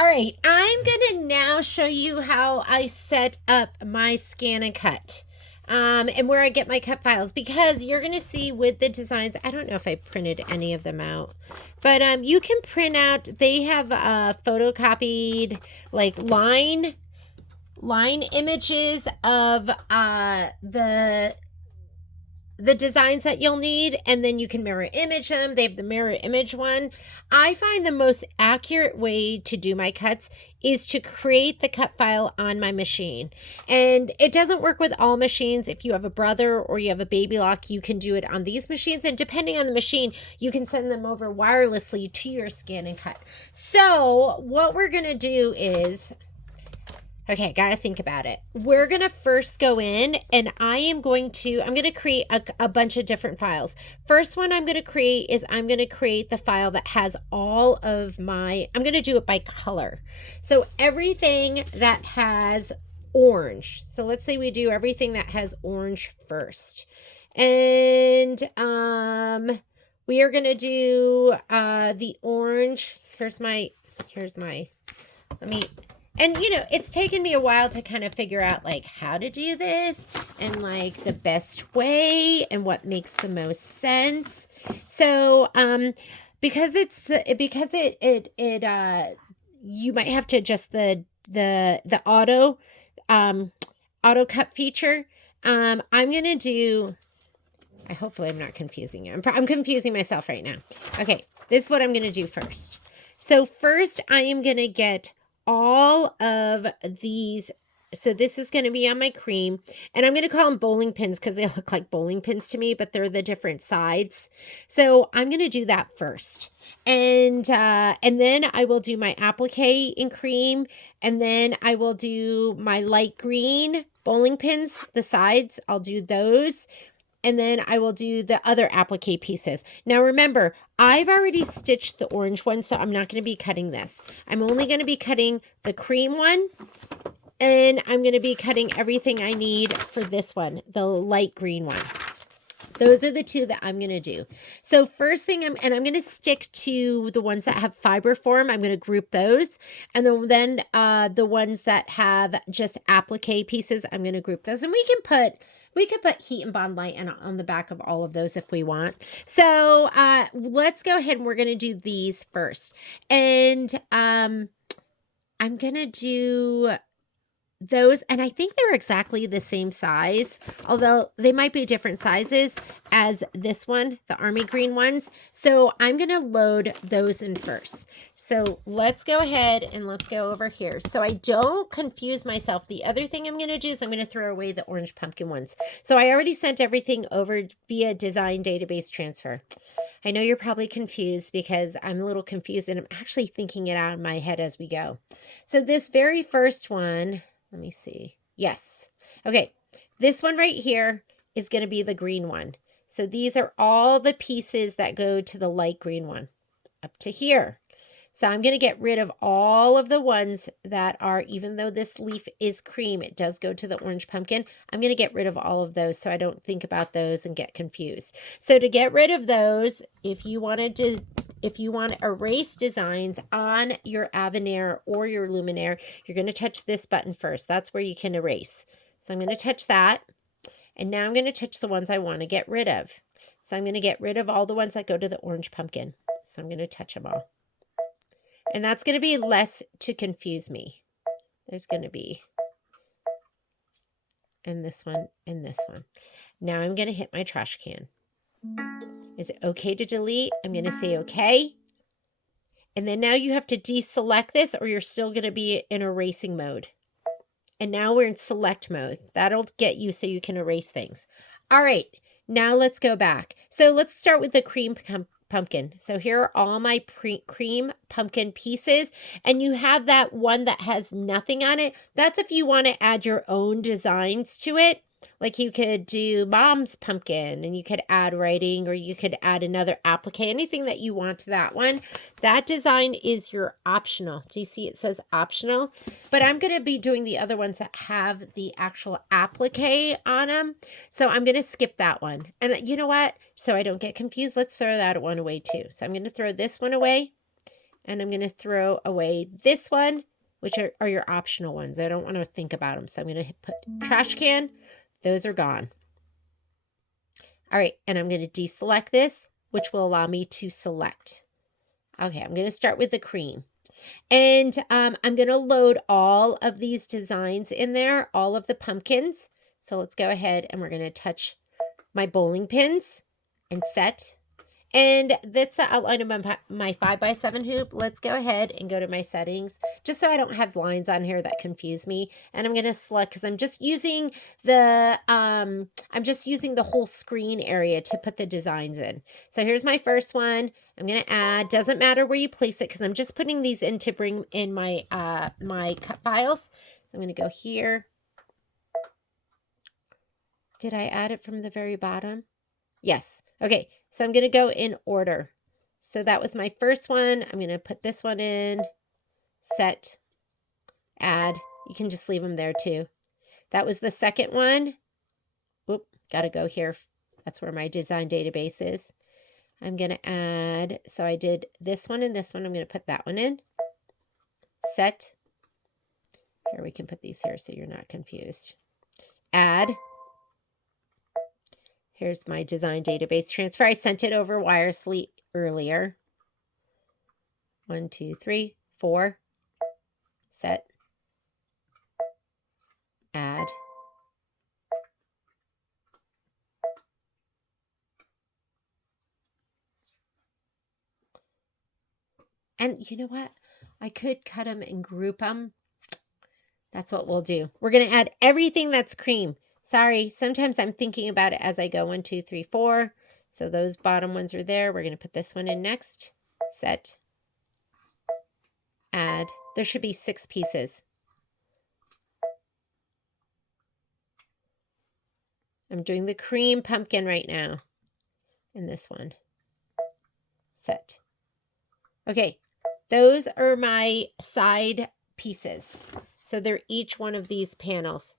All right, I'm gonna now show you how I set up my scan and cut. And where I get my cut files, because you're gonna see with the designs, I don't know if I printed any of them out, but you can print out, they have photocopied like line images of the designs that you'll need, and then you can mirror image them. They have the mirror image one. I find the most accurate way to do my cuts is to create the cut file on my machine. And it doesn't work with all machines. If you have a Brother or you have a Baby Lock, you can do it on these machines. And depending on the machine, you can send them over wirelessly to your scan and cut. So what we're going to do is, okay, gotta think about it. We're gonna first go in and I'm gonna create a bunch of different files. First one I'm gonna create is I'm gonna create the file that has all of I'm gonna do it by color. So everything that has orange. So let's say we do everything that has orange first. And we are gonna do the orange. And it's taken me a while to kind of figure out like how to do this and like the best way and what makes the most sense. So, because you might have to adjust the auto cut feature. Hopefully I'm not confusing you. I'm confusing myself right now. Okay, this is what I'm going to do first. So first I am going to get all of these. So this is going to be on my cream, and I'm going to call them bowling pins because they look like bowling pins to me, but they're the different sides. So I'm going to do that first, and then I will do my applique in cream, and then I will do my light green bowling pins, the sides. I'll do those. And then I will do the other applique pieces. Now remember, I've already stitched the orange one, so I'm not going to be cutting this. I'm only going to be cutting the cream one, and I'm going to be cutting everything I need for this one, the light green one. Those are the two that I'm going to do. So first thing, I'm going to stick to the ones that have fiber form. I'm going to group those. And then the ones that have just applique pieces, I'm going to group those. And we could put heat and Bond Lite on the back of all of those if we want. So let's go ahead and we're going to do these first. And I'm going to do those, and I think they're exactly the same size, although they might be different sizes as this one, the army green ones. So I'm going to load those in first. So let's go ahead and let's go over here. So I don't confuse myself. The other thing I'm going to do is I'm going to throw away the orange pumpkin ones. So I already sent everything over via design database transfer. I know you're probably confused because I'm a little confused and I'm actually thinking it out in my head as we go. So this very first one, let me see. Yes. Okay. This one right here is going to be the green one. So these are all the pieces that go to the light green one up to here. So I'm going to get rid of all of the ones that are, even though this leaf is cream, it does go to the orange pumpkin. I'm going to get rid of all of those so I don't think about those and get confused. So to get rid of those, if you want to erase designs on your Aveneer or your Luminaire, you're going to touch this button first. That's where you can erase. So I'm going to touch that. And now I'm going to touch the ones I want to get rid of. So I'm going to get rid of all the ones that go to the orange pumpkin. So I'm going to touch them all. And that's going to be less to confuse me. There's going to be, and this one, and this one. Now I'm going to hit my trash can. Is it okay to delete? I'm going to say okay. And then now you have to deselect this or you're still going to be in erasing mode. And now we're in select mode. That'll get you so you can erase things. All right, now let's go back. So let's start with the cream pumpkin. So here are all my cream pumpkin pieces, and you have that one that has nothing on it. That's if you want to add your own designs to it. Like you could do Mom's pumpkin and you could add writing, or you could add another applique, anything that you want to that one. That design is your optional. Do you see it says optional? But I'm going to be doing the other ones that have the actual applique on them. So I'm going to skip that one. And you know what? So I don't get confused, let's throw that one away too. So I'm going to throw this one away. And I'm going to throw away this one, which are your optional ones. I don't want to think about them. So I'm going to put trash can. Those are gone. All right. And I'm going to deselect this, which will allow me to select. Okay. I'm going to start with the cream. And I'm going to load all of these designs in there, all of the pumpkins. So let's go ahead and we're going to touch my bowling pins and set. And that's the outline of my 5x7 hoop. Let's go ahead and go to my settings, just so I don't have lines on here that confuse me. And I'm going to select, because I'm just using the whole screen area to put the designs in. So here's my first one. I'm going to add, doesn't matter where you place it, because I'm just putting these in to bring in my, my cut files. So I'm going to go here. Did I add it from the very bottom? Yes. Okay. So I'm going to go in order. So that was my first one. I'm going to put this one in, set, add. You can just leave them there too. That was the second one. Whoop, got to go here. That's where my design database is. I'm going to add, so I did this one and this one. I'm going to put that one in, set. Here, we can put these here so you're not confused. Add. Here's my design database transfer. I sent it over wirelessly earlier. 1, 2, 3, 4. Set. Add. And you know what? I could cut them and group them. That's what we'll do. We're going to add everything that's cream. Sorry, sometimes I'm thinking about it as I go. 1, 2, 3, 4. So those bottom ones are there. We're going to put this one in next. Set. Add. There should be 6 pieces. I'm doing the cream pumpkin right now. And this one. Set. Okay, those are my side pieces. So they're each one of these panels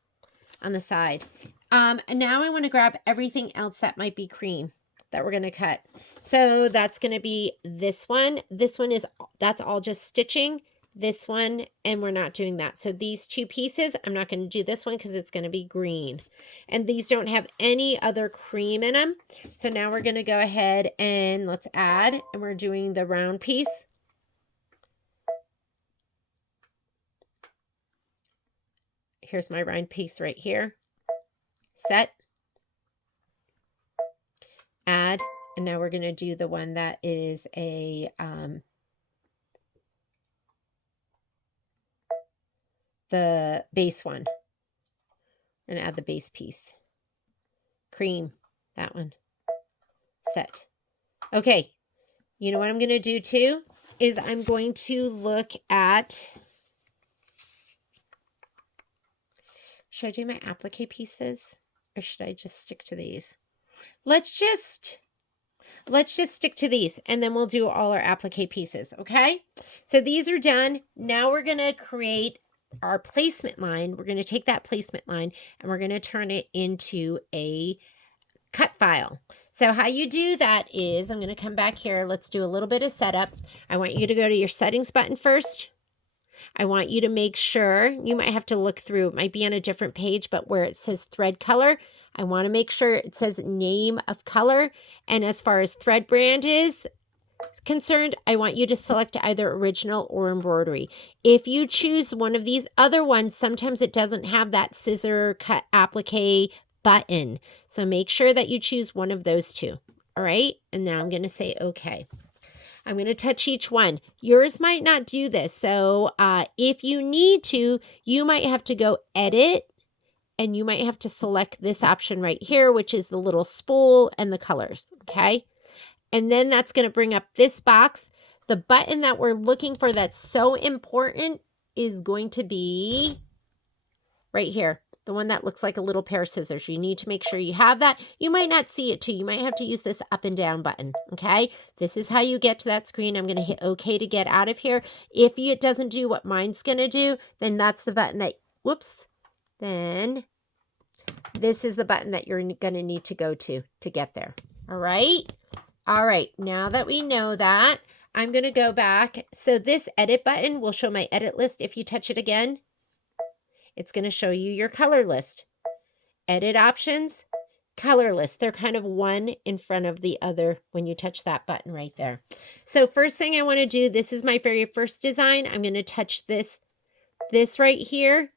on the side. And now I want to grab everything else that might be cream that we're going to cut. So that's going to be this one. This one is, that's all just stitching. This one, and we're not doing that. So these 2 pieces, I'm not going to do this one because it's going to be green. And these don't have any other cream in them. So now we're going to go ahead and let's add, and we're doing the round piece. Here's my round piece right here. Set. Add. And now we're going to do the one that is a, the base one. We're going to add the base piece. Cream. That one. Set. Okay. You know what I'm going to do too? Is I'm going to look at, should I do my applique pieces or should I just stick to these? Let's just stick to these and then we'll do all our applique pieces. Okay. So these are done. Now we're going to create our placement line. We're going to take that placement line and we're going to turn it into a cut file. So how you do that is, I'm going to come back here. Let's do a little bit of setup. I want you to go to your settings button first. I want you to make sure, you might have to look through, it might be on a different page, but where it says thread color, I want to make sure it says name of color. And as far as thread brand is concerned, I want you to select either original or embroidery. If you choose one of these other ones, sometimes it doesn't have that scissor cut applique button. So make sure that you choose one of those 2. All right. And now I'm going to say, okay. I'm going to touch each one. Yours might not do this. So if you need to, you might have to go edit and you might have to select this option right here, which is the little spool and the colors. Okay. And then that's going to bring up this box. The button that we're looking for that's so important is going to be right here. The one that looks like a little pair of scissors. You need to make sure you have that. You might not see it too. You might have to use this up and down button. Okay. This is how you get to that screen. I'm going to hit OK to get out of here. If it doesn't do what mine's going to do, then that's the button that, whoops, then this is the button that you're going to need to go to get there. All right. All right. Now that we know that, I'm going to go back. So this edit button will show my edit list. If you touch it again, it's going to show you your color list. Edit options, color list. They're kind of one in front of the other when you touch that button right there. So first thing I want to do, this is my very first design. I'm going to touch this. This right here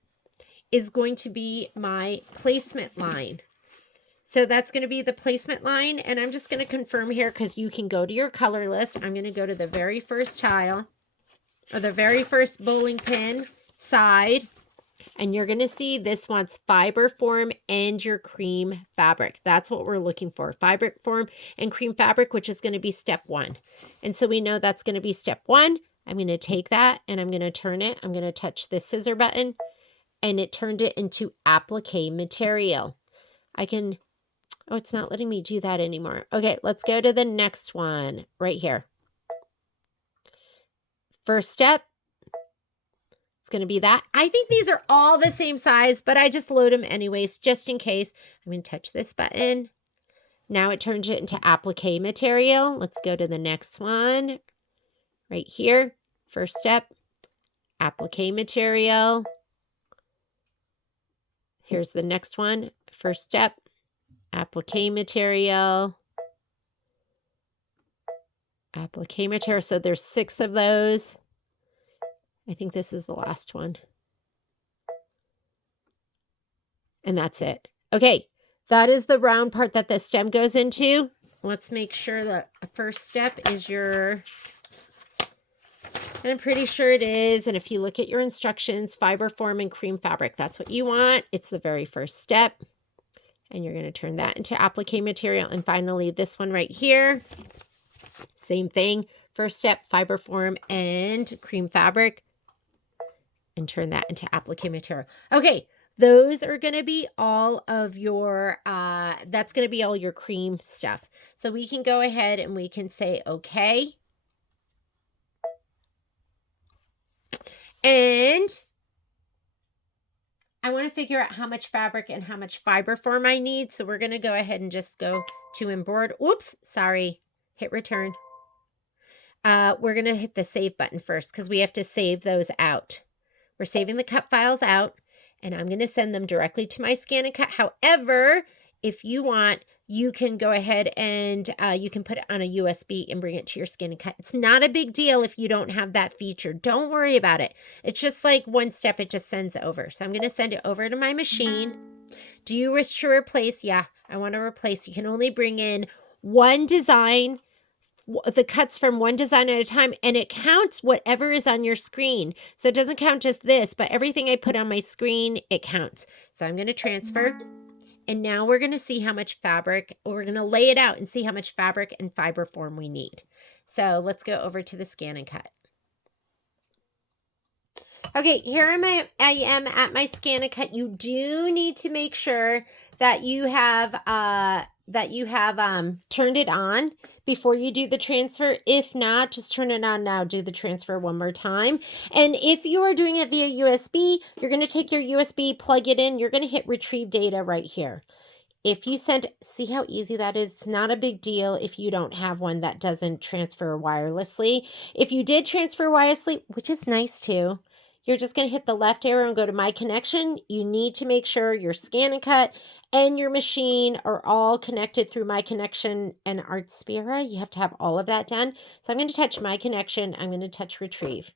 is going to be my placement line. So that's going to be the placement line. And I'm just going to confirm here because you can go to your color list. I'm going to go to the very first tile or the very first bowling pin side. And you're going to see this wants fiber form and your cream fabric. That's what we're looking for. Fabric form and cream fabric, which is going to be step 1. And so we know that's going to be step 1. I'm going to take that and I'm going to turn it. I'm going to touch this scissor button and it turned it into applique material. I can, oh, it's not letting me do that anymore. Okay, let's go to the next one right here. First step. It's going to be that. I think these are all the same size, but I just load them anyways, just in case. I'm going to touch this button. Now it turns it into applique material. Let's go to the next one right here. First step, applique material. Here's the next one. First step, applique material. Applique material. So there's 6 of those. I think this is the last one. And that's it. Okay, that is the round part that the stem goes into. Let's make sure that the first step is your, and I'm pretty sure it is. And if you look at your instructions, fiber form and cream fabric, that's what you want. It's the very first step. And you're going to turn that into applique material. And finally, this one right here, same thing. First step, fiber form and cream fabric. And turn that into applique material. Okay, those are going to be all of your, that's going to be all your cream stuff. So we can go ahead and we can say, okay. And I want to figure out how much fabric and how much fiber form I need. So we're going to go ahead and just go to embroider. Oops, sorry. Hit return. We're going to hit the save button first because we have to save those out. We're saving the cut files out, and I'm going to send them directly to my scan and cut. However, if you want, you can go ahead and you can put it on a USB and bring it to your scan and cut. It's not a big deal if you don't have that feature. Don't worry about it. It's just like one step. It just sends over. So I'm going to send it over to my machine. Do you wish to replace? Yeah, I want to replace. You can only bring in one design, the cuts from one design at a time, and it counts whatever is on your screen. So it doesn't count just this, but everything I put on my screen, it counts. So I'm going to transfer, and now we're going to see how much fabric, or we're going to lay it out and see how much fabric and fiber form we need. So let's go over to the scan and cut. Okay, here I am at my scan and cut. You do need to make sure that you have turned it on before you do the transfer. If not, just turn it on now. Do the transfer one more time. And if you are doing it via USB, you're going to take your USB, plug it in. You're going to hit retrieve data right here. If you send, see how easy that is? It's not a big deal if you don't have one that doesn't transfer wirelessly. If you did transfer wirelessly, which is nice too, you're just going to hit the left arrow and go to My Connection. You need to make sure your scan and cut and your machine are all connected through My Connection and Artspira. You have to have all of that done. So I'm going to touch My Connection. I'm going to touch Retrieve.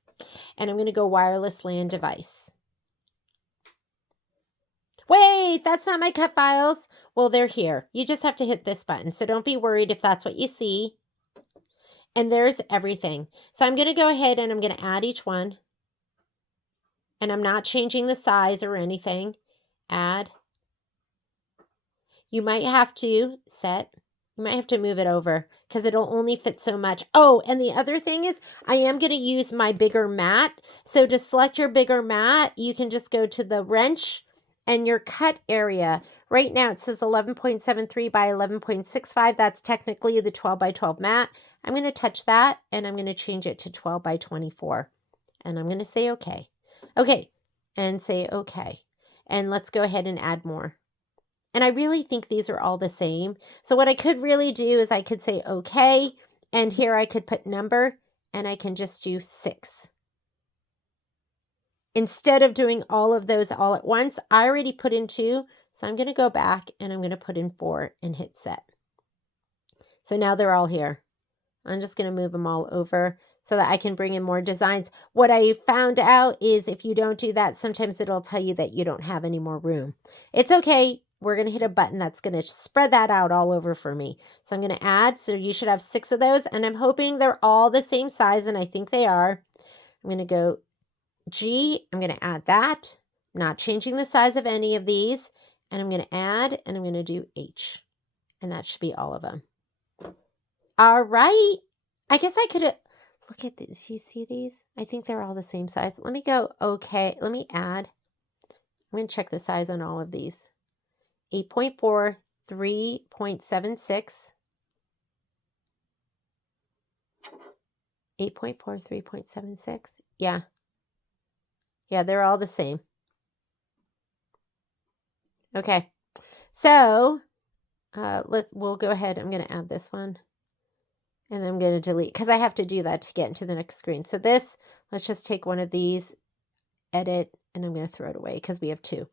And I'm going to go Wireless LAN Device. Wait, that's not my cut files. Well, they're here. You just have to hit this button. So don't be worried if that's what you see. And there's everything. So I'm going to go ahead and I'm going to add each one. And I'm not changing the size or anything. Add. You might have to set. You might have to move it over because it'll only fit so much. Oh, and the other thing is I am going to use my bigger mat. So to select your bigger mat, you can just go to the wrench and your cut area. Right now it says 11.73 by 11.65. That's technically the 12 by 12 mat. I'm going to touch that and I'm going to change it to 12 by 24. And I'm going to say okay. Okay, and say okay. And let's go ahead and add more. And I really think these are all the same. So what I could really do is I could say okay, and here I could put number, and I can just do 6. Instead of doing all of those all at once, I already put in 2, so I'm going to go back and I'm going to put in 4 and hit set. So now they're all here. I'm just going to move them all over so that I can bring in more designs. What I found out is if you don't do that, sometimes it'll tell you that you don't have any more room. It's okay. We're going to hit a button that's going to spread that out all over for me. So I'm going to add, so you should have 6 of those, and I'm hoping they're all the same size, and I think they are. I'm going to go G, I'm going to add that. I'm not changing the size of any of these, and I'm going to add, and I'm going to do H, and that should be all of them. All right. I guess I could have, look at this. You see these? I think they're all the same size. Let me go, okay. Let me add. I'm going to check the size on all of these. 8.4, 3.76. 8.4, 3.76. Yeah. Yeah, they're all the same. Okay. So, we'll go ahead. I'm going to add this one. And then I'm going to delete, because I have to do that to get into the next screen. So this, let's just take one of these, edit, and I'm going to throw it away because we have 2.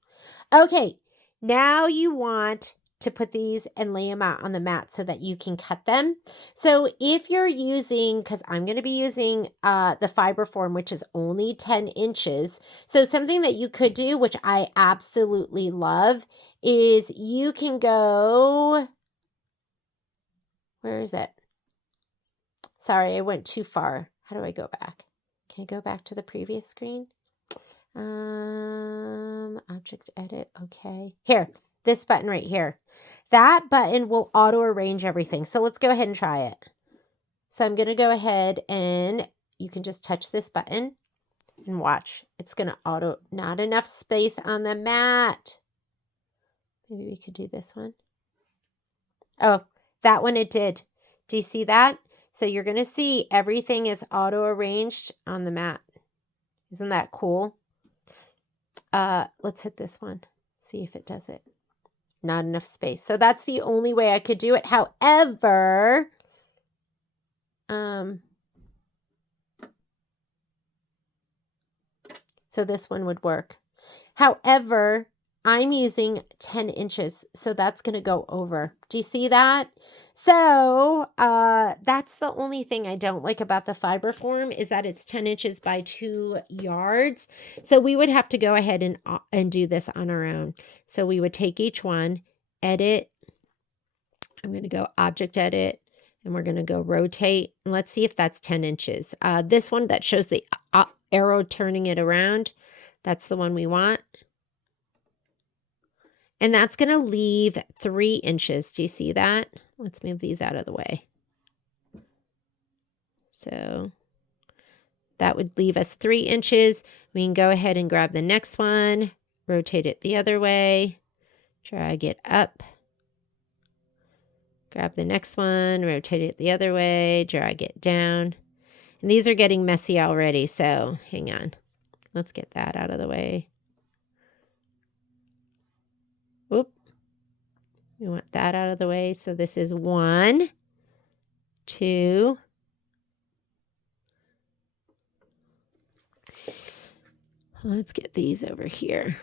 Okay, now you want to put these and lay them out on the mat so that you can cut them. So if you're using, because I'm going to be using the fiber form, which is only 10 inches. So something that you could do, which I absolutely love, is you can go, where is it? Sorry, I went too far. How do I go back? Can I go back to the previous screen? Object edit. Okay. Here, this button right here. That button will auto arrange everything. So let's go ahead and try it. So I'm going to go ahead and you can just touch this button and watch. It's going to auto, not enough space on the mat. Maybe we could do this one. Oh, that one it did. Do you see that? So you're going to see everything is auto arranged on the mat. Isn't that cool? Let's hit this one. See if it does it. Not enough space. So that's the only way I could do it. However, so this one would work. However, I'm using 10 inches, so that's going to go over. Do you see that? So that's the only thing I don't like about the fiber form is that it's 10 inches by 2 yards. So we would have to go ahead and do this on our own. So we would take each one, edit. I'm going to go object edit, and we're going to go rotate. And let's see if that's 10 inches. This one that shows the arrow turning it around, that's the one we want. And that's going to leave 3 inches. Do you see that? Let's move these out of the way. So that would leave us 3 inches. We can go ahead and grab the next one, rotate it the other way, drag it up. Grab the next one, rotate it the other way, drag it down. And these are getting messy already, so hang on. Let's get that out of the way. Whoop. We want that out of the way. So this is 1, 2. Let's get these over here.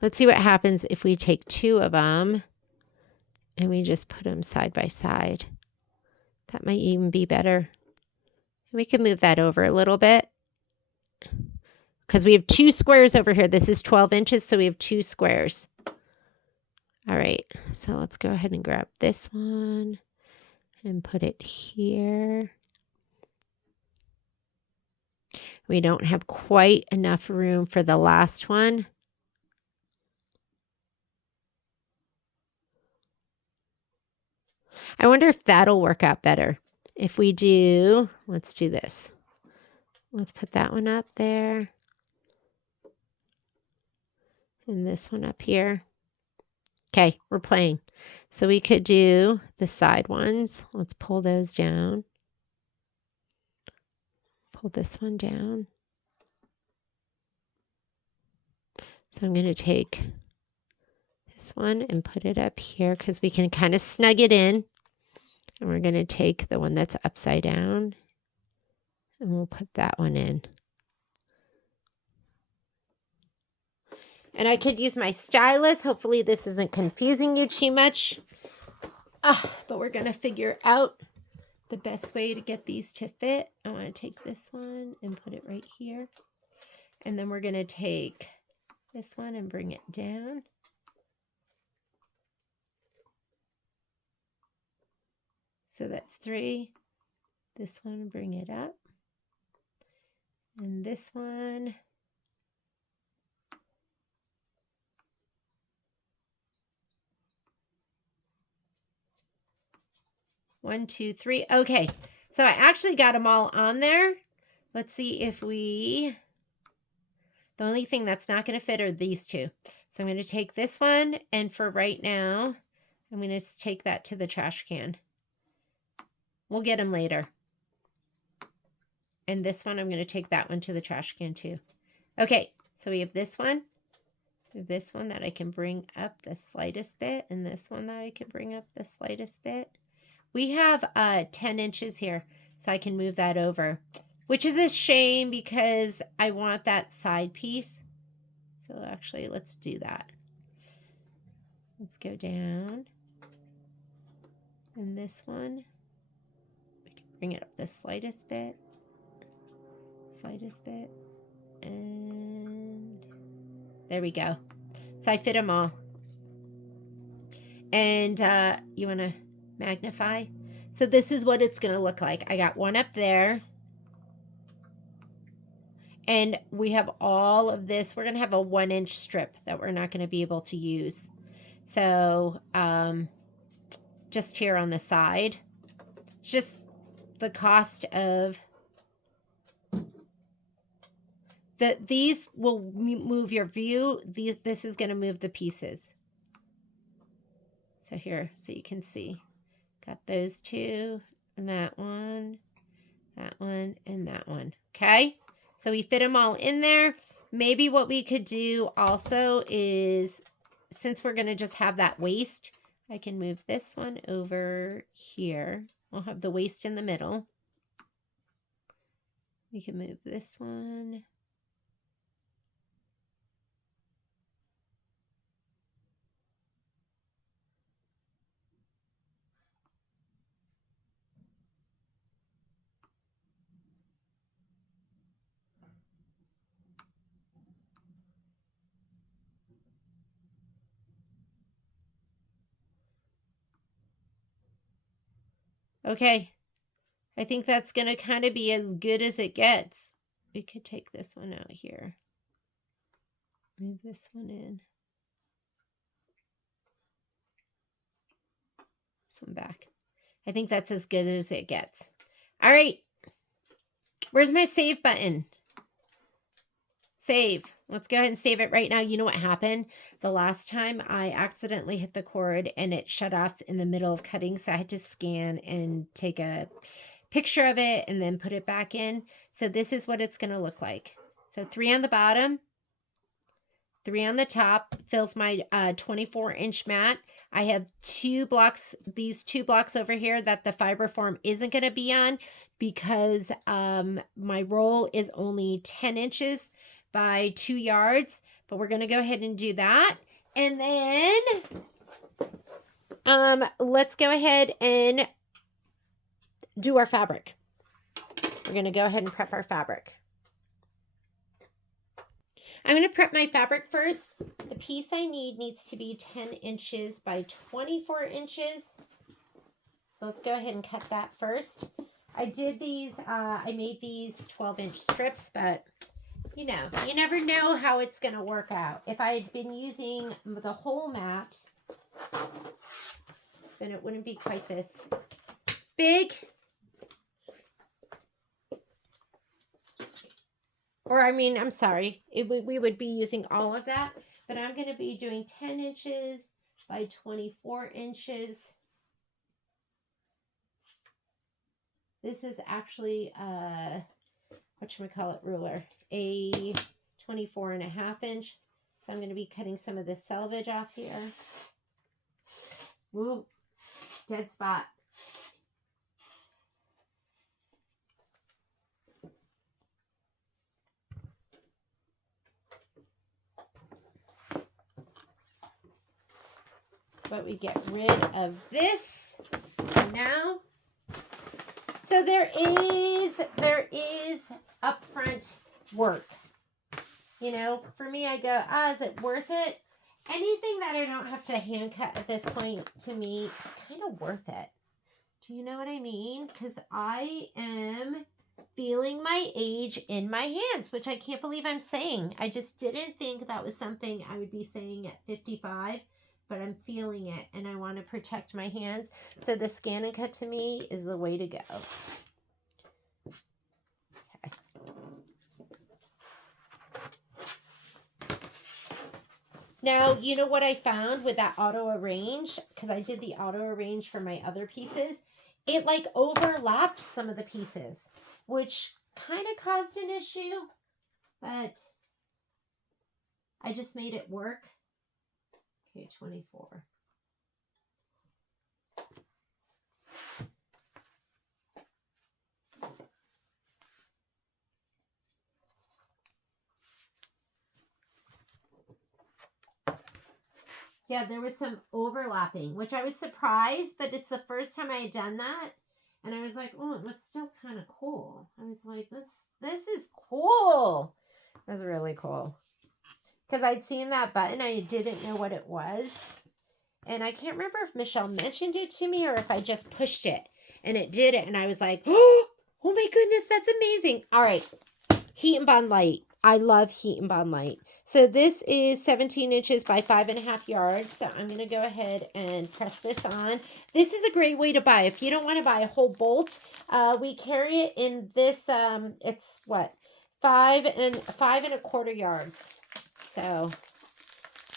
Let's see what happens if we take 2 of them and we just put them side by side. That might even be better. We can move that over a little bit because we have 2 squares over here. This is 12 inches, so we have 2 squares. All right, so let's go ahead and grab this one and put it here. We don't have quite enough room for the last one. I wonder if that'll work out better. If we do, let's do this. Let's put that one up there. And this one up here. Okay, we're playing. So we could do the side ones. Let's pull those down. Pull this one down. So I'm going to take this one and put it up here because we can kind of snug it in. And we're going to take the one that's upside down and we'll put that one in. And I could use my stylus. Hopefully this isn't confusing you too much. But we're going to figure out the best way to get these to fit. I want to take this one and put it right here. And then we're going to take this one and bring it down. So that's 3. This one, bring it up. And this one. One, 2, 3. Okay, so I actually got them all on there. Let's see if we... The only thing that's not going to fit are these two. So I'm going to take this one, and for right now, I'm going to take that to the trash can. We'll get them later. And this one, I'm going to take that one to the trash can too. Okay, so we have this one. We have this one that I can bring up the slightest bit, and this one that I can bring up the slightest bit. We have 10 inches here, so I can move that over, which is a shame because I want that side piece. So actually, let's do that. Let's go down. And this one, we can bring it up the slightest bit, and there we go. So I fit them all. And you want to magnify? So this is what it's going to look like. I got one up there. And we have all of this. We're going to have a 1-inch strip that we're not going to be able to use. So just here on the side. It's just the cost of... These will move your view. This is going to move the pieces. So here, so you can see. Got those two, and that one, and that one. Okay? So we fit them all in there. Maybe what we could do also is, since we're going to just have that waist, I can move this one over here. We'll have the waist in the middle. We can move this one. Okay, I think that's going to kind of be as good as it gets. We could take this one out here. Move this one in. This one back. I think that's as good as it gets. All right. Where's my save button? Save. Let's go ahead and save it right now. You know what happened? The last time I accidentally hit the cord and it shut off in the middle of cutting. So I had to scan and take a picture of it and then put it back in. So this is what it's going to look like. So 3 on the bottom, 3 on the top, fills my 24-inch mat. I have 2 blocks, these 2 blocks over here that the fiber form isn't going to be on because my roll is only 10 inches by 2 yards, but we're going to go ahead and do that. And then let's go ahead and do our fabric. We're going to go ahead and prep our fabric. I'm going to prep my fabric first. The piece I need needs to be 10 inches by 24 inches. So let's go ahead and cut that first. I did these, I made these 12-inch strips, but you know, you never know how it's going to work out. If I had been using the whole mat, then it wouldn't be quite this big. Or, I mean, I'm sorry, we would be using all of that, but I'm going to be doing 10 inches by 24 inches. This is actually, whatchamacallit ruler, a 24.5 inch. So I'm going to be cutting some of the selvage off here. Whoa, dead spot. but we get rid of this for now. So there is upfront work. You know, for me, I go, is it worth it? Anything that I don't have to hand cut at this point, to me, is kind of worth it. Do you know what I mean? Because I am feeling my age in my hands, which I can't believe I'm saying. I just didn't think that was something I would be saying at 55, but I'm feeling it, and I want to protect my hands. So the scan and cut to me is the way to go. Okay. Now, you know what I found with that auto arrange? Because I did the auto arrange for my other pieces. It like overlapped some of the pieces, which kind of caused an issue, but I just made it work. Okay, 24. Yeah, there was some overlapping, which I was surprised, but it's the first time I had done that. And I was like, oh, it was still kind of cool. I was like, this is cool. It was really cool. Because I'd seen that button. I didn't know what it was. And I can't remember if Michelle mentioned it to me or if I just pushed it. And it did it. And I was like, oh my goodness, that's amazing. All right. Heat and Bond Lite. I love Heat and Bond Lite. So this is 17 inches by 5.5 yards. So I'm going to go ahead and press this on. This is a great way to buy. If you don't want to buy a whole bolt, we carry it in this, it's what? 5.25 yards. So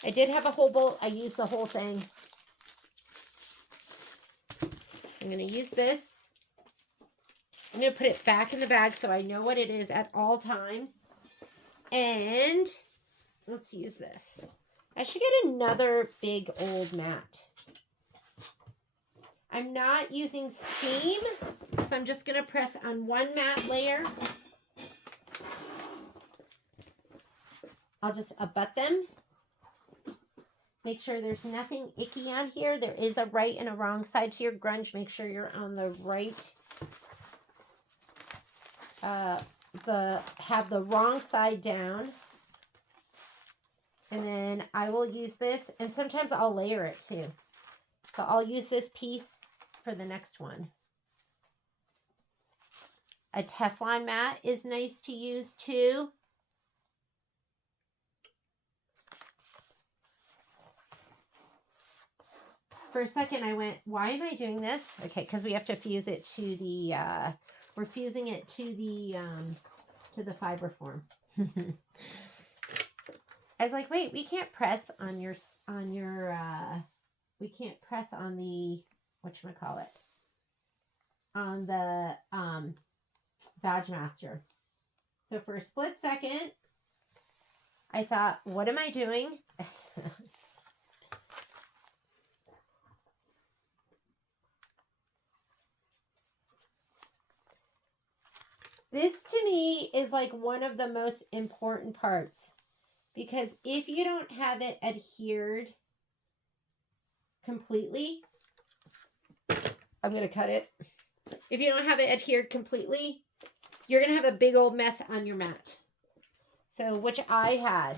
I did have a whole bolt. I used the whole thing. So I'm going to use this. I'm going to put it back in the bag so I know what it is at all times. And let's use this. I should get another big old mat. I'm not using steam, so I'm just going to press on one mat layer. I'll just abut them. Make sure there's nothing icky on here. There is a right and a wrong side to your grunge. Make sure you're on the right. Have the wrong side down. And then I will use this, and sometimes I'll layer it too. So I'll use this piece for the next one. A Teflon mat is nice to use too. For a second I went, why am I doing this? Okay, because we have to fuse it to the, we're fusing it to the fiber form. I was like, wait, we can't press on your, we can't press on the, whatchamacallit, on the Badge Master. So for a split second, I thought, what am I doing? This to me is like one of the most important parts, because if you don't have it adhered completely, I'm going to cut it. If you don't have it adhered completely, you're going to have a big old mess on your mat. So, which I had.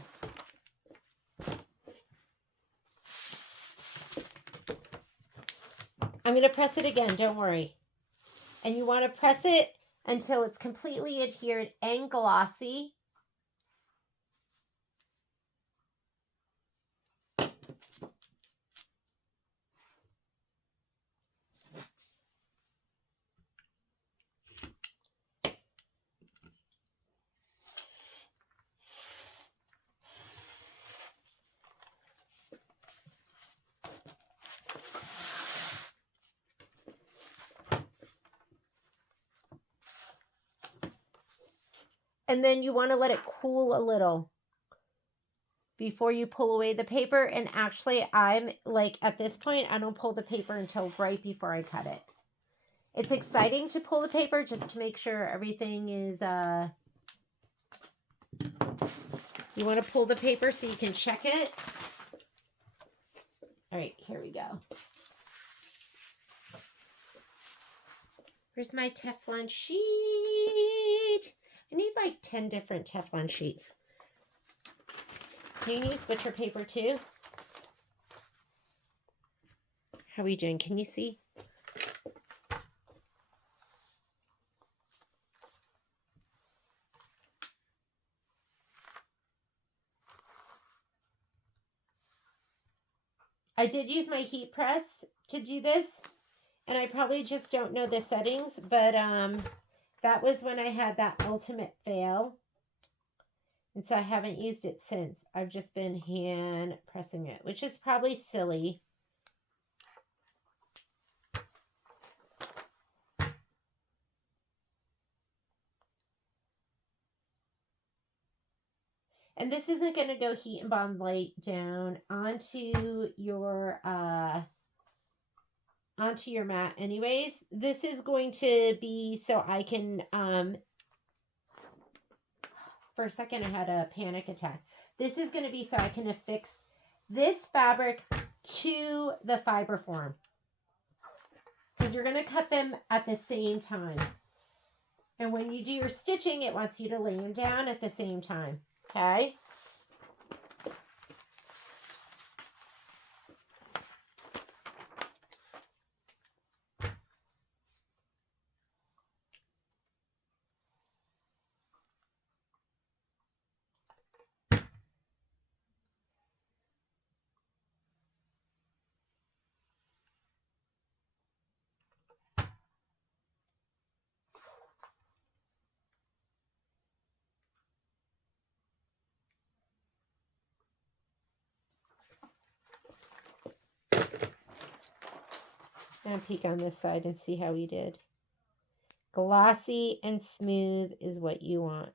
I'm going to press it again, don't worry. And you want to press it until it's completely adhered and glossy. And then you want to let it cool a little before you pull away the paper. And actually, I'm like, at this point, I don't pull the paper until right before I cut it. It's exciting to pull the paper just to make sure everything is, you want to pull the paper so you can check it. All right, here we go. Where's my Teflon sheet? I need like 10 different Teflon sheets. Can you use butcher paper too? How are we doing? Can you see? I did use my heat press to do this, and I probably just don't know the settings, but that was when I had that ultimate fail. And so I haven't used it since. I've just been hand pressing it, which is probably silly. And this isn't going to go heat and Bond Lite down onto your mat anyways. This is going to be so I can, for a second I had a panic attack. This is going to be so I can affix this fabric to the fiber form. Because you're going to cut them at the same time. And when you do your stitching, it wants you to lay them down at the same time. Okay? And peek on this side and see how we did. Glossy and smooth is what you want.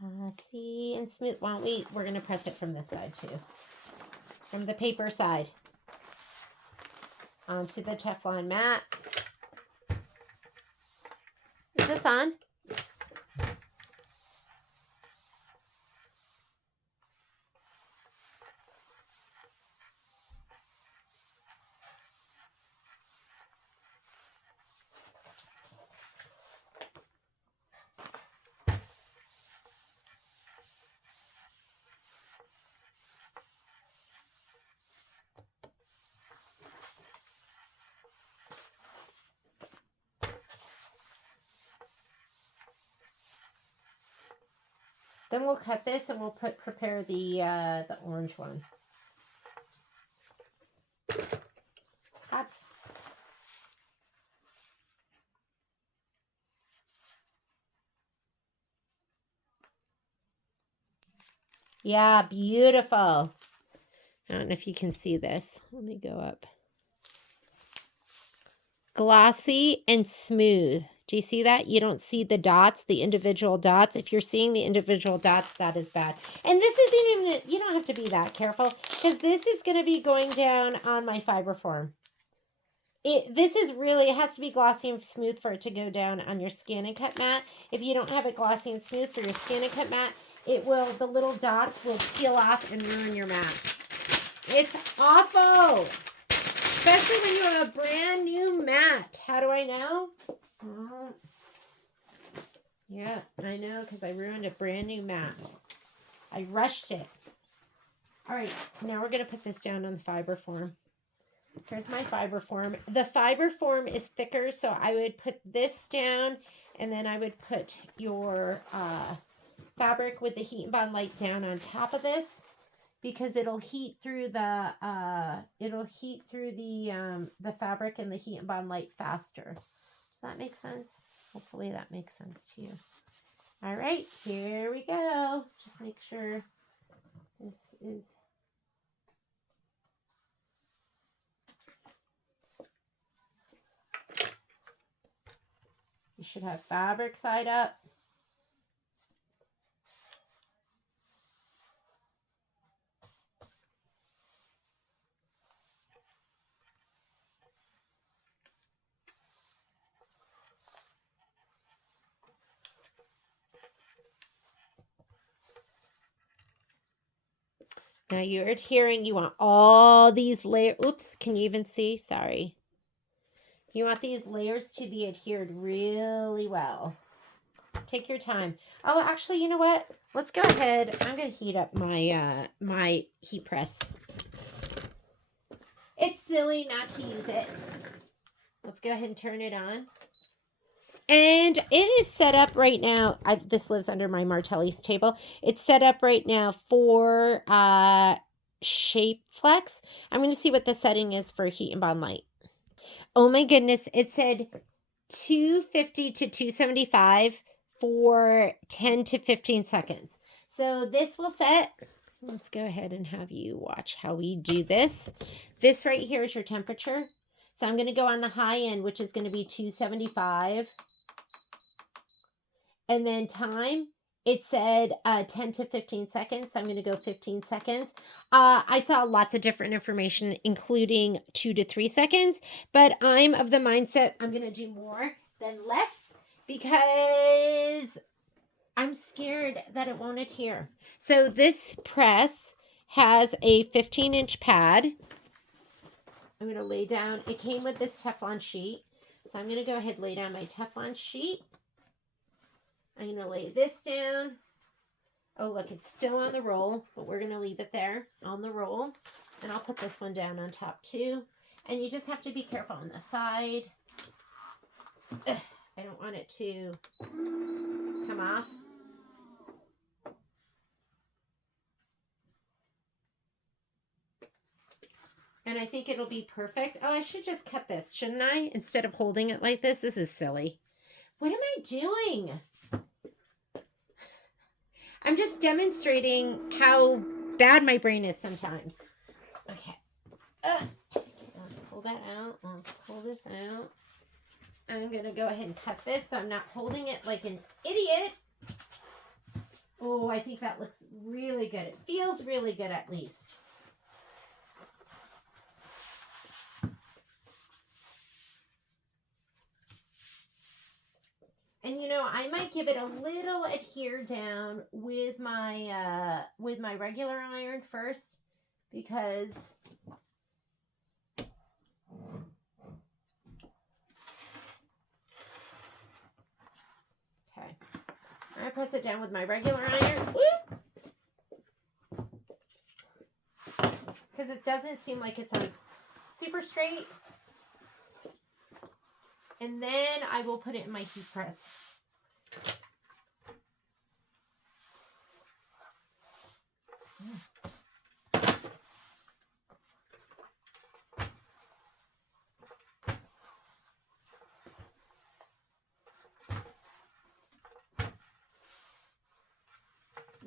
Glossy and smooth. Why don't we're going to press it from this side too. From the paper side. Onto the Teflon mat. Is this on? Yes. Then we'll cut this and we'll prepare the orange one. Hot. Yeah, beautiful. I don't know if you can see this. Let me go up. Glossy and smooth. Do you see that? You don't see the dots, the individual dots. If you're seeing the individual dots, that is bad. And this isn't even, you don't have to be that careful because this is going to be going down on my fiber form. This is really, it has to be glossy and smooth for it to go down on your scan and cut mat. If you don't have it glossy and smooth for your scan and cut mat, the little dots will peel off and ruin your mat. It's awful. Especially when you have a brand new mat. How do I know? Yeah, I know because I ruined a brand new mat. I rushed it. All right, now we're going to put this down on the fiber form. Here's my fiber form. The fiber form is thicker, so I would put this down, and then I would put your fabric with the Heat and Bond Lite down on top of this, because it'll heat through the fabric and the Heat and Bond Lite faster. Does that make sense? Hopefully that makes sense to you. All right, here we go. Just make sure this is. You should have fabric side up. Now you're adhering. You want all these layers. Oops, can you even see? Sorry. You want these layers to be adhered really well. Take your time. Oh, actually, you know what? Let's go ahead. I'm going to heat up my my heat press. It's silly not to use it. Let's go ahead and turn it on. And it is set up right now. This lives under my Martelli's table. It's set up right now for Shapeflex. I'm going to see what the setting is for heat and Bond Lite. Oh my goodness. It said 250 to 275 for 10 to 15 seconds. So this will set. Let's go ahead and have you watch how we do this. This right here is your temperature. So I'm going to go on the high end, which is going to be 275. And then time, it said 10 to 15 seconds. So I'm going to go 15 seconds. I saw lots of different information, including 2 to 3 seconds. But I'm of the mindset I'm going to do more than less because I'm scared that it won't adhere. So this press has a 15-inch pad. I'm going to lay down. It came with this Teflon sheet. So I'm going to go ahead and lay down my Teflon sheet. I'm going to lay this down. Oh, look, it's still on the roll, but we're going to leave it there on the roll. And I'll put this one down on top too. And you just have to be careful on the side. Ugh, I don't want it to come off. And I think it'll be perfect. Oh, I should just cut this, shouldn't I? Instead of holding it like this. This is silly. What am I doing? I'm just demonstrating how bad my brain is sometimes. Okay. Let's pull that out. Let's pull this out. I'm going to go ahead and cut this so I'm not holding it like an idiot. Oh, I think that looks really good. It feels really good at least. And you know, I might give it a little adhere down with my regular iron first because okay. I press it down with my regular iron. Woo! Because it doesn't seem like it's on super straight. And then I will put it in my heat press.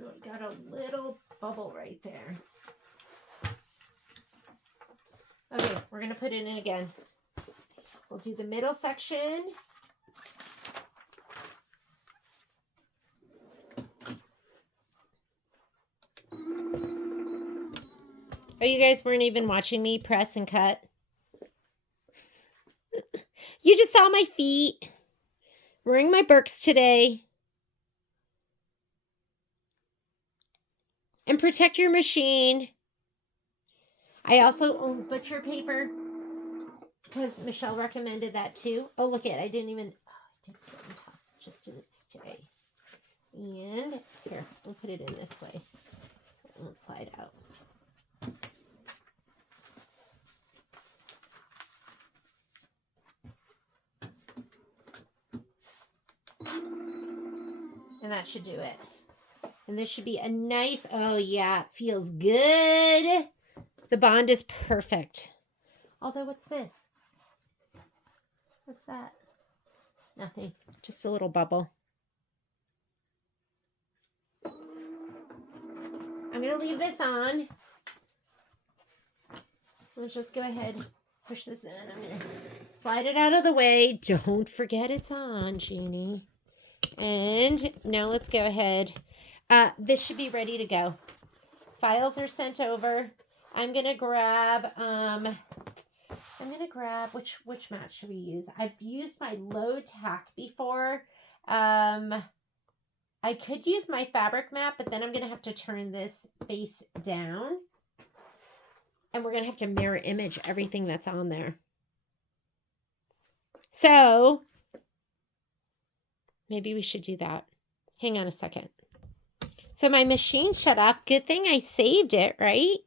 Oh, got a little bubble right there. Okay, we're going to put it in again. We'll do the middle section. Oh, you guys weren't even watching me press and cut? You just saw my feet. Wearing my Birks today. And protect your machine. I also own butcher paper because Michelle recommended that too. Oh, look at it. I didn't even, I didn't put it on top. Just didn't stay. And here, we'll put it in this way so it won't slide out. And that should do it. And this should be a nice, oh yeah, it feels good. The bond is perfect. Although, what's this? What's that? Nothing, just a little bubble. I'm going to leave this on. Let's just go ahead, push this in. I'm going to slide it out of the way. Don't forget it's on, Jeannie. And now let's go ahead. This should be ready to go. Files are sent over. I'm going to grab, which mat should we use? I've used my low tack before. I could use my fabric mat, but then I'm going to have to turn this face down. And we're going to have to mirror image everything that's on there. So maybe we should do that. Hang on a second. So my machine shut off. Good thing I saved it, right?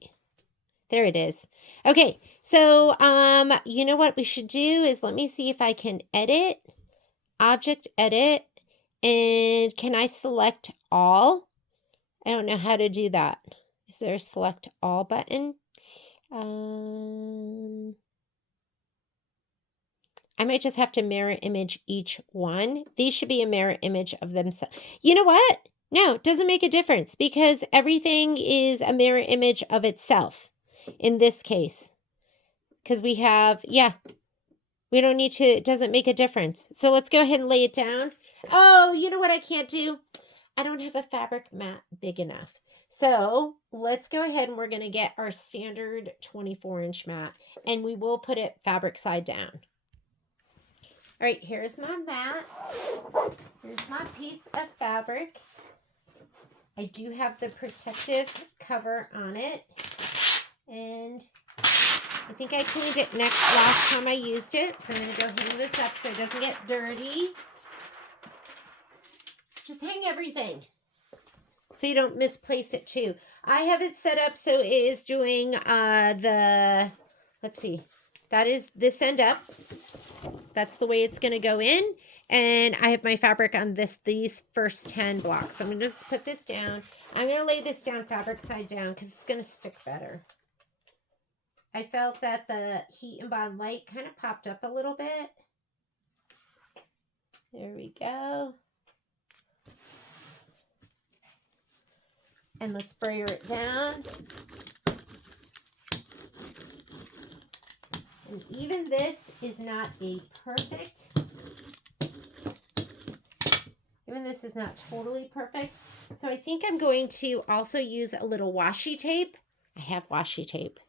There it is. Okay, so you know what we should do is, let me see if I can edit, object edit, and can I select all? I don't know how to do that. Is there a select all button? I might just have to mirror image each one. These should be a mirror image of themselves. You know what? No, it doesn't make a difference because everything is a mirror image of itself in this case. Because we have, yeah, we don't need to, it doesn't make a difference. So let's go ahead and lay it down. Oh, you know what I can't do? I don't have a fabric mat big enough. So let's go ahead and we're going to get our standard 24-inch mat and we will put it fabric side down. All right, here's my mat. Here's my piece of fabric. I do have the protective cover on it. And I think I cleaned it last time I used it. So I'm going to go hang this up so it doesn't get dirty. Just hang everything so you don't misplace it too. I have it set up so it is doing let's see, that is this end up. That's the way it's going to go in. And I have my fabric on these first 10 blocks. So I'm going to just put this down. I'm going to lay this down fabric side down because it's going to stick better. I felt that the heat and Bond Lite kind of popped up a little bit. There we go. And let's brayer it down. And even this is not a perfect, even this is not totally perfect. So I think I'm going to also use a little washi tape. I have washi tape.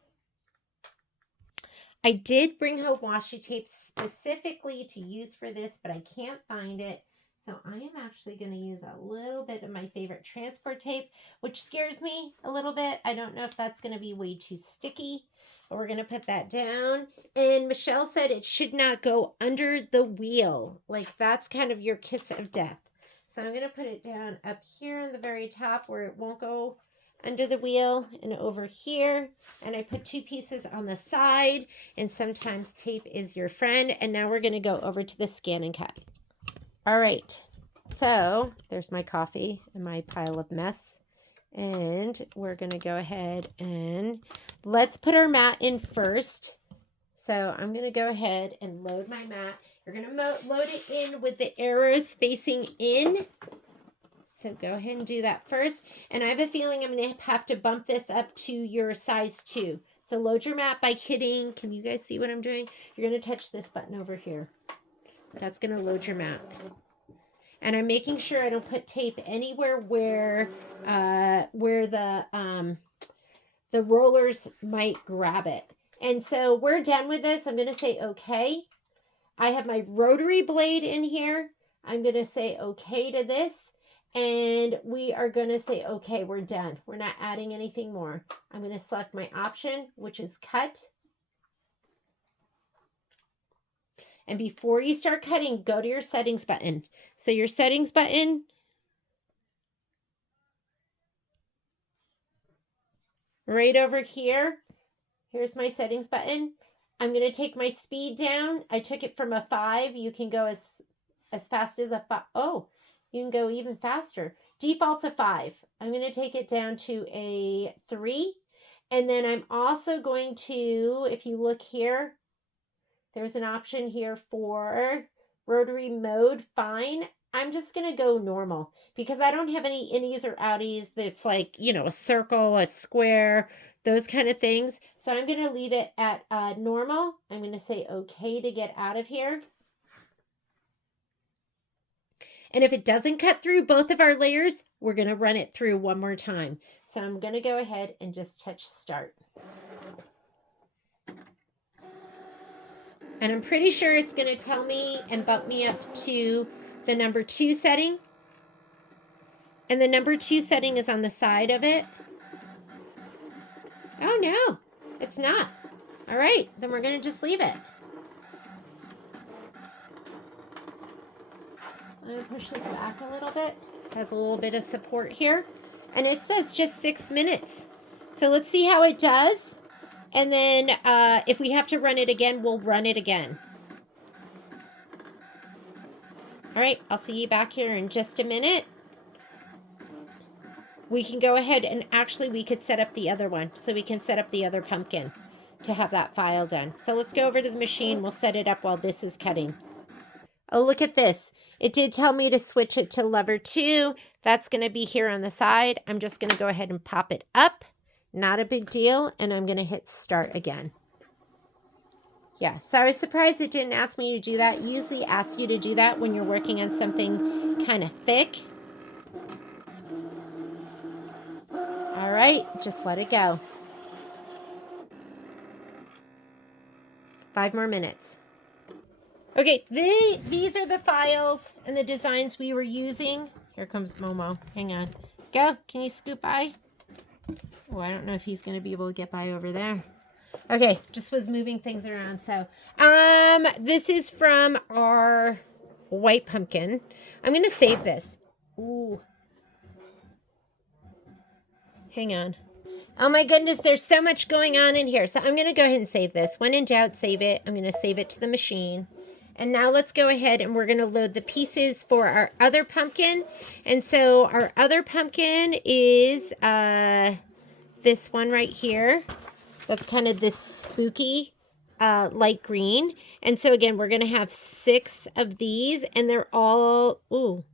I did bring home washi tape specifically to use for this, but I can't find it. So I am actually going to use a little bit of my favorite transport tape, which scares me a little bit. I don't know if that's going to be way too sticky, but we're going to put that down. And Michelle said it should not go under the wheel. Like that's kind of your kiss of death. So I'm going to put it down up here on the very top where it won't go under the wheel and over here. And I put 2 pieces on the side, and sometimes tape is your friend. And now we're going to go over to the scan and cut. All right, so there's my coffee and my pile of mess. And we're going to go ahead and let's put our mat in first. So I'm going to go ahead and load my mat. You're going to load it in with the arrows facing in. So go ahead and do that first. And I have a feeling I'm going to have to bump this up to your size 2. So load your mat by hitting, can you guys see what I'm doing? You're going to touch this button over here. That's going to load your mat. And I'm making sure I don't put tape anywhere where the rollers might grab it. And so we're done with this. I'm going to say okay. I have my rotary blade in here. I'm going to say okay to this. And we are going to say, okay, we're done. We're not adding anything more. I'm going to select my option, which is cut. And before you start cutting, go to your settings button. So your settings button, right over here, here's my settings button. I'm going to take my speed down. I took it from a 5. You can go as fast as a 5. Oh, you can go even faster. Default's a 5. I'm going to take it down to a 3. And then I'm also going to, if you look here, there's an option here for rotary mode, fine. I'm just going to go normal because I don't have any innies or outies that's like, you know, a circle, a square, those kind of things. So I'm going to leave it at normal. I'm going to say okay to get out of here. And if it doesn't cut through both of our layers, we're going to run it through one more time. So I'm going to go ahead and just touch start. And I'm pretty sure it's going to tell me and bump me up to the number 2 setting. And the number 2 setting is on the side of it. Oh no, It's not. All right, then we're going to just leave it. I'm going to push this back a little bit. It has a little bit of support here. And it says just 6 minutes. So let's see how it does. And then if we have to run it again, we'll run it again. All right, I'll see you back here in just a minute. We can go ahead and actually we could set up the other one. So we can set up the other pumpkin to have that file done. So let's go over to the machine. We'll set it up while this is cutting. Oh, look at this. It did tell me to switch it to lever 2. That's going to be here on the side. I'm just going to go ahead and pop it up. Not a big deal. And I'm going to hit start again. Yeah, so I was surprised it didn't ask me to do that. It usually asks you to do that when you're working on something kind of thick. All right, just let it go. 5 more minutes. Okay, these are the files and the designs we were using. Here comes Momo. Hang on. Go. Can you scoot by? Oh, I don't know if he's going to be able to get by over there. Okay, just was moving things around. So, this is from our white pumpkin. I'm going to save this. Ooh. Hang on. Oh my goodness, there's so much going on in here. So I'm going to go ahead and save this. When in doubt, save it. I'm going to save it to the machine. And now let's go ahead and we're going to load the pieces for our other pumpkin. And so our other pumpkin is this one right here. That's kind of this spooky light green. And so again, we're going to have 6 of these and they're all, ooh,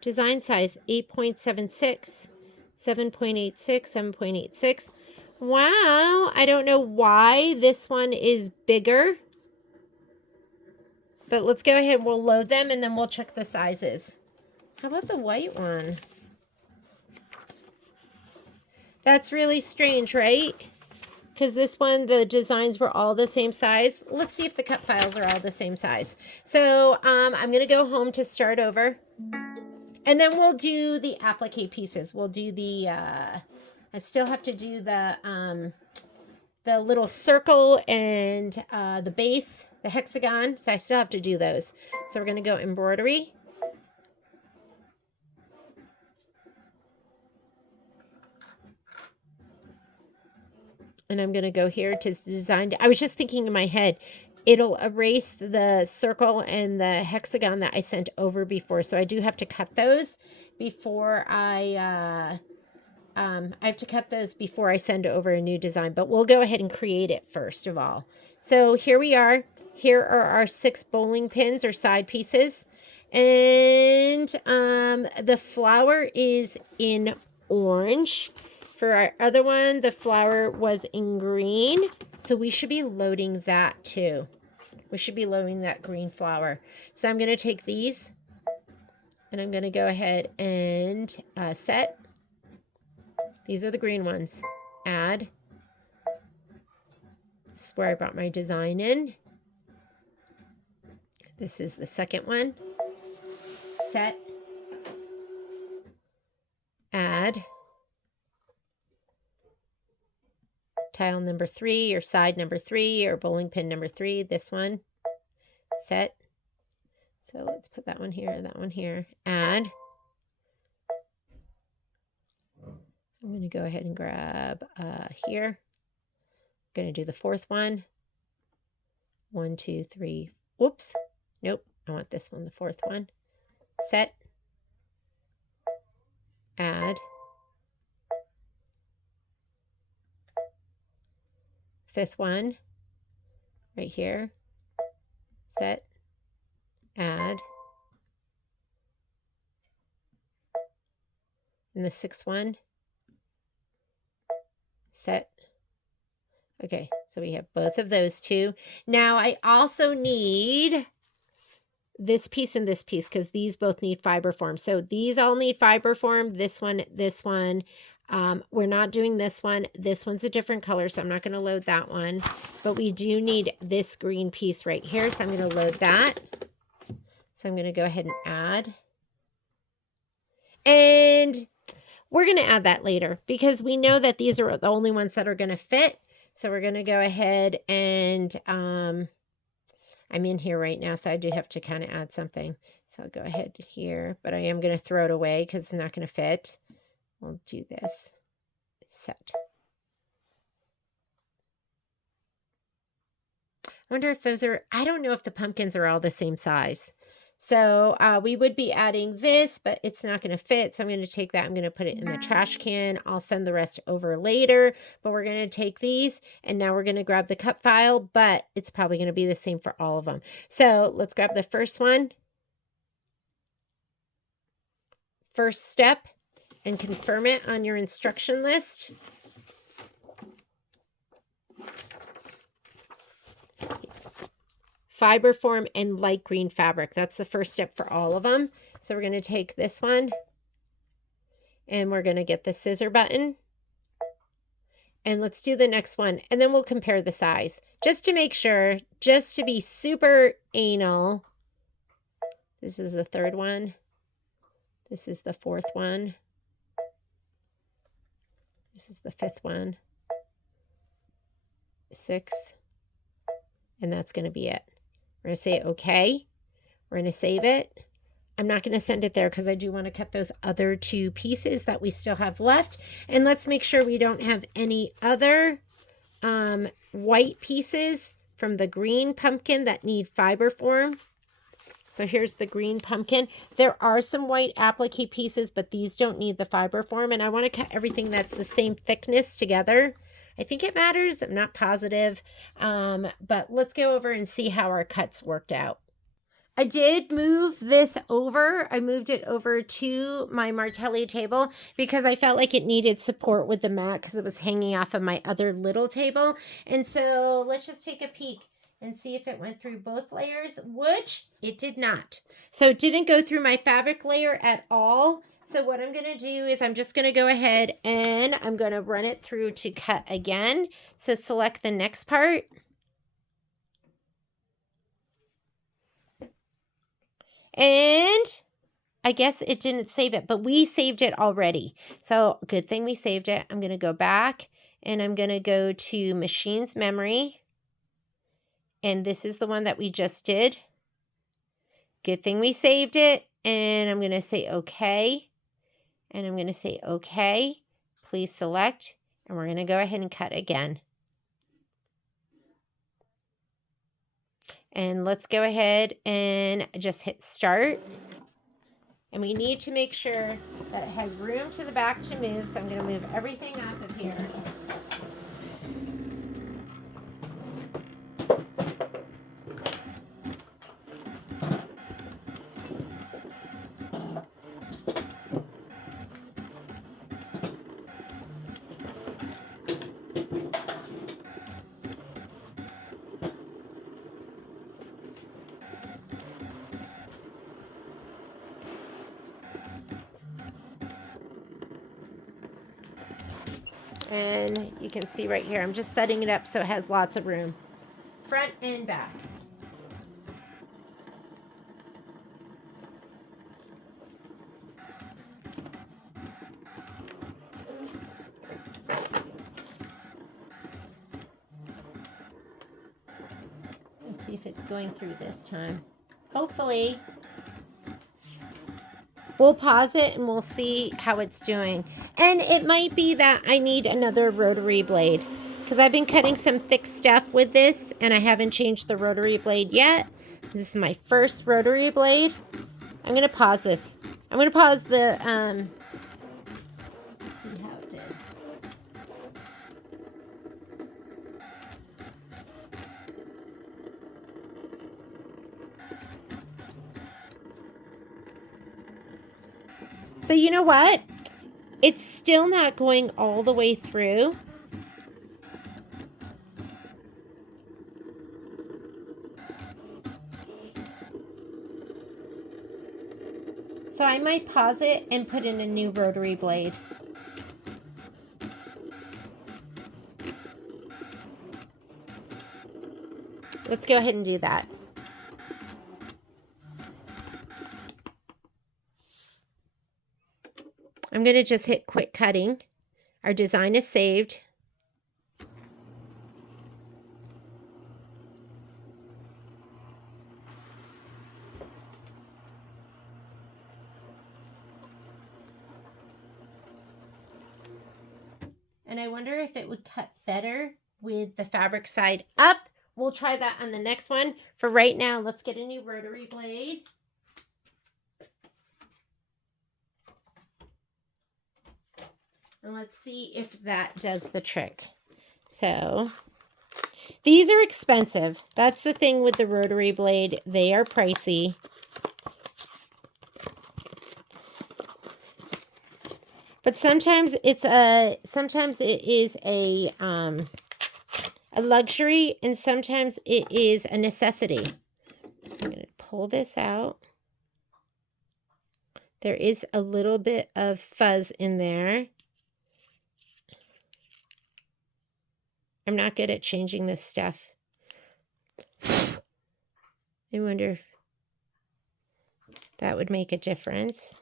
design size 8.76. 7.86, 7.86. Wow, I don't know why this one is bigger. But let's go ahead and we'll load them and then we'll check the sizes. How about the white one? That's really strange, right? Because this one, the designs were all the same size. Let's see if the cut files are all the same size. So I'm going to go home to start over. And then we'll do the applique pieces. We'll do the, I still have to do the little circle and the base, the hexagon. So I still have to do those. So we're going to go embroidery. And I'm going to go here to design. I was just thinking in my head, it'll erase the circle and the hexagon that I sent over before. So I do have to cut those before I have to cut those before I send over a new design, but we'll go ahead and create it first of all. So here we are. Here are our 6 bowling pins or side pieces. And the flower is in orange. For our other one, the flower was in green. So we should be loading that too. We should be loading that green flower. So I'm going to take these and I'm going to go ahead and set. These are the green ones. Add. This is where I brought my design in. This is the second one. Set. Add. Tile number 3 or side number 3 or bowling pin number 3. This one. Set. So let's put that one here, add. I'm going to go ahead and grab here. I'm going to do the 4th one. 1, 2, 3. Whoops. Nope. I want this one, the 4th one. Set. Add. 5th one. Right here. Set. Add. And the 6th one. Set. Okay, so we have both of those two. Now I also need this piece and this piece because these both need fiber form. So these all need fiber form. This one. We're not doing this one. This one's a different color, so I'm not going to load that one. But we do need this green piece right here, so I'm going to load that. So I'm going to go ahead and add. And we're going to add that later because we know that these are the only ones that are going to fit. So we're going to go ahead and, I'm in here right now, so I do have to kind of add something. So I'll go ahead here, but I am going to throw it away because it's not going to fit. We'll do this. Set. I wonder if those are, I don't know if the pumpkins are all the same size. So we would be adding this, but it's not going to fit. So I'm going to take that. I'm going to put it in the trash can. I'll send the rest over later, but we're going to take these and now we're going to grab the cut file, but it's probably going to be the same for all of them. So let's grab the first one. First step, and confirm it on your instruction list. Fiber form and light green fabric. That's the first step for all of them. So we're going to take this one and we're going to get the scissor button. And let's do the next one. And then we'll compare the size just to make sure, just to be super anal. This is the third one. This is the fourth one. This is the fifth one. 6. And that's going to be it. We're going to say okay. We're going to save it. I'm not going to send it there because I do want to cut those other 2 pieces that we still have left. And let's make sure we don't have any other white pieces from the green pumpkin that need fiber form. So here's the green pumpkin. There are some white applique pieces, but these don't need the fiber form. And I want to cut everything that's the same thickness together. I think it matters. I'm not positive. But let's go over and see how our cuts worked out. I did move this over. I moved it over to my Martelli table because I felt like it needed support with the mat because it was hanging off of my other little table. And so let's just take a peek and see if it went through both layers, which it did not. So it didn't go through my fabric layer at all. So what I'm going to do is I'm just going to go ahead and I'm going to run it through to cut again. So select the next part. And I guess it didn't save it, but we saved it already. So good thing we saved it. I'm going to go back and I'm going to go to Machines Memory. And this is the one that we just did. Good thing we saved it. And I'm going to say okay. And I'm going to say okay. Please select. And we're going to go ahead and cut again. And let's go ahead and just hit start. And we need to make sure that it has room to the back to move. So I'm going to move everything off of here. And you can see right here, I'm just setting it up so it has lots of room, front and back. Let's see if it's going through this time. Hopefully. We'll pause it and we'll see how it's doing. And it might be that I need another rotary blade because I've been cutting some thick stuff with this and I haven't changed the rotary blade yet. This is my first rotary blade. I'm going to pause this. I'm going to pause the, let's see how it did. So you know what? It's still not going all the way through. So I might pause it and put in a new rotary blade. Let's go ahead and do that. I'm going to just hit quit cutting. Our design is saved. And I wonder if it would cut better with the fabric side up. We'll try that on the next one. For right now, let's get a new rotary blade. And let's see if that does the trick. So these are expensive. That's the thing with the rotary blade. They are pricey. But sometimes it is a luxury, and sometimes it is a necessity. I'm going to pull this out. There is a little bit of fuzz in there. I'm not good at changing this stuff. I wonder if that would make a difference.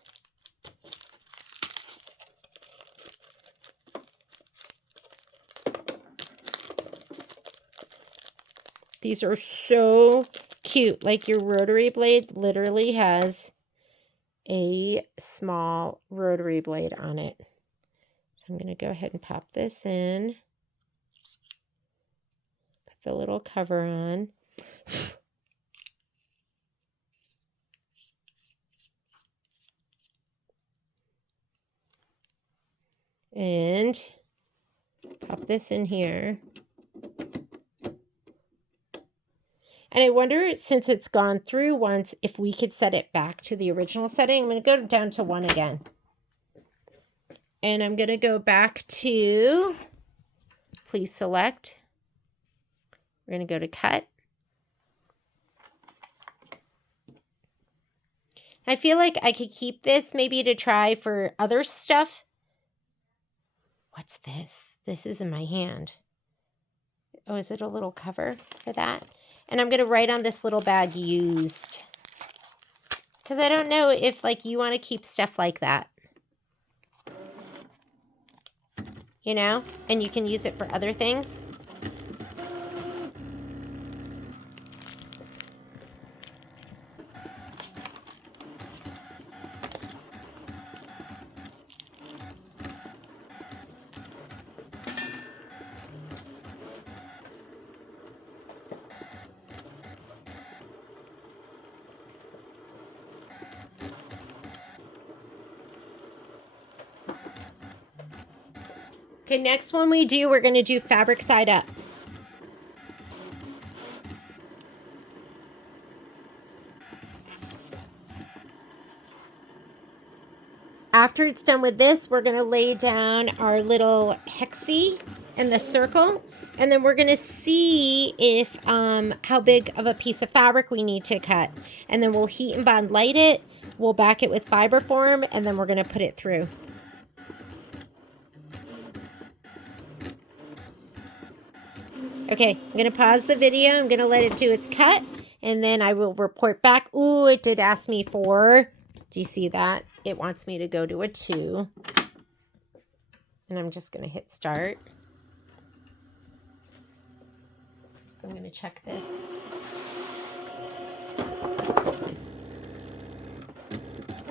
These are so cute. Like, your rotary blade literally has a small rotary blade on it. So I'm going to go ahead and pop this in. Put the little cover on. And pop this in here. And I wonder, since it's gone through once, if we could set it back to the original setting. I'm going to go down to 1 again. And I'm going to go back to, please select. We're going to go to cut. I feel like I could keep this maybe to try for other stuff. What's this? This is in my hand. Oh, is it a little cover for that? And I'm going to write on this little bag, used. Because I don't know if, like, you want to keep stuff like that. You know? And you can use it for other things. Okay, next one we're going to do fabric side up. After it's done with this, we're going to lay down our little hexie in the circle, and then we're going to see if how big of a piece of fabric we need to cut. And then we'll heat and Bond Lite it, we'll back it with fiber form, and then we're going to put it through. Okay, I'm going to pause the video. I'm going to let it do its cut, and then I will report back. Ooh, it did ask me for, do you see that? It wants me to go to a 2. And I'm just going to hit start. I'm going to check this.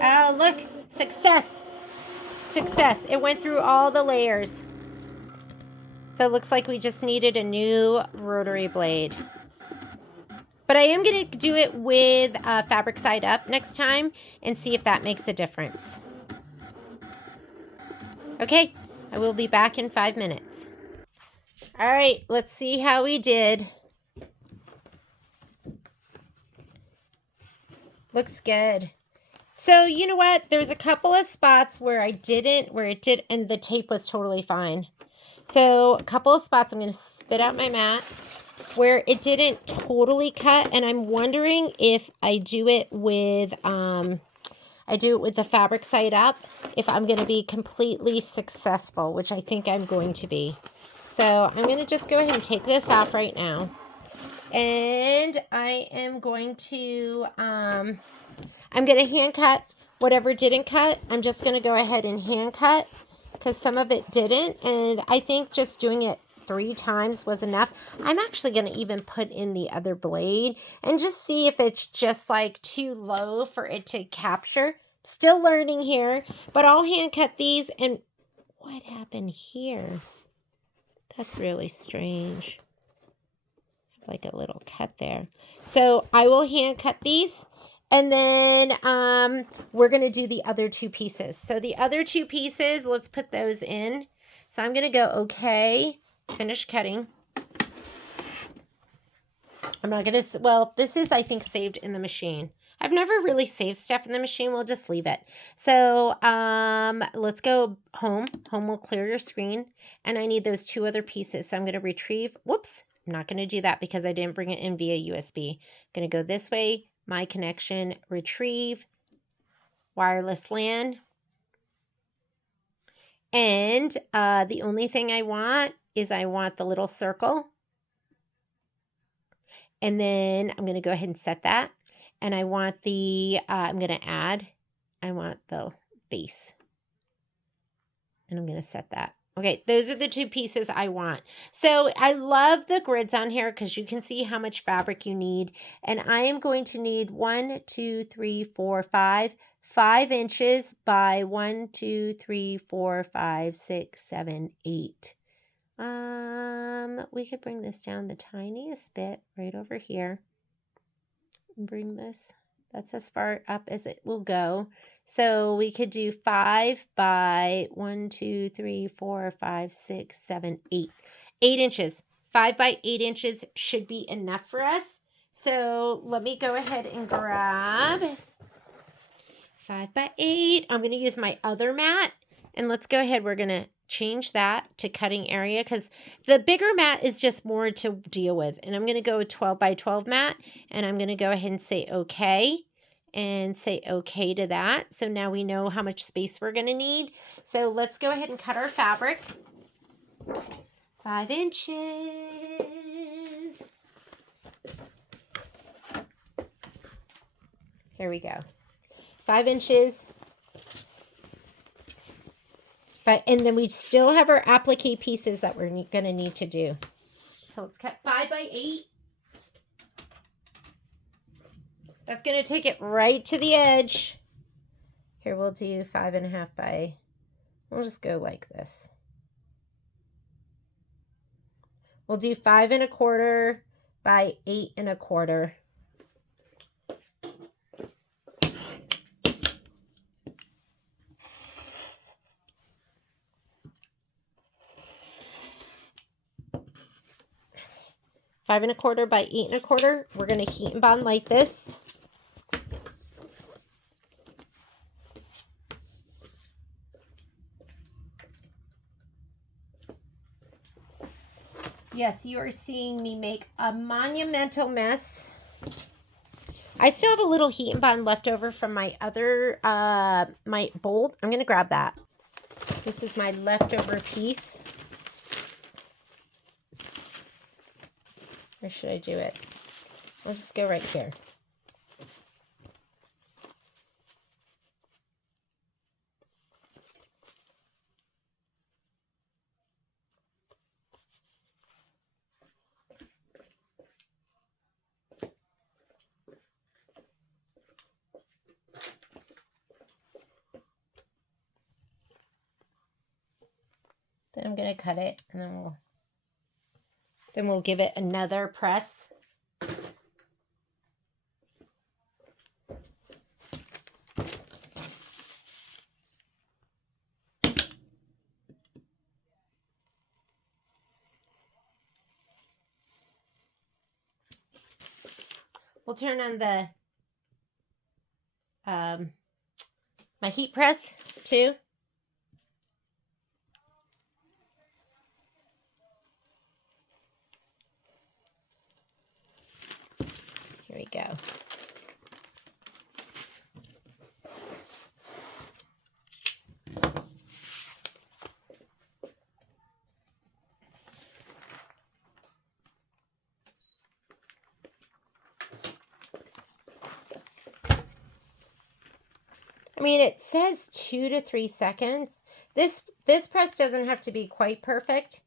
Oh, look, success. Success. It went through all the layers. So it looks like we just needed a new rotary blade. But I am going to do it with fabric side up next time and see if that makes a difference. Okay, I will be back in 5 minutes. All right, let's see how we did. Looks good. So you know what? There's a couple of spots where it did, and the tape was totally fine. So a couple of spots, I'm going to spit out my mat, where it didn't totally cut, and I'm wondering if I do it with the fabric side up, if I'm going to be completely successful, which I think I'm going to be. So I'm going to just go ahead and take this off right now, and I am going to I'm going to hand cut whatever didn't cut. I'm just going to go ahead and hand cut because some of it didn't, and I think just doing it 3 times was enough. I'm actually going to even put in the other blade and just see if it's just like too low for it to capture. Still learning here, but I'll hand cut these. And what happened here? That's really strange. Like a little cut there. So I will hand cut these, and then we're going to do the other two pieces. So the other two pieces, let's put those in. So I'm going to go, okay, finish cutting. I'm not going to, well, this is, I think, saved in the machine. I've never really saved stuff in the machine. We'll just leave it. So let's go home. Home will clear your screen. And I need those two other pieces. So I'm going to retrieve, whoops. I'm not going to do that because I didn't bring it in via USB. I'm going to go this way, my connection, retrieve, wireless LAN. And the only thing I want is I want the little circle. And then I'm going to go ahead and set that. And I want the, I'm going to add, I want the base. And I'm going to set that. Okay, those are the two pieces I want. So I love the grids on here because you can see how much fabric you need. And I am going to need 1, 2, 3, 4, 5 inches by 1, 2, 3, 4, 5, 6, 7, 8. We could bring this down the tiniest bit right over here. Bring this, that's as far up as it will go. So we could do 5 by 1, 2, 3, 4, 5, 6, 7, 8. 8 inches. 5 by 8 inches should be enough for us. So let me go ahead and grab 5 by 8. I'm going to use my other mat. And let's go ahead. We're going to change that to cutting area because the bigger mat is just more to deal with. And I'm going to go with 12 by 12 mat. And I'm going to go ahead and say okay. And say okay to that. So now we know how much space we're going to need. So let's go ahead and cut our fabric. 5 inches. Here we go. 5 inches. And then we still have our applique pieces that we're going to need to do. So let's cut 5 by 8. That's going to take it right to the edge. Here we'll do 5.5 by, we'll just go like this. We'll do 5.25 by 8.25. Five and a quarter by 8.25. We're going to heat and bond like this. Yes, you are seeing me make a monumental mess. I still have a little heat and bond left over from my other, my bolt. I'm going to grab that. This is my leftover piece. Where should I do it? I'll just go right here. Then I'm going to cut it and then we'll give it another press. We'll turn on the my heat press too. Here we go. I mean, it says 2 to 3 seconds. This press doesn't have to be quite perfect.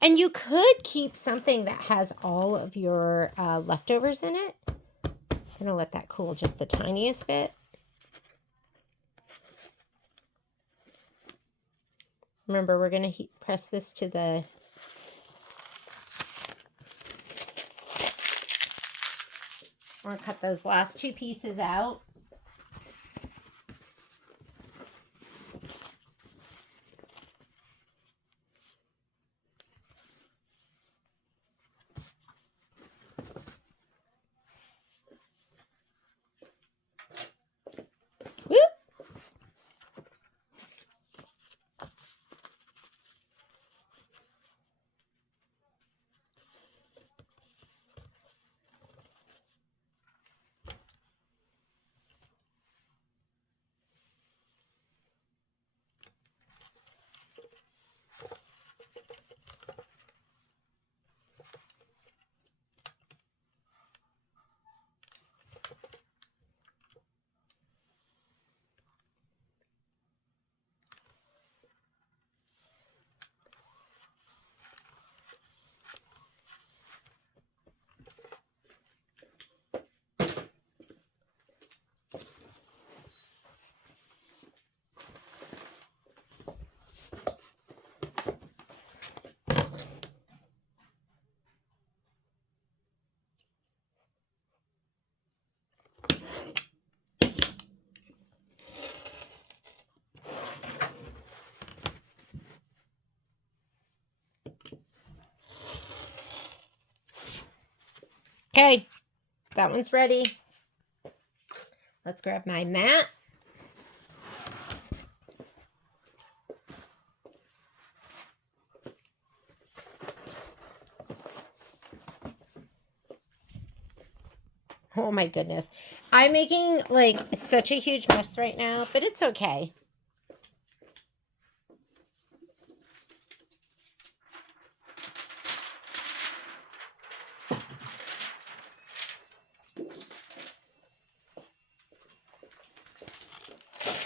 And you could keep something that has all of your leftovers in it. I'm going to let that cool just the tiniest bit. Remember, we're going to press this to the... We're going to cut those last two pieces out. Okay, that one's ready. Let's grab my mat. Oh my goodness. I'm making like such a huge mess right now, but it's okay.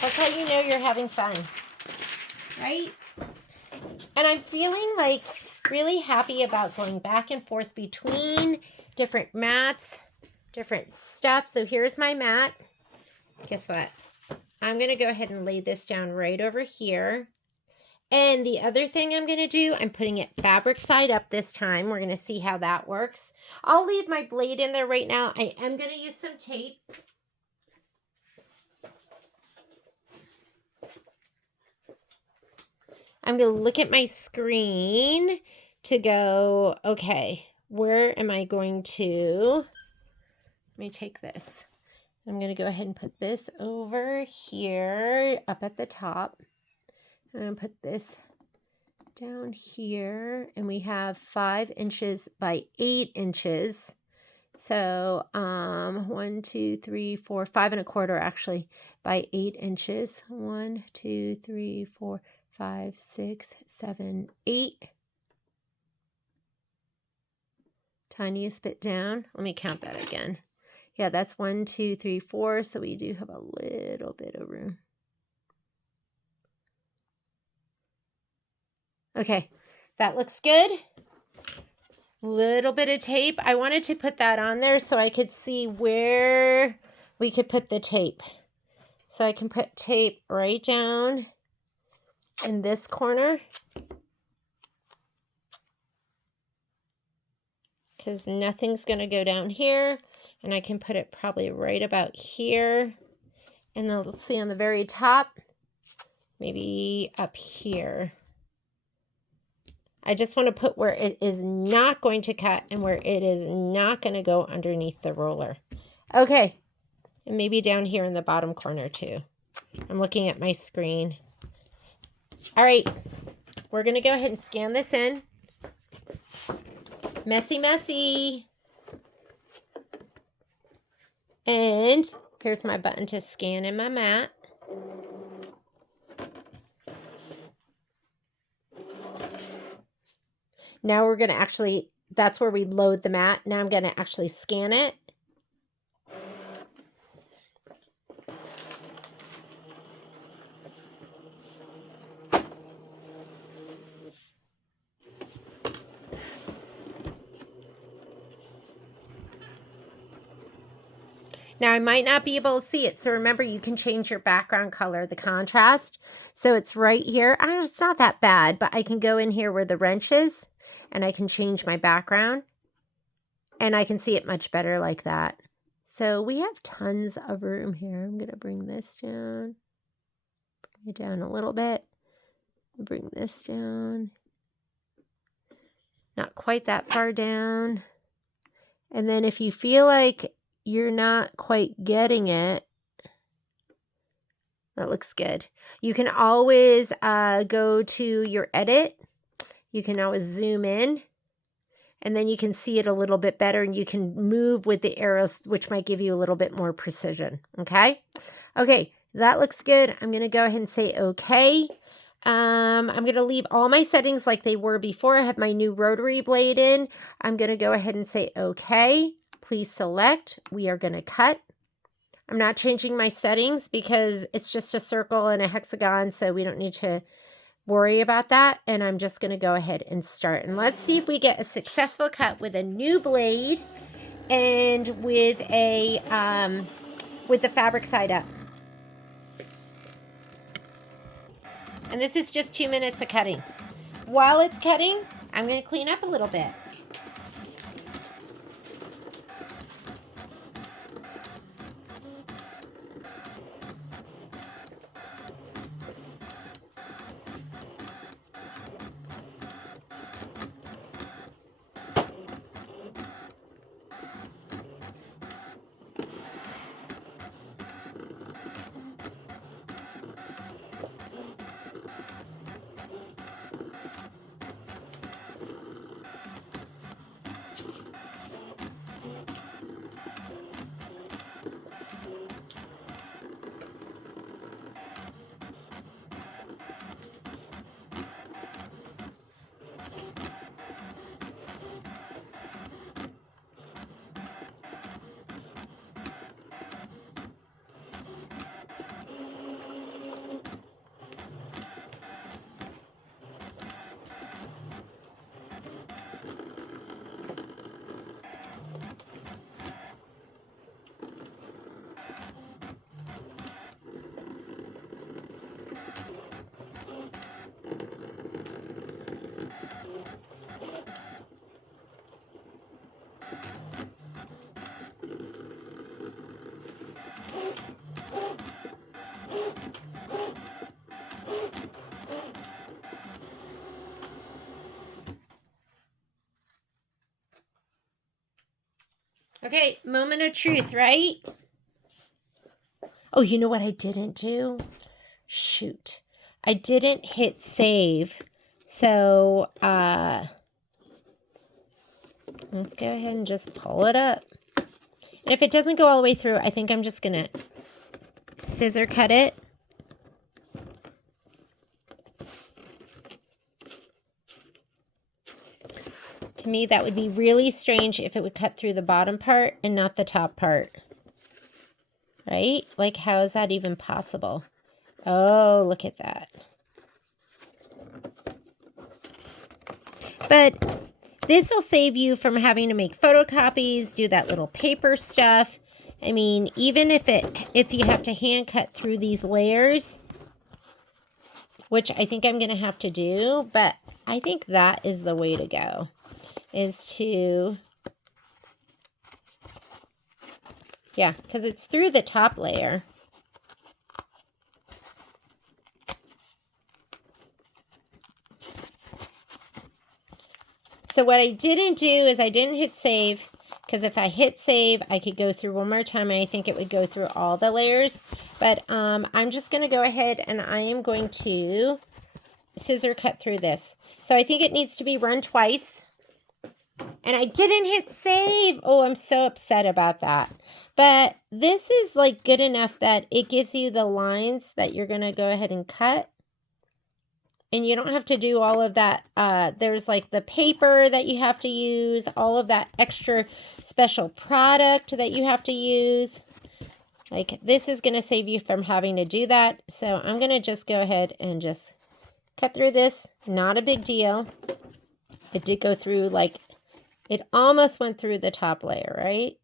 That's how you know you're having fun, right? And I'm feeling like really happy about going back and forth between different mats, different stuff. So here's my mat. Guess what? I'm going to go ahead and lay this down right over here. And the other thing I'm going to do, I'm putting it fabric side up this time. We're going to see how that works. I'll leave my blade in there right now. I am going to use some tape. I'm going to look at my screen to go, okay, where am I going to, let me take this. I'm going to go ahead and put this over here up at the top. I'm going to put this down here, and we have 5 inches by 8 inches. So 1, 2, 3, 4, 5 1/4 actually by 8 inches. 1, 2, 3, 4, 5, 6, 7, 8. Tiniest bit down. Let me count that again. Yeah, that's 1, 2, 3, 4. So we do have a little bit of room. Okay, that looks good. Little bit of tape. I wanted to put that on there so I could see where we could put the tape. So I can put tape right down in this corner, because nothing's going to go down here, and I can put it probably right about here. And then let's see on the very top, maybe up here. I just want to put where it is not going to cut and where it is not going to go underneath the roller. Okay, and maybe down here in the bottom corner too. I'm looking at my screen. All right, we're going to go ahead and scan this in. Messy, messy. And here's my button to scan in my mat. Now we're going to actually, that's where we load the mat. Now I'm going to actually scan it. Now I might not be able to see it. So remember, you can change your background color, the contrast. So it's right here. It's not that bad, but I can go in here where the wrench is and I can change my background and I can see it much better like that. So we have tons of room here. I'm going to bring this down, bring it down a little bit, bring this down, not quite that far down. And then if you feel like you're not quite getting it, that looks good. You can always go to your edit. You can always zoom in and then you can see it a little bit better and you can move with the arrows, which might give you a little bit more precision. Okay. Okay. That looks good. I'm going to go ahead and say okay. I'm going to leave all my settings like they were before. I have my new rotary blade in. I'm going to go ahead and say okay. Please select. We are going to cut. I'm not changing my settings because it's just a circle and a hexagon, so we don't need to worry about that. And I'm just going to go ahead and start. And let's see if we get a successful cut with a new blade and with the fabric side up. And this is just 2 minutes of cutting. While it's cutting, I'm going to clean up a little bit. Okay, moment of truth, right? Oh, you know what I didn't do? Shoot. I didn't hit save. So, let's go ahead and just pull it up. And if it doesn't go all the way through, I think I'm just going to scissor cut it. To me, that would be really strange if it would cut through the bottom part and not the top part. Right? Like, how is that even possible? Oh, look at that. But this will save you from having to make photocopies, do that little paper stuff. I mean, even if you have to hand cut through these layers, which I think I'm going to have to do, but I think that is the way to go. Is to, yeah, because it's through the top layer. So what I didn't do is I didn't hit save, because if I hit save, I could go through one more time, and I think it would go through all the layers. But I'm just going to go ahead and I am going to scissor cut through this. So I think it needs to be run twice. And I didn't hit save. Oh, I'm so upset about that. But this is like good enough that it gives you the lines that you're going to go ahead and cut. And you don't have to do all of that. There's like the paper that you have to use, all of that extra special product that you have to use. Like, this is going to save you from having to do that. So I'm going to just go ahead and just cut through this. Not a big deal. It did go through, like, it almost went through the top layer, right?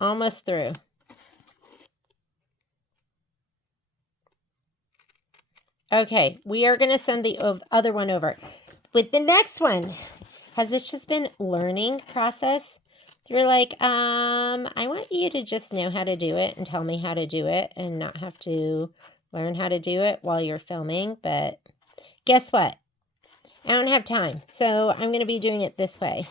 Almost through. Okay, we are going to send the other one over. With the next one, has this just been learning process? You're like, I want you to just know how to do it and tell me how to do it and not have to learn how to do it while you're filming. But guess what? I don't have time. So I'm going to be doing it this way.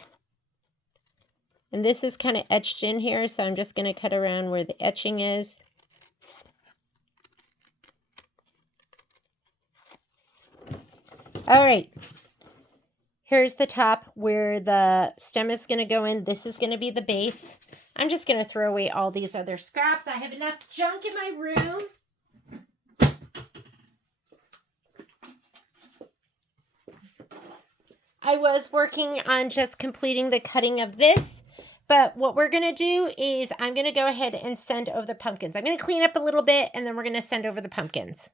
And this is kind of etched in here. So I'm just going to cut around where the etching is. All right. Here's the top where the stem is going to go in. This is going to be the base. I'm just going to throw away all these other scraps. I have enough junk in my room. I was working on just completing the cutting of this, but what we're going to do is I'm going to go ahead and send over the pumpkins. I'm going to clean up a little bit, and then we're going to send over the pumpkins,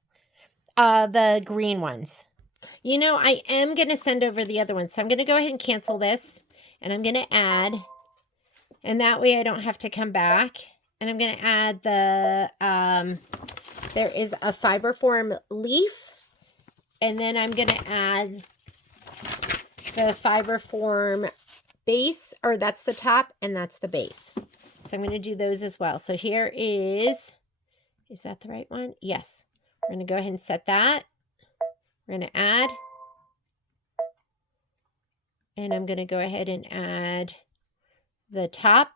the green ones. You know, I am going to send over the other ones, so I'm going to go ahead and cancel this, and I'm going to add, and that way I don't have to come back, and I'm going to add the, there is a fiber form leaf, and then I'm going to add the fiber form base, or that's the top and that's the base. So I'm going to do those as well. So here is that the right one? Yes. We're going to go ahead and set that. We're going to add. And I'm going to go ahead and add the top.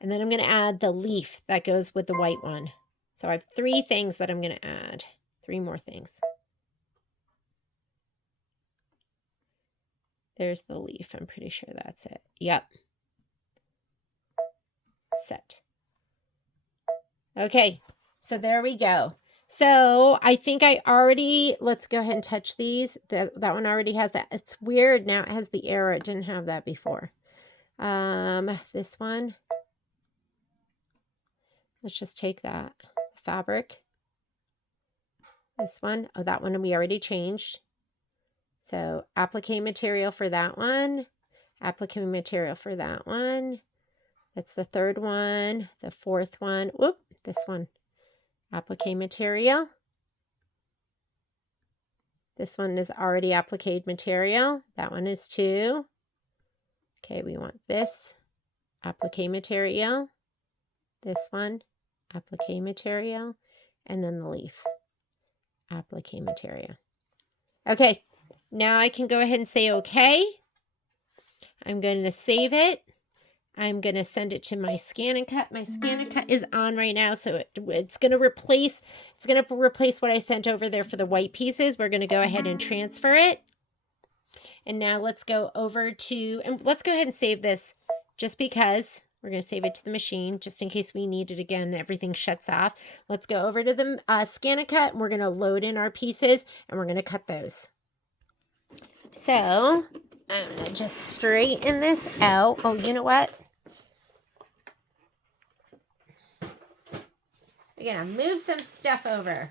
And then I'm going to add the leaf that goes with the white one. So I have 3 things that I'm going to add. 3 more things. There's the leaf. I'm pretty sure that's it. Yep. Set. Okay. So there we go. So I think I already, let's go ahead and touch these. That one already has that. It's weird. Now it has the arrow. It didn't have that before. This one. Let's just take that fabric. This one. Oh, that one we already changed. So applique material for that one. Applique material for that one. That's the 3rd one. The 4th one. Whoop, this one. Applique material. This one is already applique material. That one is 2. Okay, we want this. Applique material. This one. Applique material. And then the leaf. Applique material. Okay. Now I can go ahead and say okay. I'm going to save it. I'm going to send it to my scan and cut. My scan and cut is on right now, so it's going to replace what I sent over there for the white pieces. We're going to go ahead and transfer it. And now let's go over to, and let's go ahead and save this just because we're going to save it to the machine just in case we need it again and everything shuts off. Let's go over to the scan and cut, and we're going to load in our pieces, and we're going to cut those. So I'm going to just straighten this out. Oh, you know what? We're going to move some stuff over.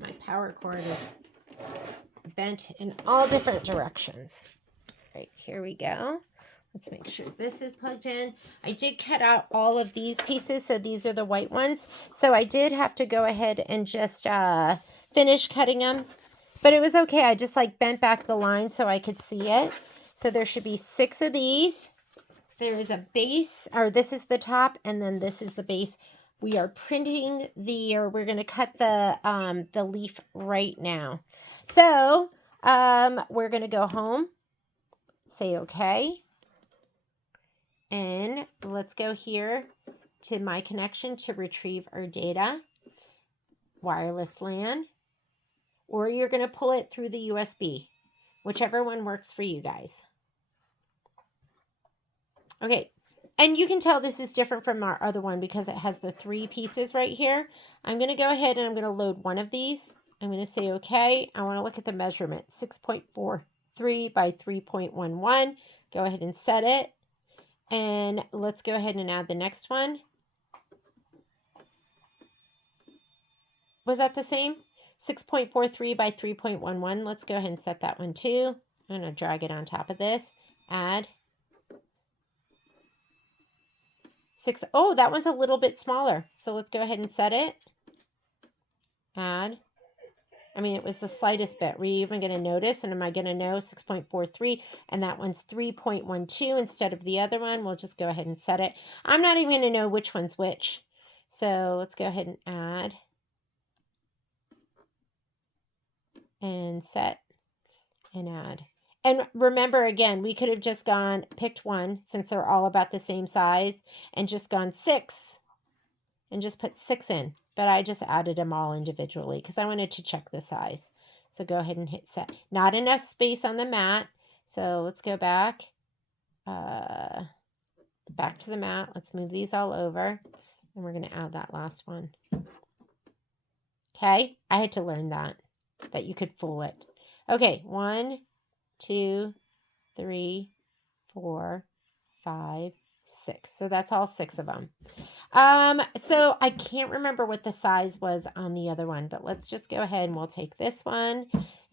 My power cord is bent in all different directions. All right, here we go. Let's make sure this is plugged in. I did cut out all of these pieces, so these are the white ones. So I did have to go ahead and just finish cutting them. But it was okay. I just like bent back the line so I could see it. So there should be 6 of these. There is a base, or this is the top, and then this is the base. We are printing we're going to cut the leaf right now. So we're going to go home, say okay. And let's go here to my connection to retrieve our data, wireless LAN, or you're going to pull it through the USB, whichever one works for you guys. Okay, and you can tell this is different from our other one because it has the 3 pieces right here. I'm going to go ahead and I'm going to load one of these. I'm going to say okay. I want to look at the measurement, 6.43 by 3.11. Go ahead and set it. And let's go ahead and add the next one. Was that the same? 6.43 by 3.11. Let's go ahead and set that one too. I'm going to drag it on top of this. Add. 6. Oh, that one's a little bit smaller. So let's go ahead and set it. Add. I mean, it was the slightest bit. Were you even going to notice? And am I going to know 6.43? And that one's 3.12 instead of the other one. We'll just go ahead and set it. I'm not even going to know which one's which. So let's go ahead and add. And set. And add. And remember, again, we could have just picked one since they're all about the same size and just gone 6 and just put 6 in. But I just added them all individually because I wanted to check the size. So go ahead and hit set. Not enough space on the mat. So let's go back. Back to the mat. Let's move these all over. And we're going to add that last one. Okay. I had to learn that you could fool it. Okay. 1, 2, 3, 4, 5, 6. So that's all 6 of them. So I can't remember what the size was on the other one, but let's just go ahead and we'll take this one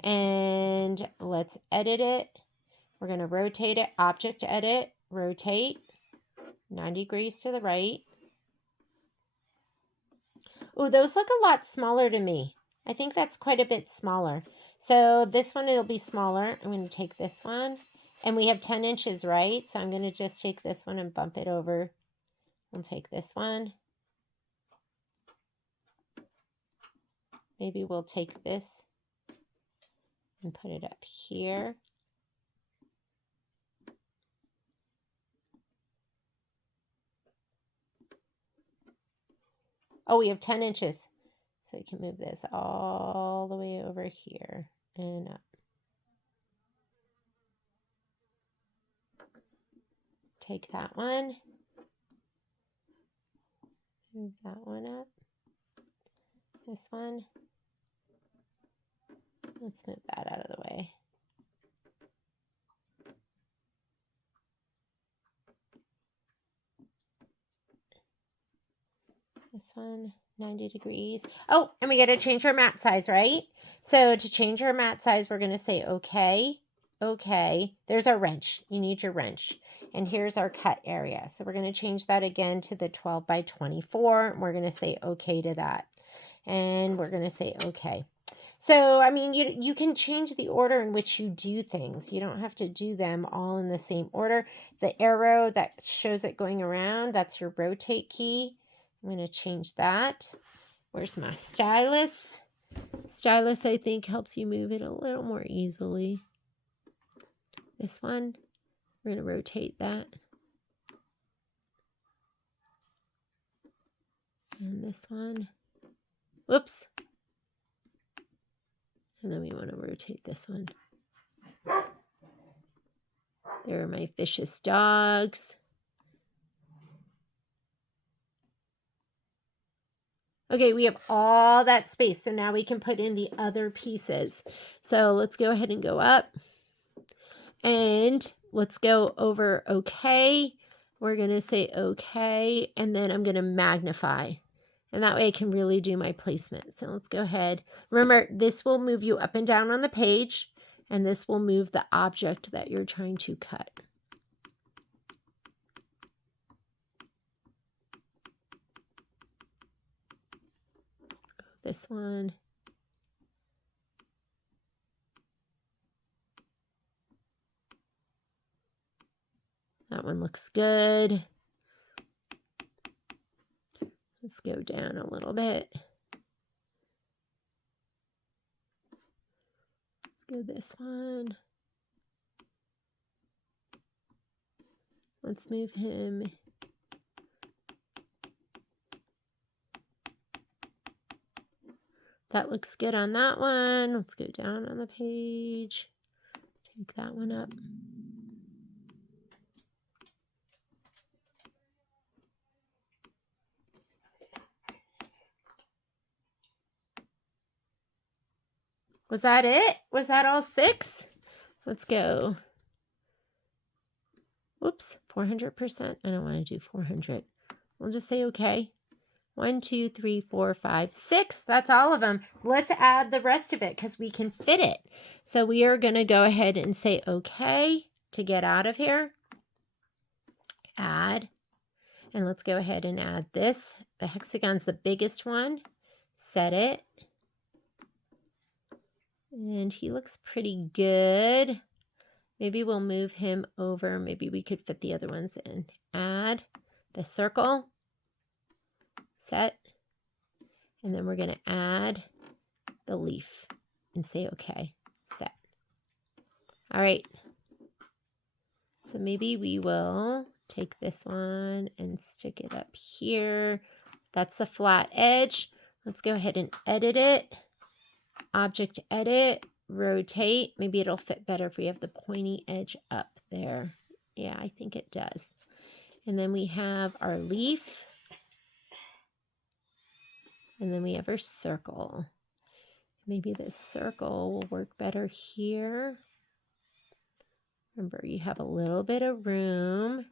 and let's edit it. We're going to rotate it, object edit, rotate 90 degrees to the right. Oh, those look a lot smaller to me. I think that's quite a bit smaller. So this one, it'll be smaller. I'm going to take this one. And we have 10 inches, right? So I'm going to just take this one and bump it over. We'll take this one. Maybe we'll take this and put it up here. Oh, we have 10 inches. So we can move this all the way over here and up. Take that one. Move that one up. This one. Let's move that out of the way. This one, 90 degrees. Oh, and we got to change our mat size, right? So to change our mat size, we're going to say, okay, okay. There's our wrench. You need your wrench. And here's our cut area. So we're going to change that again to the 12 by 24. We're going to say okay to that. And we're going to say okay. So, I mean, you can change the order in which you do things. You don't have to do them all in the same order. The arrow that shows it going around, that's your rotate key. I'm going to change that. Where's my stylus? Stylus, I think, helps you move it a little more easily. This one, we're going to rotate that. And this one. Whoops. And then we want to rotate this one. There are my vicious dogs. Okay, we have all that space. So now we can put in the other pieces. So let's go ahead and go up. And let's go over okay. We're going to say okay. And then I'm going to magnify. And that way I can really do my placement. So let's go ahead. Remember, this will move you up and down on the page. And this will move the object that you're trying to cut. This one. That one looks good. Let's go down a little bit. Let's go this one. Let's move him. That looks good on that one. Let's go down on the page. Take that one up. Was that it? Was that all 6? Let's go. Whoops, 400%. I don't want to do 400. We'll just say okay. 1, 2, 3, 4, 5, 6. That's all of them. Let's add the rest of it because we can fit it. So we are going to go ahead and say okay to get out of here. Add. And let's go ahead and add this. The hexagon's the biggest one. Set it. And he looks pretty good. Maybe we'll move him over. Maybe we could fit the other ones in. Add the circle. Set. And then we're going to add the leaf and say okay. Set. All right. So maybe we will take this one and stick it up here. That's the flat edge. Let's go ahead and edit it. Object edit, rotate. Maybe it'll fit better if we have the pointy edge up there. Yeah, I think it does. And then we have our leaf. And then we have our circle. Maybe this circle will work better here. Remember, you have a little bit of room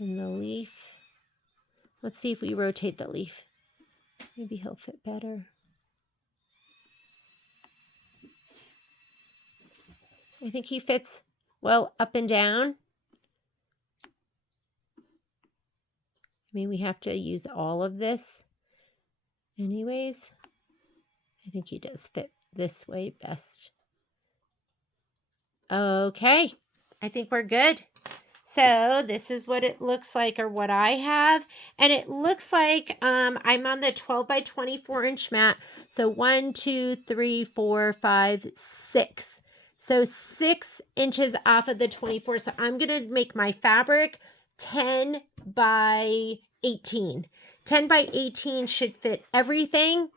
in the leaf. Let's see if we rotate the leaf. Maybe he'll fit better. I think he fits well up and down. I mean, we have to use all of this anyways. I think he does fit this way best. Okay, I think we're good. So this is what it looks like, or what I have. And it looks like I'm on the 12 by 24 inch mat. So 1, 2, 3, 4, 5, 6. So 6 inches off of the 24. So I'm going to make my fabric 10 by 18. 10 by 18 should fit everything.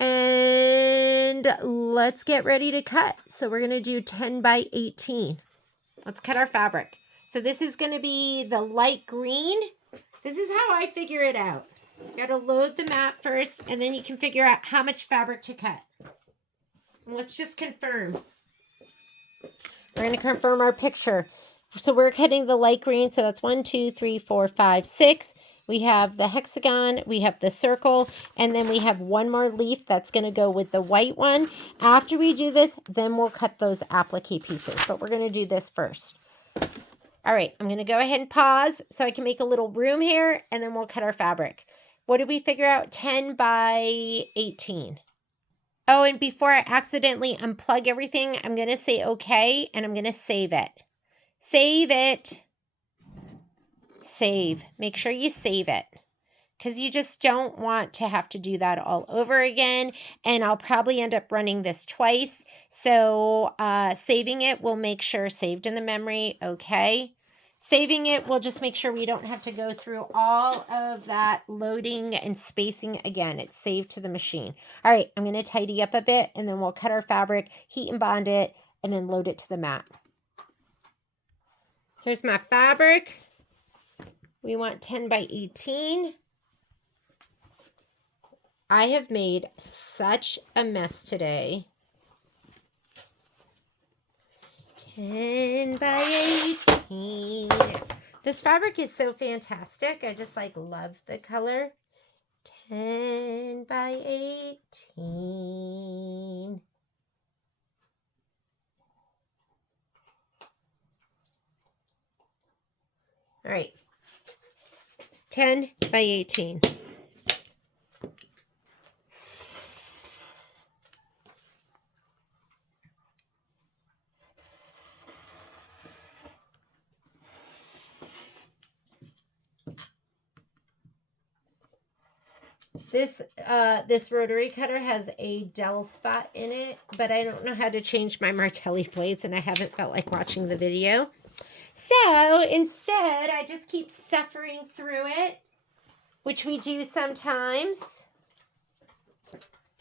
And let's get ready to cut. So we're going to do 10 by 18. Let's cut our fabric. So this is going to be the light green. This is how I figure it out. You got to load the mat first, and then you can figure out how much fabric to cut. And let's just confirm. We're going to confirm our picture. So we're cutting the light green. So that's 1, 2, 3, 4, 5, 6. We have the hexagon, we have the circle, and then we have one more leaf that's going to go with the white one. After we do this, then we'll cut those applique pieces, but we're going to do this first. All right, I'm going to go ahead and pause so I can make a little room here, and then we'll cut our fabric. What did we figure out? 10 by 18. Oh, and before I accidentally unplug everything, I'm going to say okay, and I'm going to save it. Save it. Save. Make sure you save it, because you just don't want to have to do that all over again. And I'll probably end up running this twice. So saving it will make sure saved in the memory. Okay. Saving it will just make sure we don't have to go through all of that loading and spacing again. It's saved to the machine. All right. I'm going to tidy up a bit, and then we'll cut our fabric, heat and bond it, and then load it to the mat. Here's my fabric. We want 10 by 18. I have made such a mess today. 10 by 18. This fabric is so fantastic. I just love the color. 10 by 18. All right. 10 by 18. This rotary cutter has a dull spot in it, but I don't know how to change my Martelli blades, and I haven't felt like watching the video. So instead, I just keep suffering through it, which we do sometimes.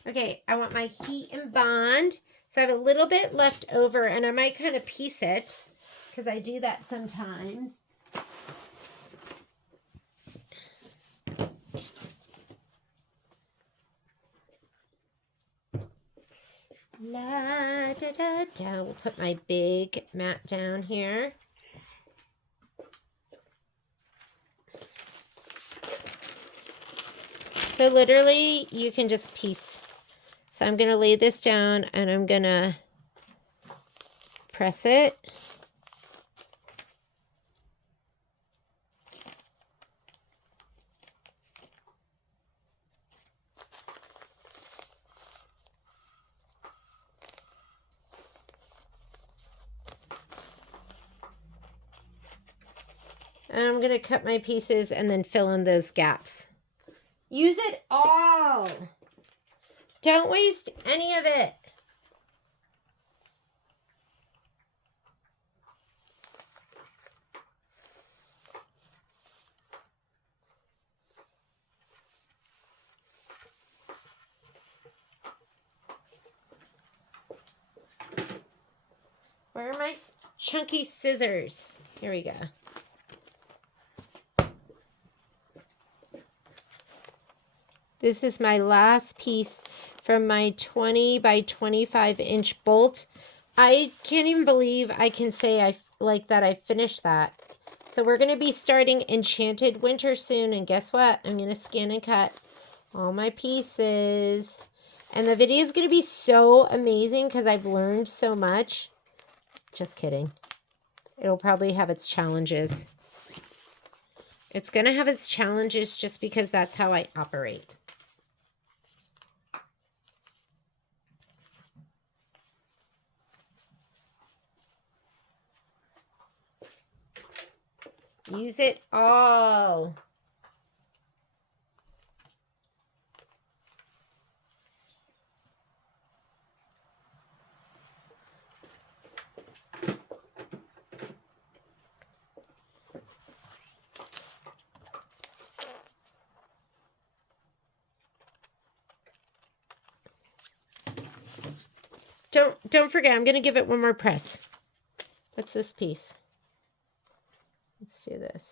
Okay, I want my heat and bond. So I have a little bit left over, and I might kind of piece it, because I do that sometimes. La da da da. We'll put my big mat down here. So literally you can just piece. So I'm going to lay this down and I'm going to press it. And I'm going to cut my pieces and then fill in those gaps. Use it all. Don't waste any of it. Where are my chunky scissors? Here we go. This is my last piece from my 20 by 25 inch bolt. I can't even believe I can say I finished that. So we're going to be starting Enchanted Winter soon. And guess what? I'm going to scan and cut all my pieces. And the video is going to be so amazing because I've learned so much. Just kidding. It'll probably have its challenges. It's going to have its challenges just because that's how I operate. Use it all. Don't forget, I'm going to give it one more press. What's this piece? Let's do this.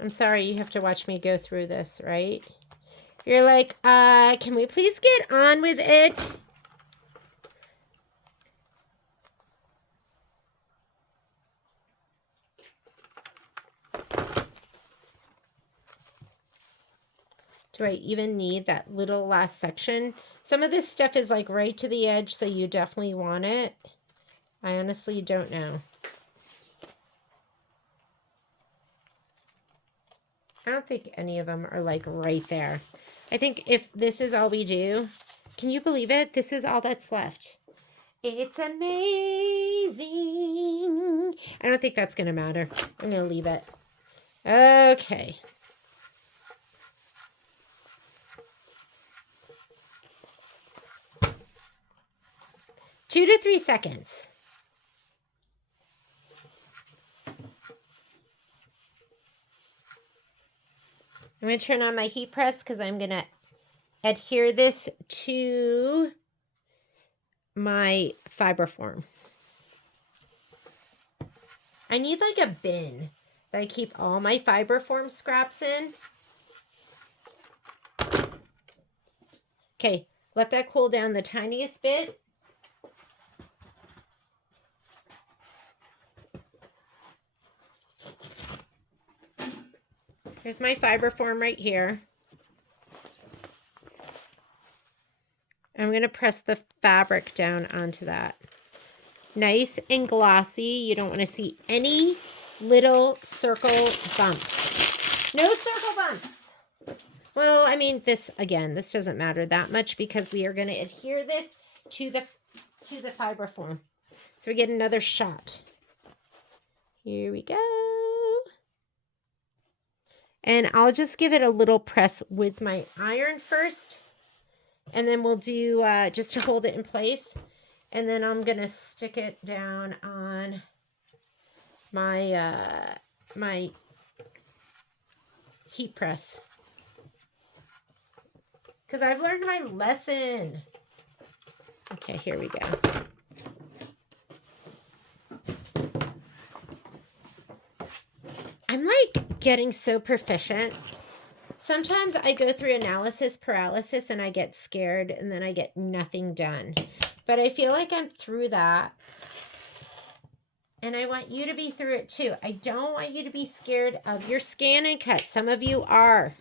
I'm sorry you have to watch me go through this, right? You're like, can we please get on with it? Do I even need that little last section? Some of this stuff is like right to the edge, so you definitely want it. I honestly don't know. I don't think any of them are like right there. I think if this is all we do, can you believe it? This is all that's left. It's amazing. I don't think that's going to matter. I'm going to leave it. Okay. Two to 3 seconds. I'm going to turn on my heat press because I'm going to adhere this to my fiber form. I need like a bin that I keep all my fiber form scraps in. Okay, let that cool down the tiniest bit. Here's my fiber form right here. I'm going to press the fabric down onto that. Nice and glossy. You don't want to see any little circle bumps. No circle bumps. Well, I mean, this doesn't matter that much because we are going to adhere this to the fiber form. So we get another shot. Here we go. And I'll just give it a little press with my iron first. And then we'll do, just to hold it in place. And then I'm going to stick it down on my, my heat press. Because I've learned my lesson. Okay, here we go. I'm like getting so proficient. Sometimes I go through analysis paralysis and I get scared and then I get nothing done. But I feel like I'm through that. And I want you to be through it too. I don't want you to be scared of your scan and cut. Some of you are.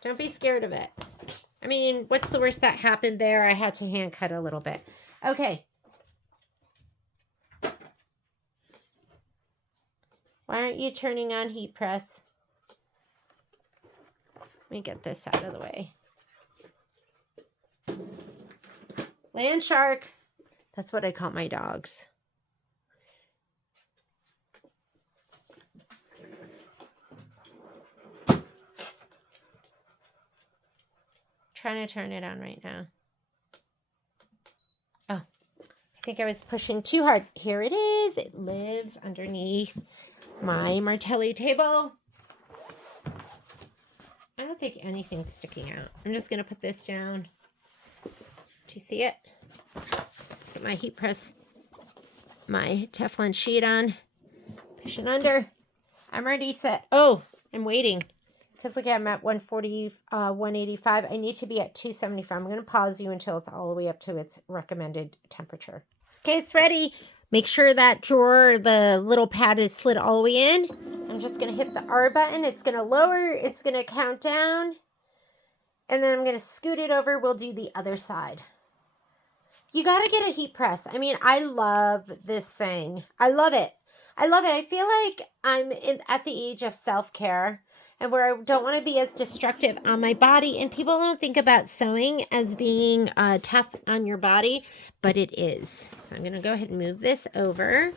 Don't be scared of it. I mean, what's the worst that happened there? I had to hand cut a little bit. Okay. Why aren't you turning on heat press? Let me get this out of the way. Land shark. That's what I call my dogs. Trying to turn it on right now. Oh, I think I was pushing too hard. Here it is. It lives underneath my martelli table. I don't think anything's sticking out. I'm just going to put this down. Do you see it? Put my heat press, my Teflon sheet on. Push it under. I'm already set. Oh, I'm waiting. Because look, I'm at 140, 185. I need to be at 275. I'm going to pause you until it's all the way up to its recommended temperature. Okay, it's ready. Make sure that drawer, the little pad is slid all the way in. I'm just going to hit the R button. It's going to lower. It's going to count down. And then I'm going to scoot it over. We'll do the other side. You got to get a heat press. I mean, I love this thing. I love it. I love it. I feel like I'm at the age of self-care and where I don't want to be as destructive on my body. And people don't think about sewing as being tough on your body, but it is. So I'm going to go ahead and move this over.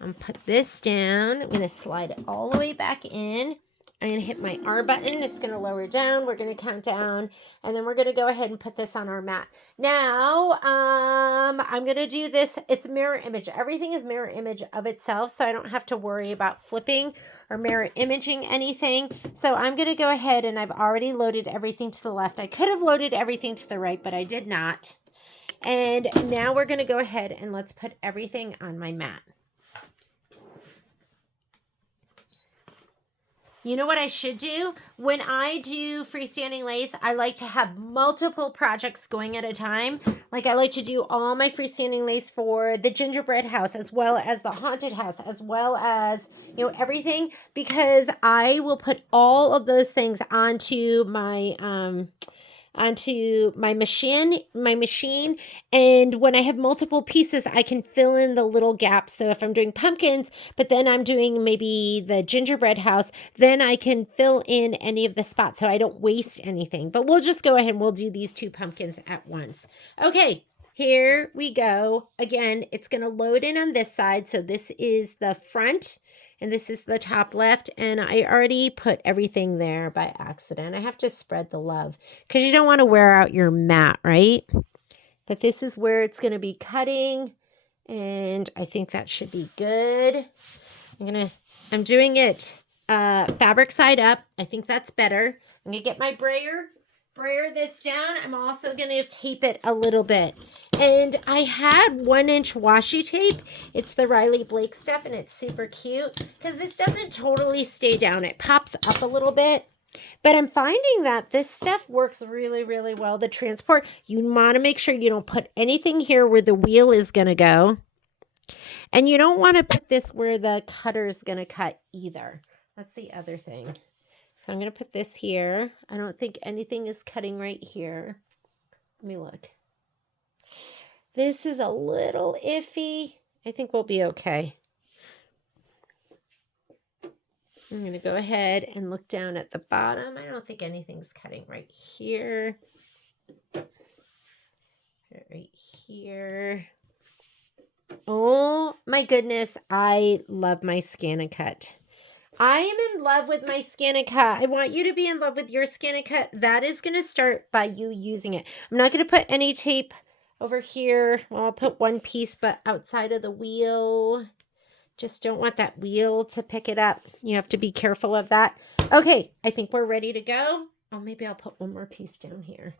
I'm going to put this down. I'm going to slide it all the way back in. I'm going to hit my R button. It's going to lower down. We're going to count down. And then we're going to go ahead and put this on our mat. Now, I'm going to do this. It's mirror image. Everything is mirror image of itself, so I don't have to worry about flipping or mirror imaging anything. So I'm going to go ahead, and I've already loaded everything to the left. I could have loaded everything to the right, but I did not. And now we're going to go ahead and let's put everything on my mat. You know what I should do? When I do freestanding lace, I like to have multiple projects going at a time. Like I like to do all my freestanding lace for the gingerbread house, as well as the haunted house, as well as, you know, everything, because I will put all of those things onto my machine. And when I have multiple pieces, I can fill in the little gaps. So if I'm doing pumpkins, but then I'm doing maybe the gingerbread house, then I can fill in any of the spots so I don't waste anything. But we'll just go ahead and we'll do these two pumpkins at once. Okay, here we go. Again, it's going to load in on this side. So this is the front. And this is the top left, and I already put everything there by accident. I have to spread the love because you don't want to wear out your mat, right? But this is where it's going to be cutting, and I think that should be good. I'm doing it fabric side up. I think that's better. I'm going to get my brayer this down. I'm also going to tape it a little bit. And I had 1-inch washi tape. It's the Riley Blake stuff, and it's super cute because this doesn't totally stay down. It pops up a little bit. But I'm finding that this stuff works really, really well. The transport, you want to make sure you don't put anything here where the wheel is going to go. And you don't want to put this where the cutter is going to cut either. That's the other thing. So I'm going to put this here. I don't think anything is cutting right here. Let me look. This is a little iffy. I think we'll be okay. I'm going to go ahead and look down at the bottom. I don't think anything's cutting right here. Right here. Oh my goodness. I love my scan and cut. I am in love with my scan and cut. I want you to be in love with your scan and cut. That is going to start by you using it. I'm not going to put any tape over here. Well, I'll put one piece, but outside of the wheel. Just don't want that wheel to pick it up. You have to be careful of that. Okay, I think we're ready to go. Oh, maybe I'll put one more piece down here.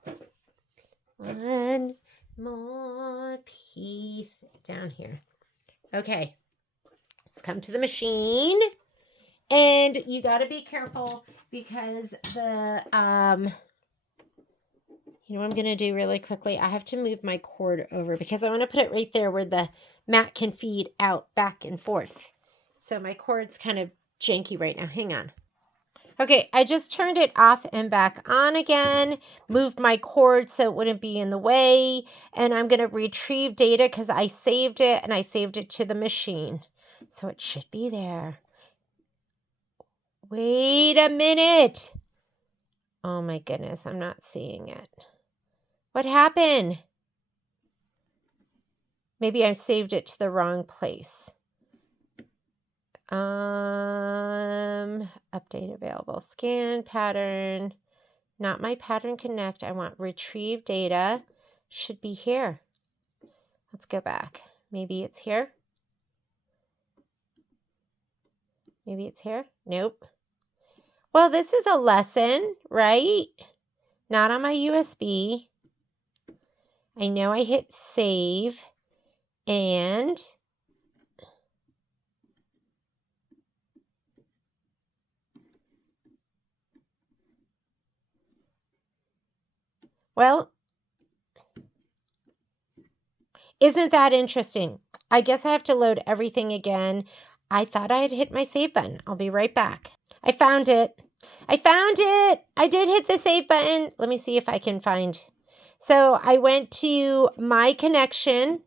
One more piece down here. Okay, let's come to the machine. And you got to be careful because the, you know what I'm going to do really quickly? I have to move my cord over because I want to put it right there where the mat can feed out back and forth. So my cord's kind of janky right now. Hang on. Okay, I just turned it off and back on again, moved my cord so it wouldn't be in the way, and I'm going to retrieve data because I saved it and I saved it to the machine. So it should be there. Wait a minute. Oh my goodness, I'm not seeing it. What happened? Maybe I saved it to the wrong place. Update available. Scan pattern. Not my pattern connect. I want retrieve data. Should be here. Let's go back. Maybe it's here. Maybe it's here. Nope. Well, this is a lesson, right? Not on my USB. I know I hit save and well, isn't that interesting? I guess I have to load everything again. I thought I had hit my save button. I'll be right back. I found it. I found it. I did hit the save button. Let me see if I can find. So I went to my connection,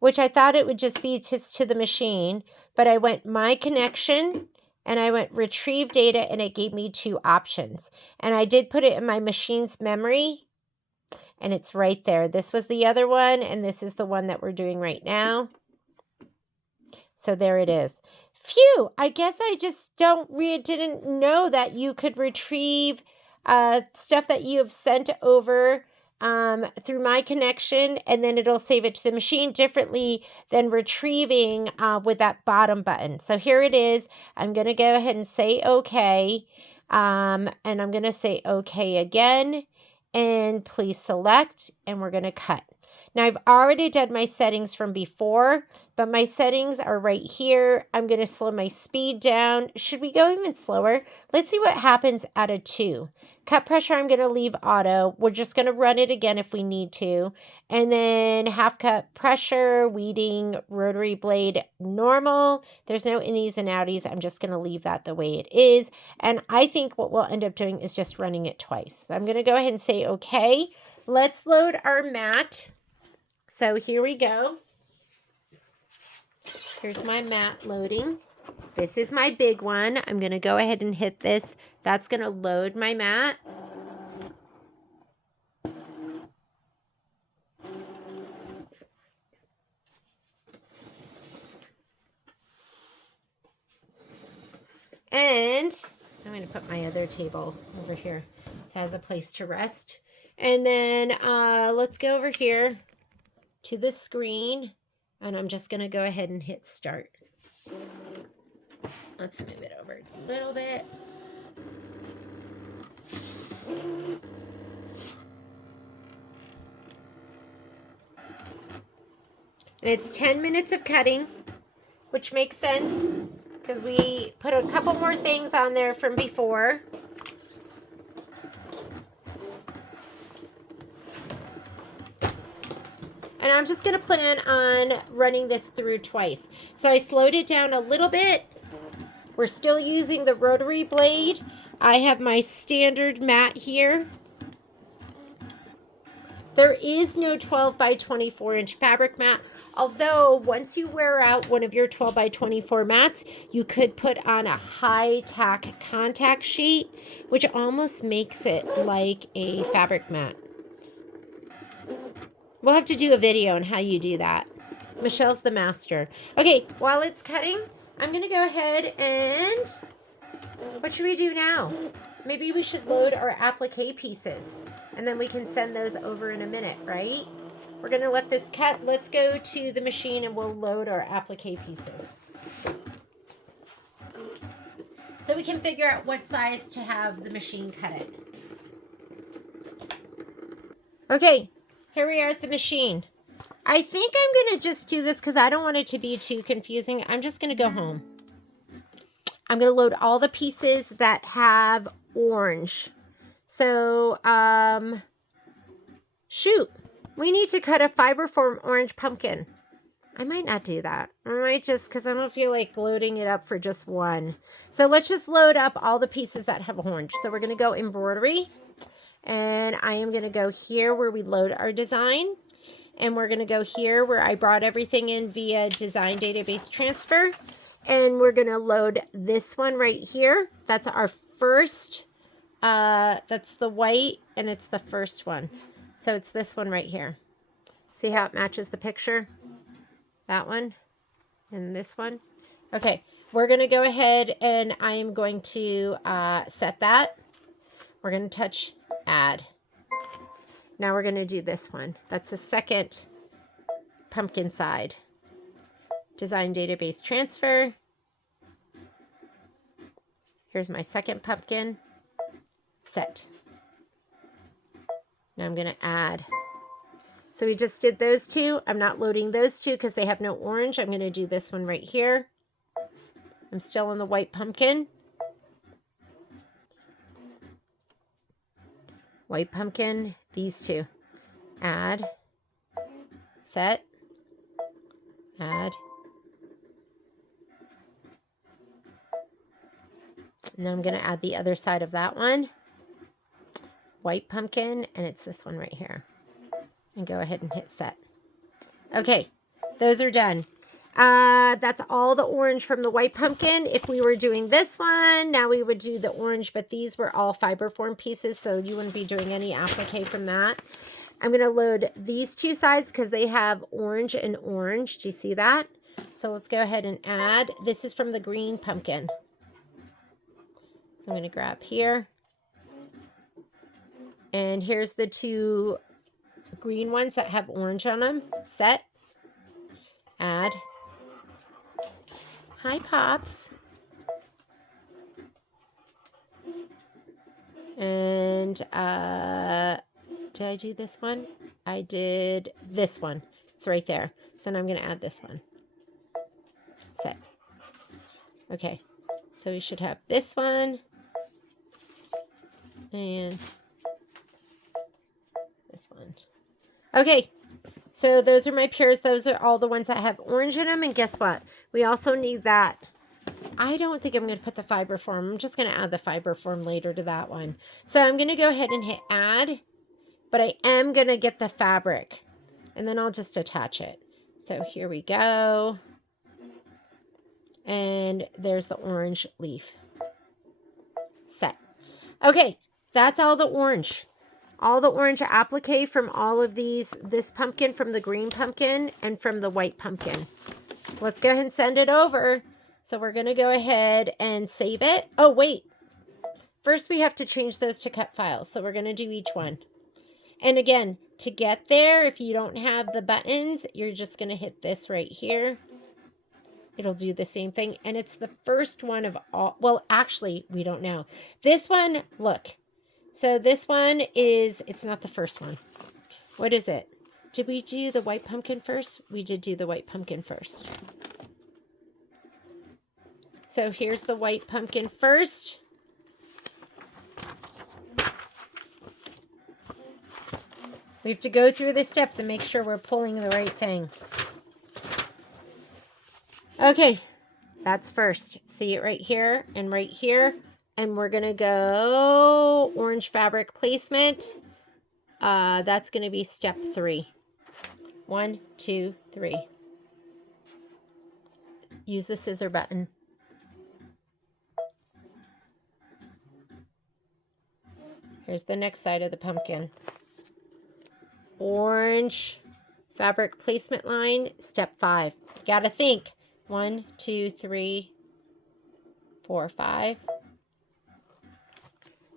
which I thought it would just be to the machine, but I went my connection and I went retrieve data and it gave me 2 options. And I did put it in my machine's memory and it's right there. This was the other one and this is the one that we're doing right now. So there it is. Phew, I guess I just didn't know that you could retrieve stuff that you have sent over through my connection, and then it'll save it to the machine differently than retrieving with that bottom button. So here it is. I'm going to go ahead and say okay, and I'm going to say okay again, and please select, and we're going to cut. Now, I've already done my settings from before, but my settings are right here. I'm going to slow my speed down. Should we go even slower? Let's see what happens at a 2. Cut pressure, I'm going to leave auto. We're just going to run it again if we need to. And then half cut pressure, weeding, rotary blade, normal. There's no innies and outies. I'm just going to leave that the way it is. And I think what we'll end up doing is just running it twice. So I'm going to go ahead and say okay. Let's load our mat. So here we go. Here's my mat loading. This is my big one. I'm going to go ahead and hit this. That's going to load my mat. And I'm going to put my other table over here. It has a place to rest. And then let's go over here to the screen. And I'm just going to go ahead and hit start. Let's move it over a little bit. And it's 10 minutes of cutting, which makes sense because we put a couple more things on there from before. And I'm just going to plan on running this through twice. So I slowed it down a little bit. We're still using the rotary blade. I have my standard mat here. There is no 12 by 24 inch fabric mat. Although once you wear out one of your 12 by 24 mats, you could put on a high tack contact sheet, which almost makes it like a fabric mat. We'll have to do a video on how you do that. Michelle's the master. Okay, while it's cutting, I'm going to go ahead and... what should we do now? Maybe we should load our applique pieces. And then we can send those over in a minute, right? We're going to let this cut. Let's go to the machine and we'll load our applique pieces. So we can figure out what size to have the machine cut it. Okay. Here we are at the machine. I think I'm going to just do this because I don't want it to be too confusing. I'm just going to go home. I'm going to load all the pieces that have orange. So, shoot, we need to cut a fiberform orange pumpkin. I might not do that. I might just, because I don't feel like loading it up for just one. So let's just load up all the pieces that have orange. So we're going to go embroidery. And I am going to go here where we load our design. And we're going to go here where I brought everything in via design database transfer. And we're going to load this one right here. That's our first, that's the white, and it's the first one. So it's this one right here. See how it matches the picture? That one and this one. Okay, we're going to go ahead and I am going to set that. We're going to touch add. Now we're going to do this one. That's the second pumpkin side. Design database transfer. Here's my second pumpkin. Set. Now I'm going to add. So we just did those two. I'm not loading those two because they have no orange. I'm going to do this one right here. I'm still on the white pumpkin. White pumpkin, these two. Add, set, add. Now I'm going to add the other side of that one. White pumpkin, and it's this one right here. And go ahead and hit set. Okay, those are done. That's all the orange from the white pumpkin. If we were doing this one, now we would do the orange, but these were all fiberform pieces, so you wouldn't be doing any applique from that. I'm going to load these two sides because they have orange and orange. Do you see that? So let's go ahead and add. This is from the green pumpkin. So I'm going to grab here. And here's the two green ones that have orange on them. Set. Add. Hi, Pops. And did I do this one? I did this one. It's right there. So now I'm going to add this one. Set. Okay. So we should have this one. And this one. Okay. So those are my pairs. Those are all the ones that have orange in them. And guess what? We also need that. I don't think I'm going to put the fiber form. I'm just going to add the fiber form later to that one. So I'm going to go ahead and hit add. But I am going to get the fabric. And then I'll just attach it. So here we go. And there's the orange leaf. Set. Okay. That's all the orange. All the orange applique from all of these, this pumpkin, from the green pumpkin, and from the white pumpkin. Let's go ahead and send it over. So we're going to go ahead and save it. Oh, wait. First, we have to change those to cut files. So we're going to do each one. And again, to get there, if you don't have the buttons, you're just going to hit this right here. It'll do the same thing. And it's the first one of all. Well, actually, we don't know. This one, look. So this one is, it's not the first one. What is it? Did we do the white pumpkin first? We did do the white pumpkin first. So here's the white pumpkin first. We have to go through the steps and make sure we're pulling the right thing. Okay, that's first. See it right here and right here. And we're going to go orange fabric placement. That's going to be step 3. 1, 2, 3. Use the scissor button. Here's the next side of the pumpkin. Orange fabric placement line, step 5. You got to think. 1, 2, 3, 4, 5.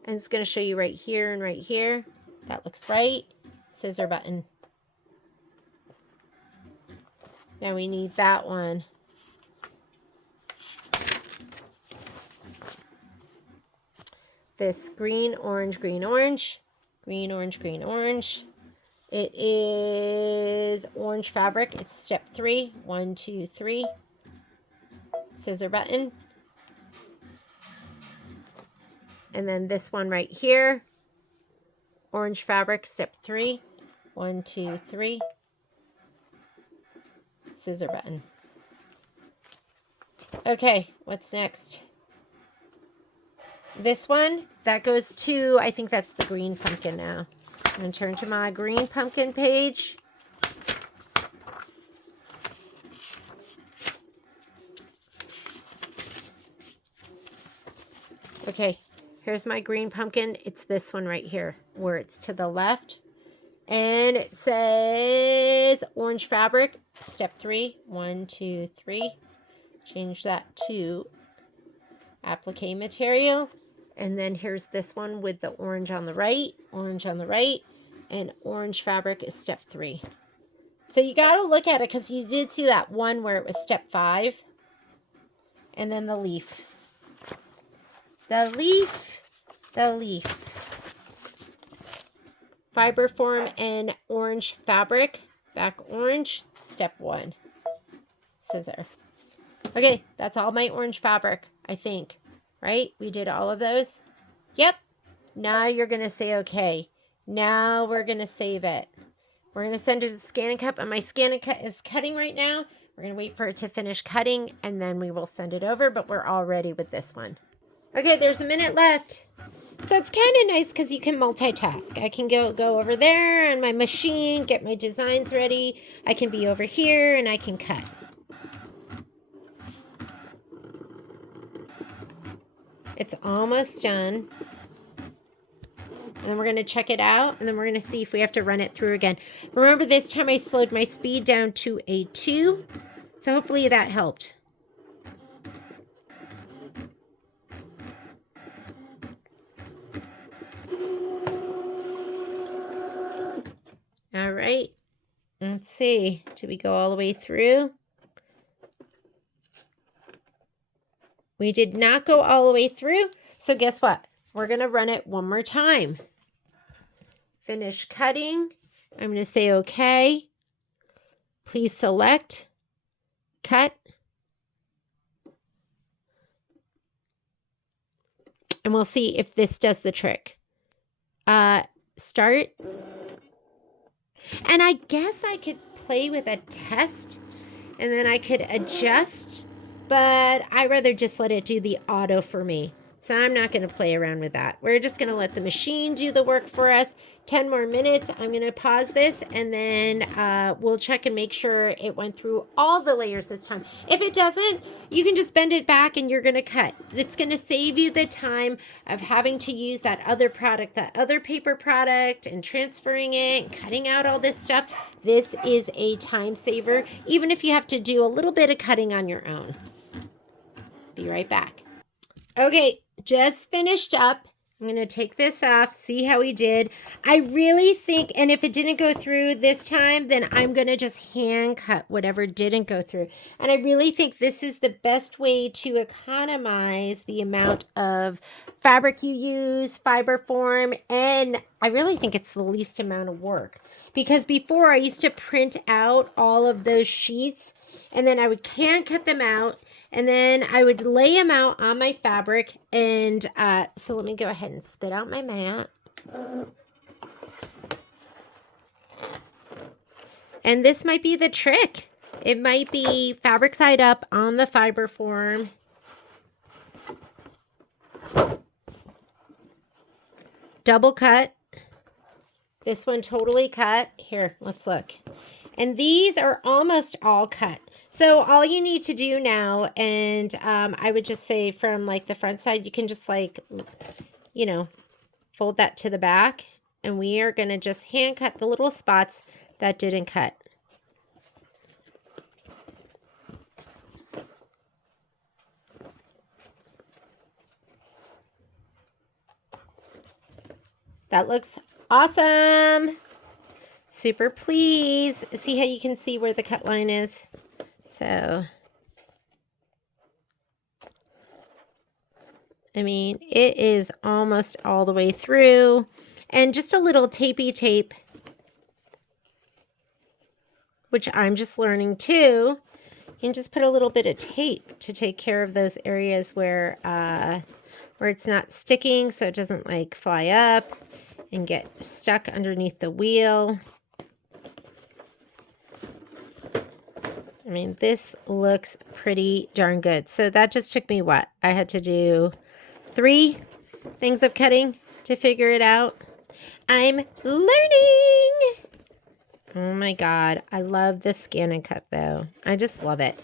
And it's going to show you right here and right here. That looks right. Scissor button. Now we need that one. This green, orange, green, orange. Green, orange, green, orange. It is orange fabric. It's step 3. 1, 2, 3. Scissor button. And then this one right here, orange fabric, step 3. 1, 2, 3. Scissor button. Okay, what's next? This one, that goes to, I think that's the green pumpkin now. I'm going to turn to my green pumpkin page. Okay, here's my green pumpkin. It's this one right here, where it's to the left. And it says orange fabric, step 3. 1, 2, 3. Change that to applique material. And then here's this one with the orange on the right, and orange fabric is step 3. So you got to look at it because you did see that one where it was step 5. And then the leaf. The leaf. Fiber form and orange fabric, back orange, step 1. Scissor. Okay, that's all my orange fabric, I think. Right? We did all of those? Yep. Now you're going to say okay. Now we're going to save it. We're going to send it to the scanning cup, and my scanning cup is cutting right now. We're going to wait for it to finish cutting, and then we will send it over, but we're all ready with this one. Okay, there's a minute left. So it's kind of nice because you can multitask. I can go over there on my machine, get my designs ready. I can be over here, and I can cut. It's almost done. And then we're going to check it out, and then we're going to see if we have to run it through again. Remember, this time I slowed my speed down to a 2, so hopefully that helped. All right, let's see. Did we go all the way through? We did not go all the way through, so guess what? We're going to run it one more time. Finish cutting. I'm going to say okay. Please select. Cut. And we'll see if this does the trick. Start. And I guess I could play with a test and then I could adjust, but I'd rather just let it do the auto for me. So I'm not going to play around with that. We're just going to let the machine do the work for us. 10 more minutes. I'm going to pause this and then we'll check and make sure it went through all the layers this time. If it doesn't, you can just bend it back and you're going to cut. It's going to save you the time of having to use that other product, that other paper product, and transferring it and cutting out all this stuff. This is a time saver, even if you have to do a little bit of cutting on your own. Be right back. Okay, just finished up. I'm going to take this off, see how we did. I really think, and if it didn't go through this time, then I'm going to just hand cut whatever didn't go through. And I really think this is the best way to economize the amount of fabric you use, fiber form, and I really think it's the least amount of work. Because before I used to print out all of those sheets, and then I would hand cut them out, and then I would lay them out on my fabric. And so let me go ahead and spit out my mat. And this might be the trick. It might be fabric side up on the fiber form. Double cut. This one totally cut. Here, let's look. And these are almost all cut. So all you need to do now, and I would just say from like the front side, you can just like, you know, fold that to the back. And we are going to just hand cut the little spots that didn't cut. That looks awesome. Super pleased. See how you can see where the cut line is? So, I mean, it is almost all the way through. And just a little tapey tape, which I'm just learning too. You can just put a little bit of tape to take care of those areas where where it's not sticking so it doesn't like fly up and get stuck underneath the wheel. I mean, this looks pretty darn good. So that just took me what? I had to do 3 things of cutting to figure it out. I'm learning. Oh my God. I love the scan and cut though. I just love it.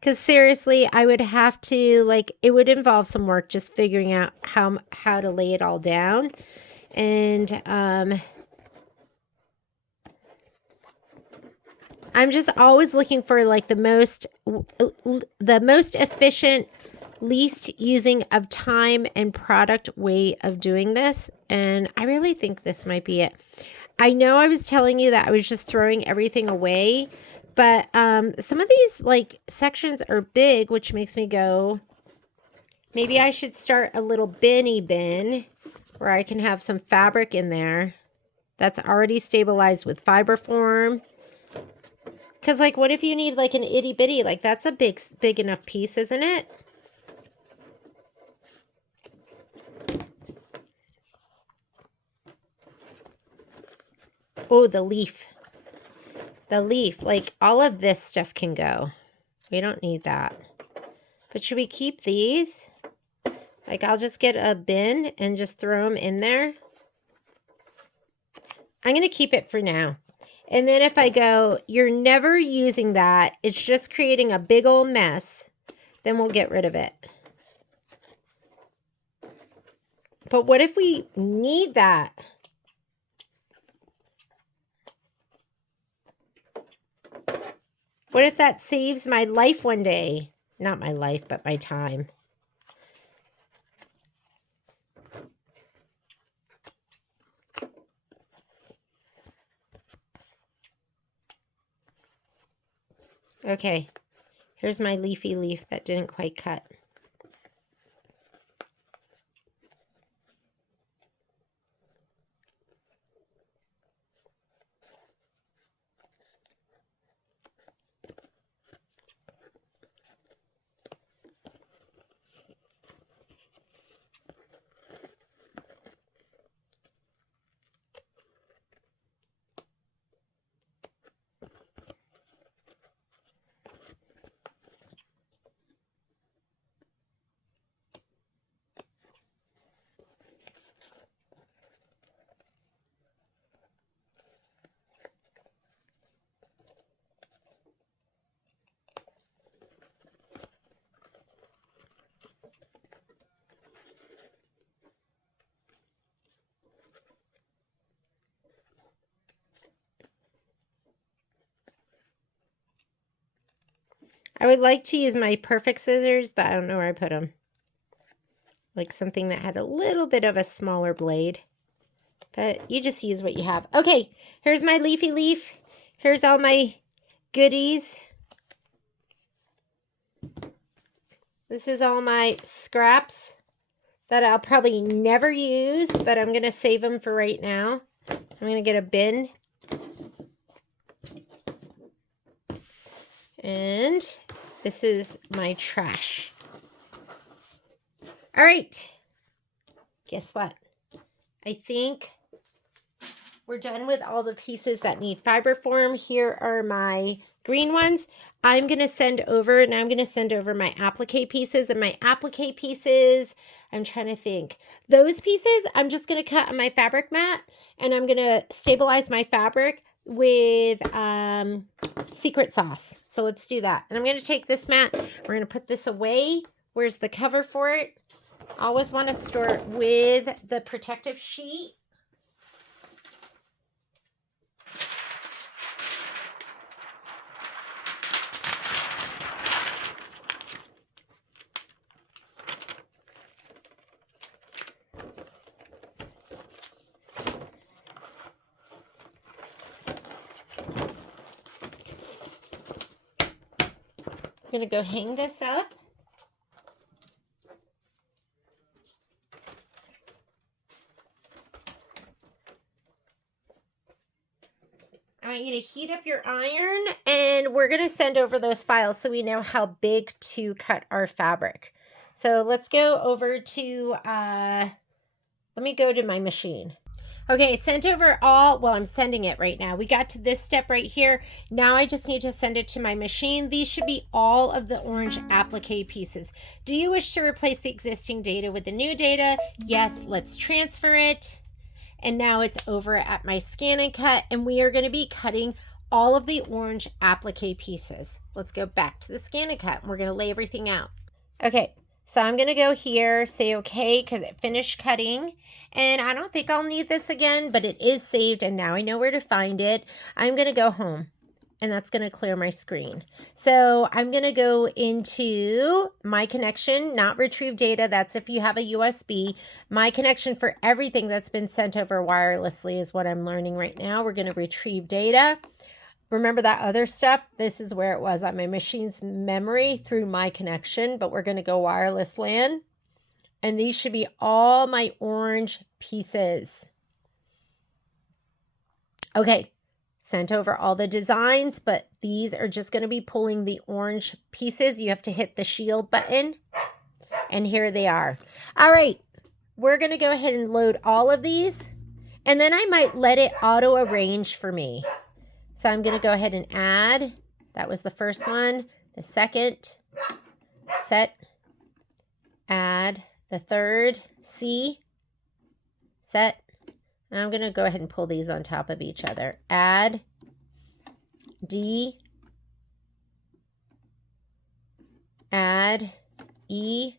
Because seriously, I would have to, like, it would involve some work just figuring out how to lay it all down. And I'm just always looking for like the most efficient, least using of time and product way of doing this. And I really think this might be it. I know I was telling you that I was just throwing everything away, but some of these like sections are big, which makes me go, maybe I should start a little bin where I can have some fabric in there that's already stabilized with fiber form. Because like, what if you need like an itty bitty, like that's a big enough piece, isn't it? Oh, the leaf. The leaf, like all of this stuff can go. We don't need that. But should we keep these? Like I'll just get a bin and just throw them in there. I'm going to keep it for now. And then if I go, you're never using that, it's just creating a big old mess, then we'll get rid of it. But what if we need that? What if that saves my life one day? Not my life, but my time. Okay, here's my leafy leaf that didn't quite cut. I would like to use my perfect scissors, but I don't know where I put them. Like something that had a little bit of a smaller blade. But you just use what you have. Okay, here's my leafy leaf. Here's all my goodies. This is all my scraps that I'll probably never use, but I'm going to save them for right now. I'm going to get a bin. And this is my trash. All right. Guess what? I think we're done with all the pieces that need fiber form. Here are my green ones. I'm going to send over, and I'm going to send over my applique pieces. And my applique pieces, I'm trying to think. Those pieces, I'm just going to cut on my fabric mat, and I'm going to stabilize my fabric with secret sauce. So let's do that. And I'm going to take this mat. We're going to put this away. Where's the cover for it? Always want to store it with the protective sheet. I'm going to go hang this up. I want you to heat up your iron, and we're going to send over those files so we know how big to cut our fabric. So let's go over to, let me go to my machine. Okay, sent over all, well, I'm sending it right now. We got to this step right here. Now I just need to send it to my machine. These should be all of the orange applique pieces. Do you wish to replace the existing data with the new data? Yes, let's transfer it. And now it's over at my scan and cut, and we are going to be cutting all of the orange applique pieces. Let's go back to the scan and cut, and we're going to lay everything out. Okay. So I'm going to go here, say okay, because it finished cutting. And I don't think I'll need this again, but it is saved, and now I know where to find it. I'm going to go home, and that's going to clear my screen. So I'm going to go into my connection, not retrieve data. That's if you have a USB. My connection for everything that's been sent over wirelessly is what I'm learning right now. We're going to retrieve data. Remember that other stuff? This is where it was on my machine's memory through my connection, but we're going to go wireless LAN. And these should be all my orange pieces. Okay, sent over all the designs, but these are just going to be pulling the orange pieces. You have to hit the shield button, and here they are. All right, we're going to go ahead and load all of these, and then I might let it auto arrange for me. So I'm going to go ahead and add. That was the first one. The second, set, add. The third, C, set. And I'm going to go ahead and pull these on top of each other. Add, D, add, E,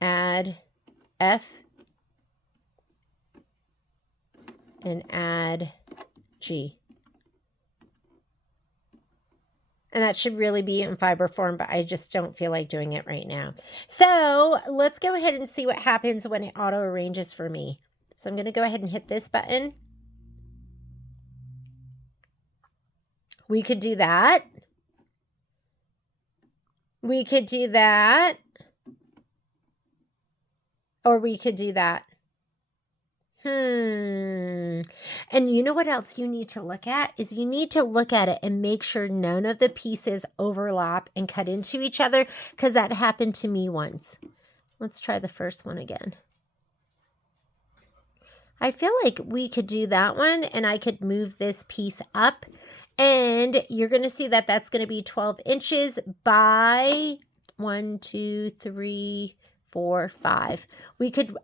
add, F, and add G. And that should really be in fiber form, but I just don't feel like doing it right now. So let's go ahead and see what happens when it auto arranges for me. So I'm going to go ahead and hit this button. We could do that. We could do that. Or we could do that. And you know what else you need to look at is you need to look at it and make sure none of the pieces overlap and cut into each other, because that happened to me once. Let's try the first one again. I feel like we could do that one, and I could move this piece up, and you're going to see that that's going to be 12 inches by 1, 2, 3, 4, 5.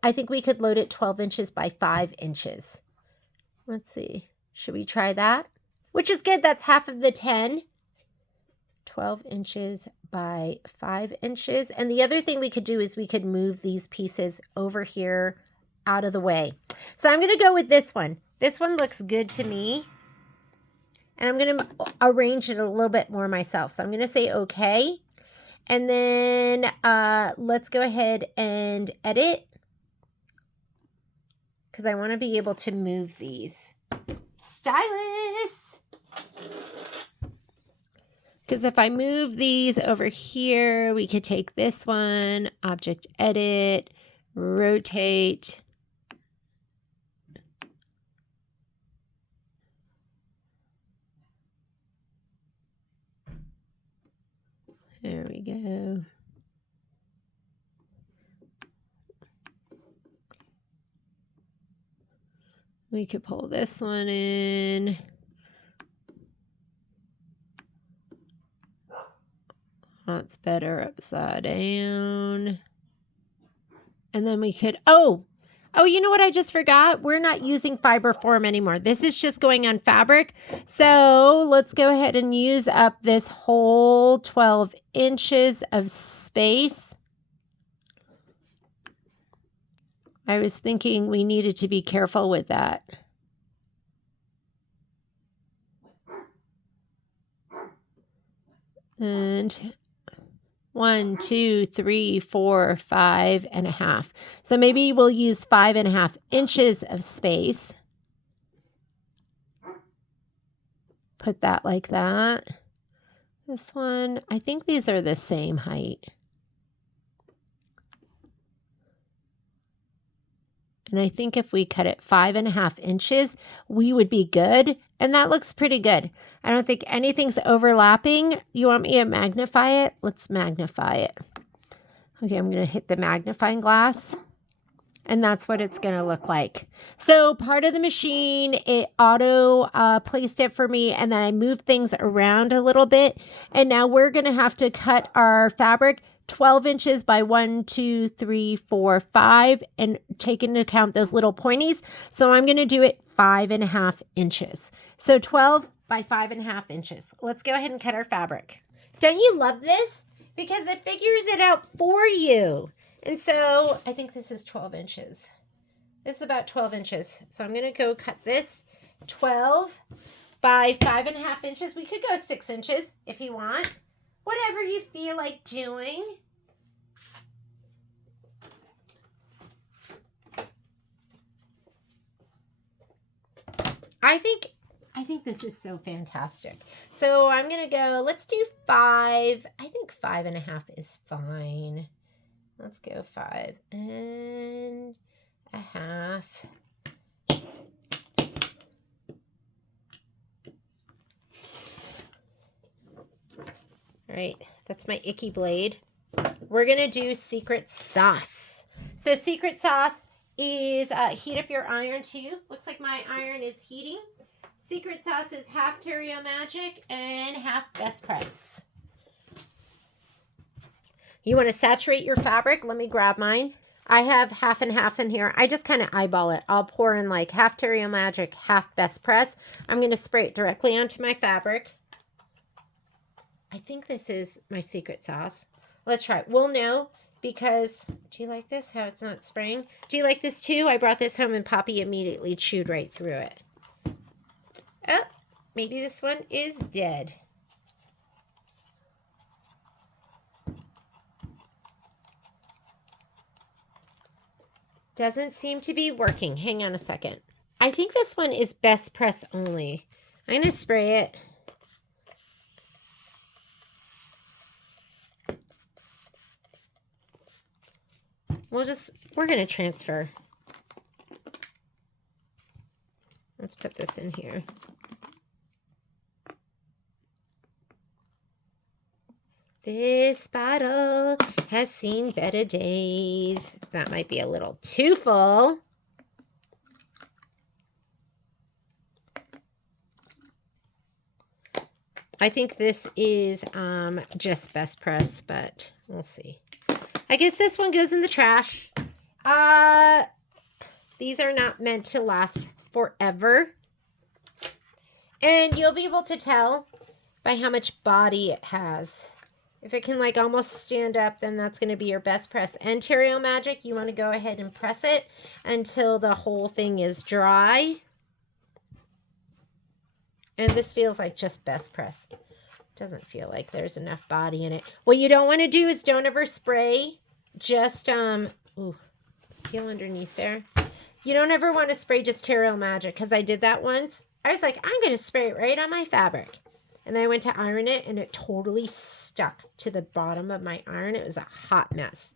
I think we could load it 12 inches by 5 inches. Let's see. Should we try that? Which is good. That's half of the 10. 12 inches by 5 inches. And the other thing we could do is we could move these pieces over here out of the way. So I'm going to go with this one. This one looks good to me. And I'm going to arrange it a little bit more myself. So I'm going to say okay. And then let's go ahead and edit, because I want to be able to move these. Stylus! Because if I move these over here, we could take this one, object edit, rotate. There we go. We could pull this one in. That's better upside down. And then we could, oh, you know what I just forgot? We're not using fiber form anymore. This is just going on fabric. So let's go ahead and use up this whole 12 inches of space. I was thinking we needed to be careful with that. And 1, 2, 3, 4, 5.5. So maybe we'll use 5.5 inches of space. Put that like that. This one, I think these are the same height. And I think if we cut it 5.5 inches, we would be good. And that looks pretty good. I don't think anything's overlapping. You want me to magnify it? Let's magnify it. Okay, I'm going to hit the magnifying glass. And that's what it's going to look like. So part of the machine, it auto placed it for me. And then I moved things around a little bit. And now we're going to have to cut our fabric 12 inches by 1, 2, 3, 4, 5. And take into account those little pointies. So I'm going to do it 5.5 inches. So 12 by 5.5 inches. Let's go ahead and cut our fabric. Don't you love this? Because it figures it out for you. And so I think this is 12 inches. This is about 12 inches. So I'm going to go cut this 12 by 5.5 inches. We could go 6 inches if you want. Whatever you feel like doing. I think this is so fantastic. So I'm going to go, let's do 5. I think 5.5 is fine. Let's go 5.5. All right, that's my icky blade. We're going to do secret sauce. So secret sauce is heat up your iron too. Looks like my iron is heating. Secret sauce is half Terial Magic and half Best Press. You want to saturate your fabric? Let me grab mine. I have half and half in here. I just kind of eyeball it. I'll pour in like half Terial Magic, half Best Press. I'm going to spray it directly onto my fabric. I think this is my secret sauce. Let's try it. We'll know because, do you like this? How it's not spraying? Do you like this too? I brought this home and Poppy immediately chewed right through it. Oh, maybe this one is dead. Doesn't seem to be working. Hang on a second. I think this one is Best Press only. I'm going to spray it. We're going to transfer. Let's put this in here. This bottle has seen better days. That might be a little too full. I think this is just Best Press, but we'll see. I guess this one goes in the trash. These are not meant to last forever. And you'll be able to tell by how much body it has. If it can like almost stand up, then that's going to be your Best Press. And Terial Magic, you want to go ahead and press it until the whole thing is dry. And this feels like just Best Press. Doesn't feel like there's enough body in it. What you don't want to do is don't ever spray. Just, ooh, feel underneath there. You don't ever want to spray just Terial Magic because I did that once. I was like, I'm going to spray it right on my fabric. And then I went to iron it and it totally stuck to the bottom of my iron. It was a hot mess.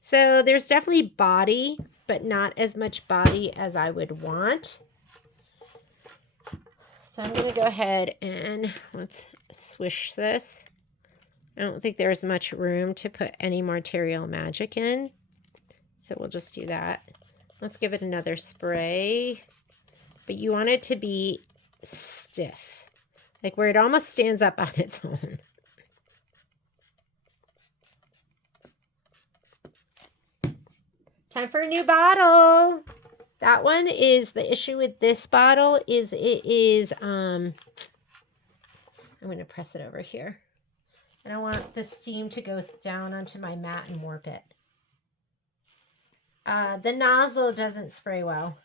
So there's definitely body, but not as much body as I would want. So I'm going to go ahead and let's swish this. I don't think there's much room to put any more Terial Magic in. So we'll just do that. Let's give it another spray. But you want it to be stiff. Like where it almost stands up on its own. Time for a new bottle. That one is, the issue with this bottle is it is, I'm going to press it over here. I don't want the steam to go down onto my mat and warp it. The nozzle doesn't spray well.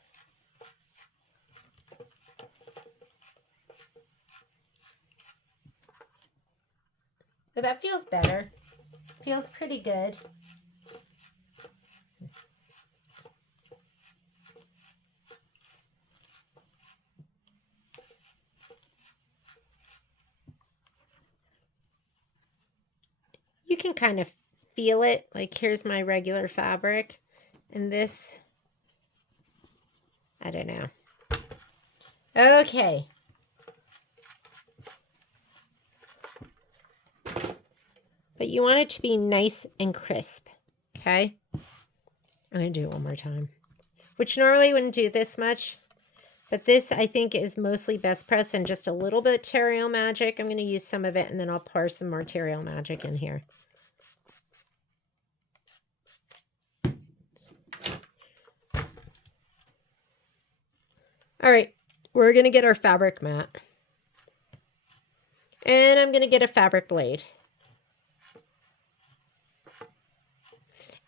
So that feels better. Feels pretty good. You can kind of feel it. Like here's my regular fabric. And this, I don't know. Okay. But you want it to be nice and crisp, okay? I'm going to do it one more time, which normally wouldn't do this much. But this, I think, is mostly best press and just a little bit of Terial Magic. I'm going to use some of it, and then I'll pour some more Terial Magic in here. All right, we're going to get our fabric mat. And I'm going to get a fabric blade.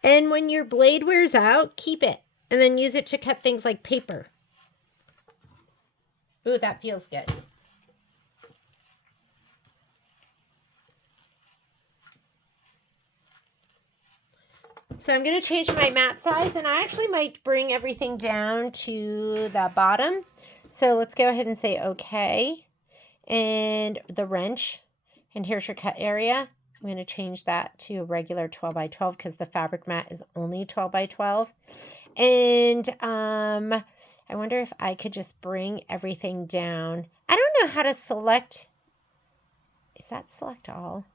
And when your blade wears out, keep it. And then use it to cut things like paper. Ooh, that feels good. So I'm going to change my mat size, and I actually might bring everything down to the bottom. So let's go ahead and say okay. And the wrench, and here's your cut area. I'm going to change that to a regular 12 by 12 because the fabric mat is only 12 by 12. And I wonder if I could just bring everything down. I don't know how to select. Is that select all?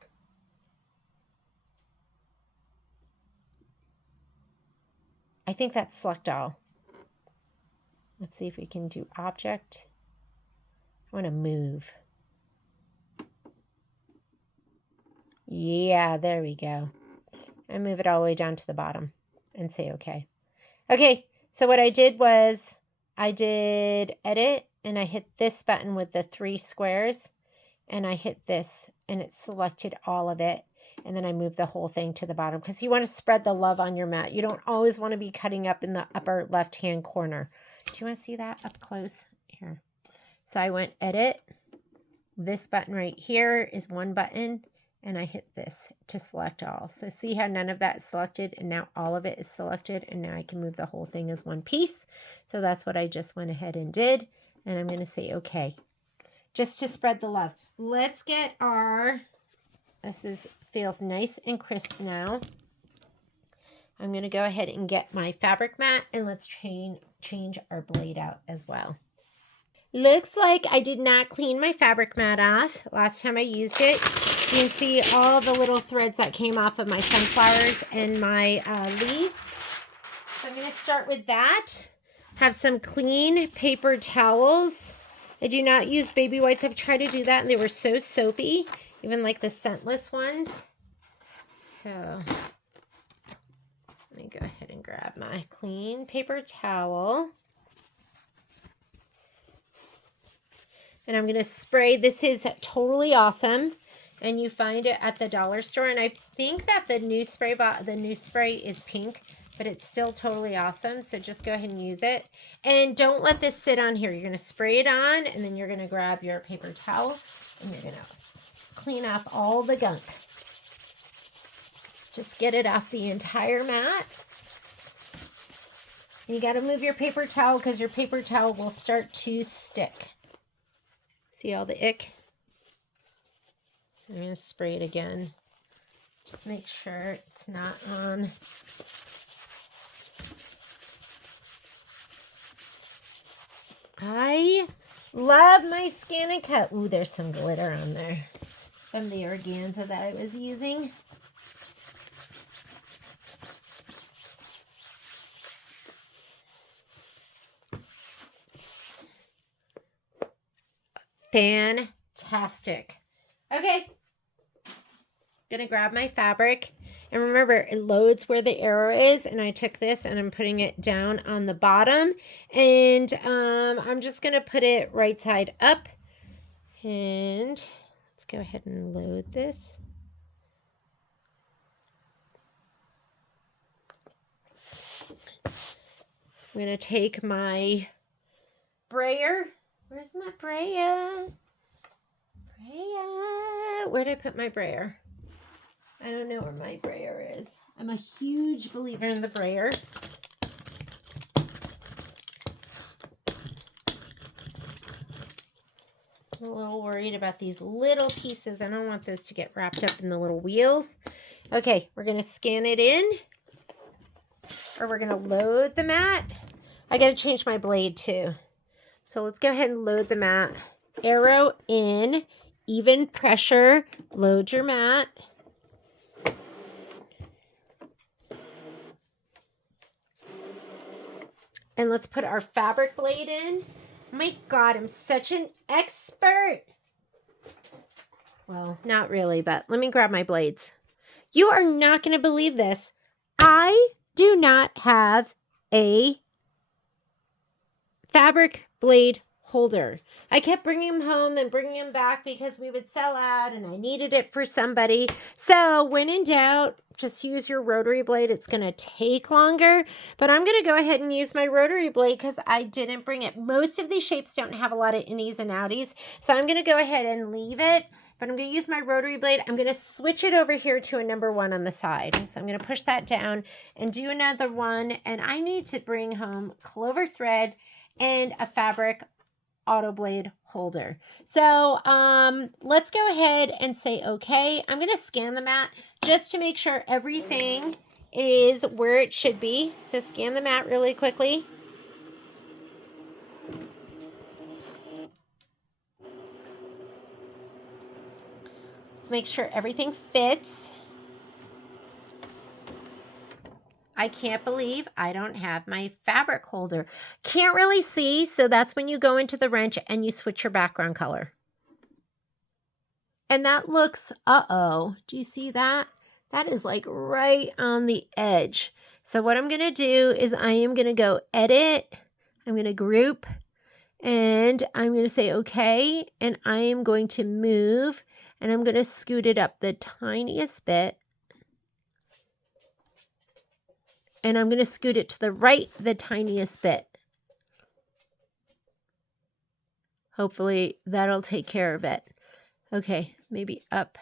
I think that's select all. Let's see if we can do object. I want to move. Yeah, there we go. And move it all the way down to the bottom and say okay. Okay, so what I did was I did edit and I hit this button with the 3 squares and I hit this and it selected all of it. And then I moved the whole thing to the bottom because you want to spread the love on your mat. You don't always want to be cutting up in the upper left-hand corner. Do you want to see that up close? Here. So I went edit. This button right here is one button. And I hit this to select all. So see how none of that is selected and now all of it is selected. And now I can move the whole thing as one piece. So that's what I just went ahead and did. And I'm going to say okay. Just to spread the love. Let's get our, feels nice and crisp now. I'm going to go ahead and get my fabric mat and let's change our blade out as well. Looks like I did not clean my fabric mat off last time I used it. You can see all the little threads that came off of my sunflowers and my leaves. So I'm going to start with that. Have some clean paper towels. I do not use baby wipes. I've tried to do that and they were so soapy, even like the scentless ones. So let me go ahead and grab my clean paper towel. And I'm going to spray. This is totally awesome. And you find it at the dollar store. And I think that the new spray is pink, but it's still totally awesome. So just go ahead and use it. And don't let this sit on here. You're going to spray it on, and then you're going to grab your paper towel, and you're going to clean off all the gunk. Just get it off the entire mat. And you got to move your paper towel because your paper towel will start to stick. See all the ick? I'm going to spray it again. Just make sure it's not on. I love my Scan and Cut. Ooh, there's some glitter on there from the organza that I was using. Fantastic. Okay. Gonna grab my fabric. And remember, it loads where the arrow is. And I took this and I'm putting it down on the bottom. And I'm just gonna put it right side up. And let's go ahead and load this. I'm gonna take my brayer. Where's my brayer? Where did I put my brayer? I don't know where my brayer is. I'm a huge believer in the brayer. I'm a little worried about these little pieces. I don't want those to get wrapped up in the little wheels. Okay, we're going to scan it in. or we're going to load the mat. I got to change my blade too. So let's go ahead and load the mat. Arrow in, even pressure, load your mat. And let's put our fabric blade in. Oh my God, I'm such an expert. Well, not really, but let me grab my blades. You are not going to believe this. I do not have a fabric blade holder. I kept bringing them home and bringing them back because we would sell out and I needed it for somebody. So when in doubt, just use your rotary blade. It's going to take longer, but I'm going to go ahead and use my rotary blade because I didn't bring it. Most of these shapes don't have a lot of innies and outies, so I'm going to go ahead and leave it, but I'm going to use my rotary blade. I'm going to switch it over here to a number 1 on the side. So I'm going to push that down and do another one, and I need to bring home clover thread and a fabric auto blade holder. So let's go ahead and say okay. I'm going to scan the mat just to make sure everything is where it should be. So scan the mat really quickly. Let's make sure everything fits. I can't believe I don't have my fabric holder. Can't really see, so that's when you go into the wrench and you switch your background color. And that looks, uh-oh, do you see that? That is like right on the edge. So what I'm going to do is I am going to go edit. I'm going to group and I'm going to say okay. And I am going to move and I'm going to scoot it up the tiniest bit. And I'm going to scoot it to the right the tiniest bit. Hopefully that'll take care of it. Okay, maybe up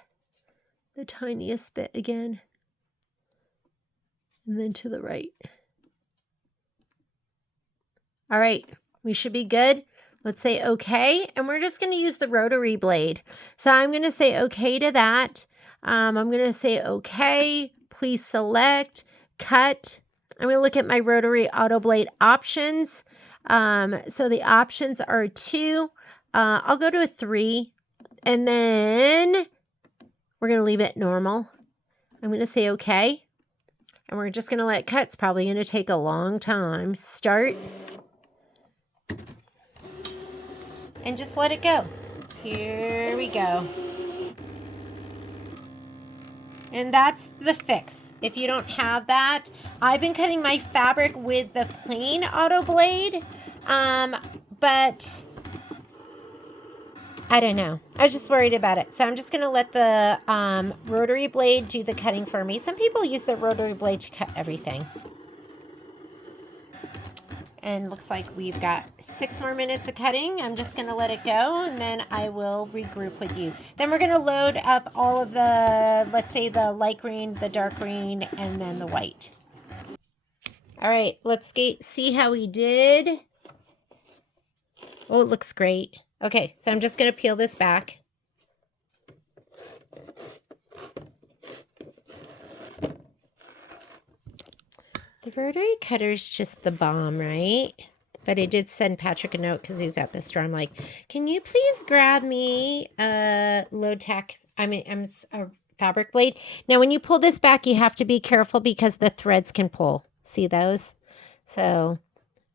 the tiniest bit again. And then to the right. All right, we should be good. Let's say okay. And we're just going to use the rotary blade. So I'm going to say okay to that. I'm going to say okay. Please select, cut. I'm going to look at my rotary auto blade options. So the options are 2. I'll go to a 3. And then we're going to leave it normal. I'm going to say okay. And we're just going to let it cut. It's probably going to take a long time. Start. And just let it go. Here we go. And that's the fix. If you don't have that, I've been cutting my fabric with the plain auto blade, but I don't know. I was just worried about it. So I'm just going to let the rotary blade do the cutting for me. Some people use the rotary blade to cut everything. And looks like we've got 6 more minutes of cutting. I'm just going to let it go, and then I will regroup with you. Then we're going to load up all of the, let's say, the light green, the dark green, and then the white. All right, let's see how we did. Oh, it looks great. Okay, so I'm just going to peel this back. The rotary cutter's just the bomb, right? But I did send Patrick a note because he's at the store. I'm like, can you please grab me a fabric blade? Now, when you pull this back, you have to be careful because the threads can pull. See those? So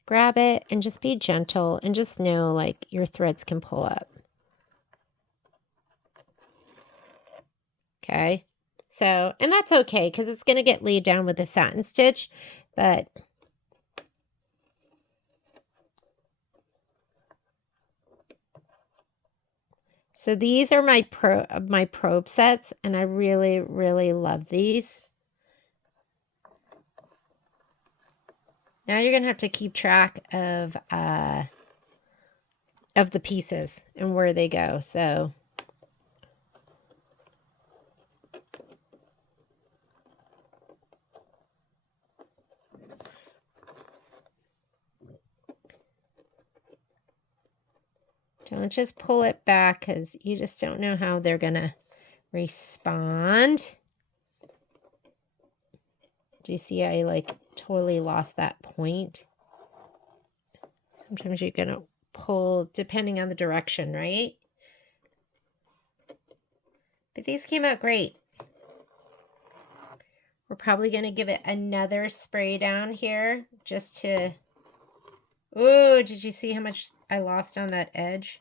grab it and just be gentle and just know like your threads can pull up. Okay. So, and that's okay because it's going to get laid down with the satin stitch, but so these are my probe sets, and I really, really love these. Now you're going to have to keep track of the pieces and where they go. So don't just pull it back because you just don't know how they're going to respond. Do you see I like totally lost that point. Sometimes you're going to pull depending on the direction, right? But these came out great. We're probably going to give it another spray down here just to... Oh, did you see how much I lost on that edge?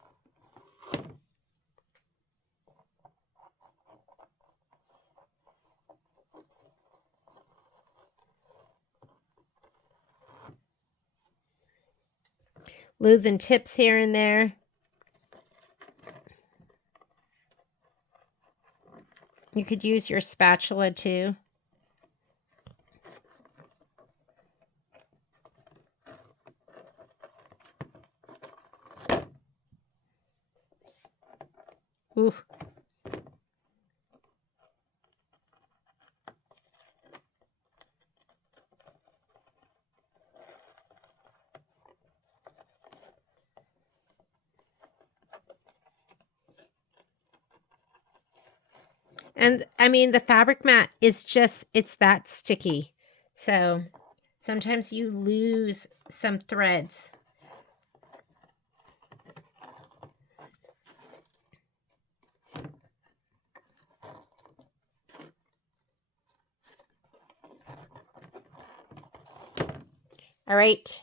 Losing tips here and there. You could use your spatula too. Ooh. And I mean, the fabric mat is just, it's that sticky. So sometimes you lose some threads. All right,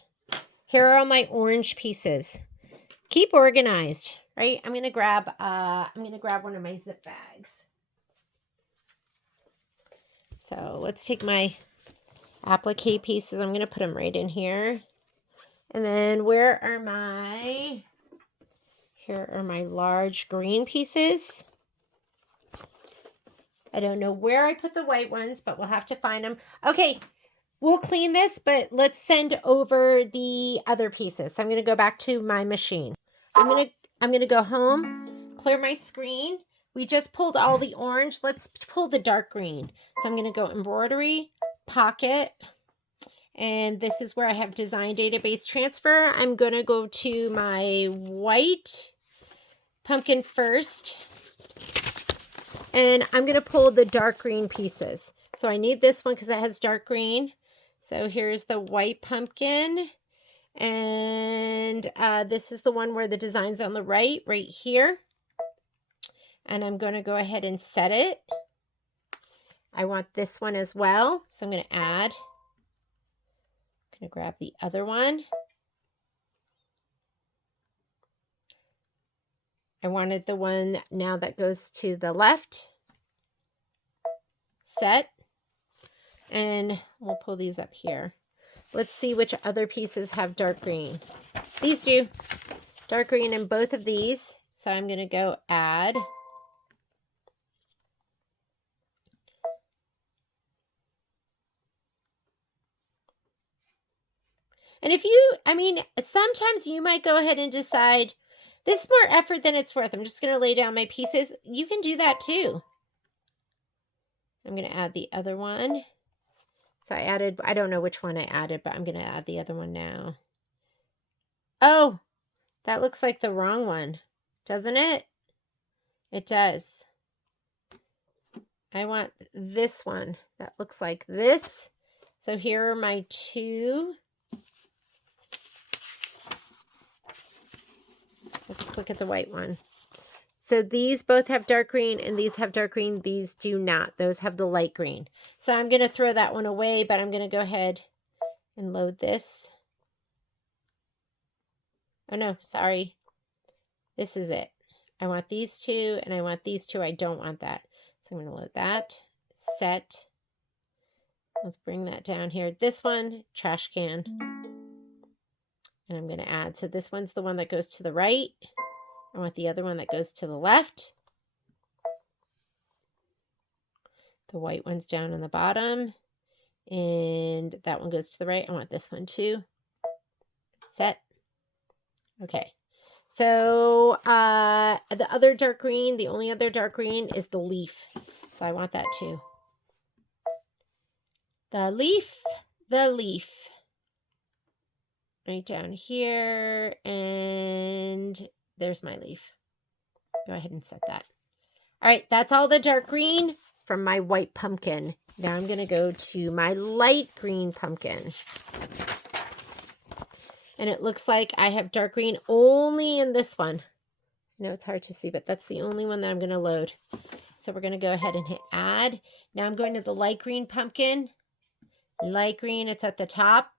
here are all my orange pieces. Keep organized, right? I'm gonna grab one of my zip bags. So let's take my applique pieces. I'm gonna put them right in here. And then here are my large green pieces. I don't know where I put the white ones, but we'll have to find them. Okay. We'll clean this, but let's send over the other pieces. So I'm going to go back to my machine. I'm going to go home, clear my screen. We just pulled all the orange. Let's pull the dark green. So I'm going to go embroidery, pocket, and this is where I have design database transfer. I'm going to go to my white pumpkin first, and I'm going to pull the dark green pieces. So I need this one because it has dark green. So here's the white pumpkin, and this is the one where the design's on the right here. And I'm going to go ahead and set it. I want this one as well, so I'm going to add. I'm going to grab the other one. I wanted the one now that goes to the left. Set. And we'll pull these up here. Let's see which other pieces have dark green. These do. Dark green in both of these. So I'm going to go add. And if you, I mean, sometimes you might go ahead and decide, this is more effort than it's worth. I'm just going to lay down my pieces. You can do that too. I'm going to add the other one. So I added, I don't know which one I added, but I'm going to add the other one now. Oh, that looks like the wrong one, doesn't it? It does. I want this one that looks like this. So here are my two. Let's look at the white one. So these both have dark green and these have dark green. These do not. Those have the light green. So I'm going to throw that one away, but I'm going to go ahead and load this. Oh no, sorry. This is it. I want these two and I want these two. I don't want that. So I'm going to load that. Set. Let's bring that down here. This one, trash can. And I'm going to add. So this one's the one that goes to the right. I want the other one that goes to the left. The white one's down on the bottom. And that one goes to the right. I want this one too. Set. Okay. So the other dark green, the only other dark green is the leaf. So I want that too. The leaf. Right down here. And there's my leaf. Go ahead and set that. All right, that's all the dark green from my white pumpkin. Now I'm going to go to my light green pumpkin. And it looks like I have dark green only in this one. I know it's hard to see, but that's the only one that I'm going to load. So we're going to go ahead and hit add. Now I'm going to the light green pumpkin. Light green, it's at the top.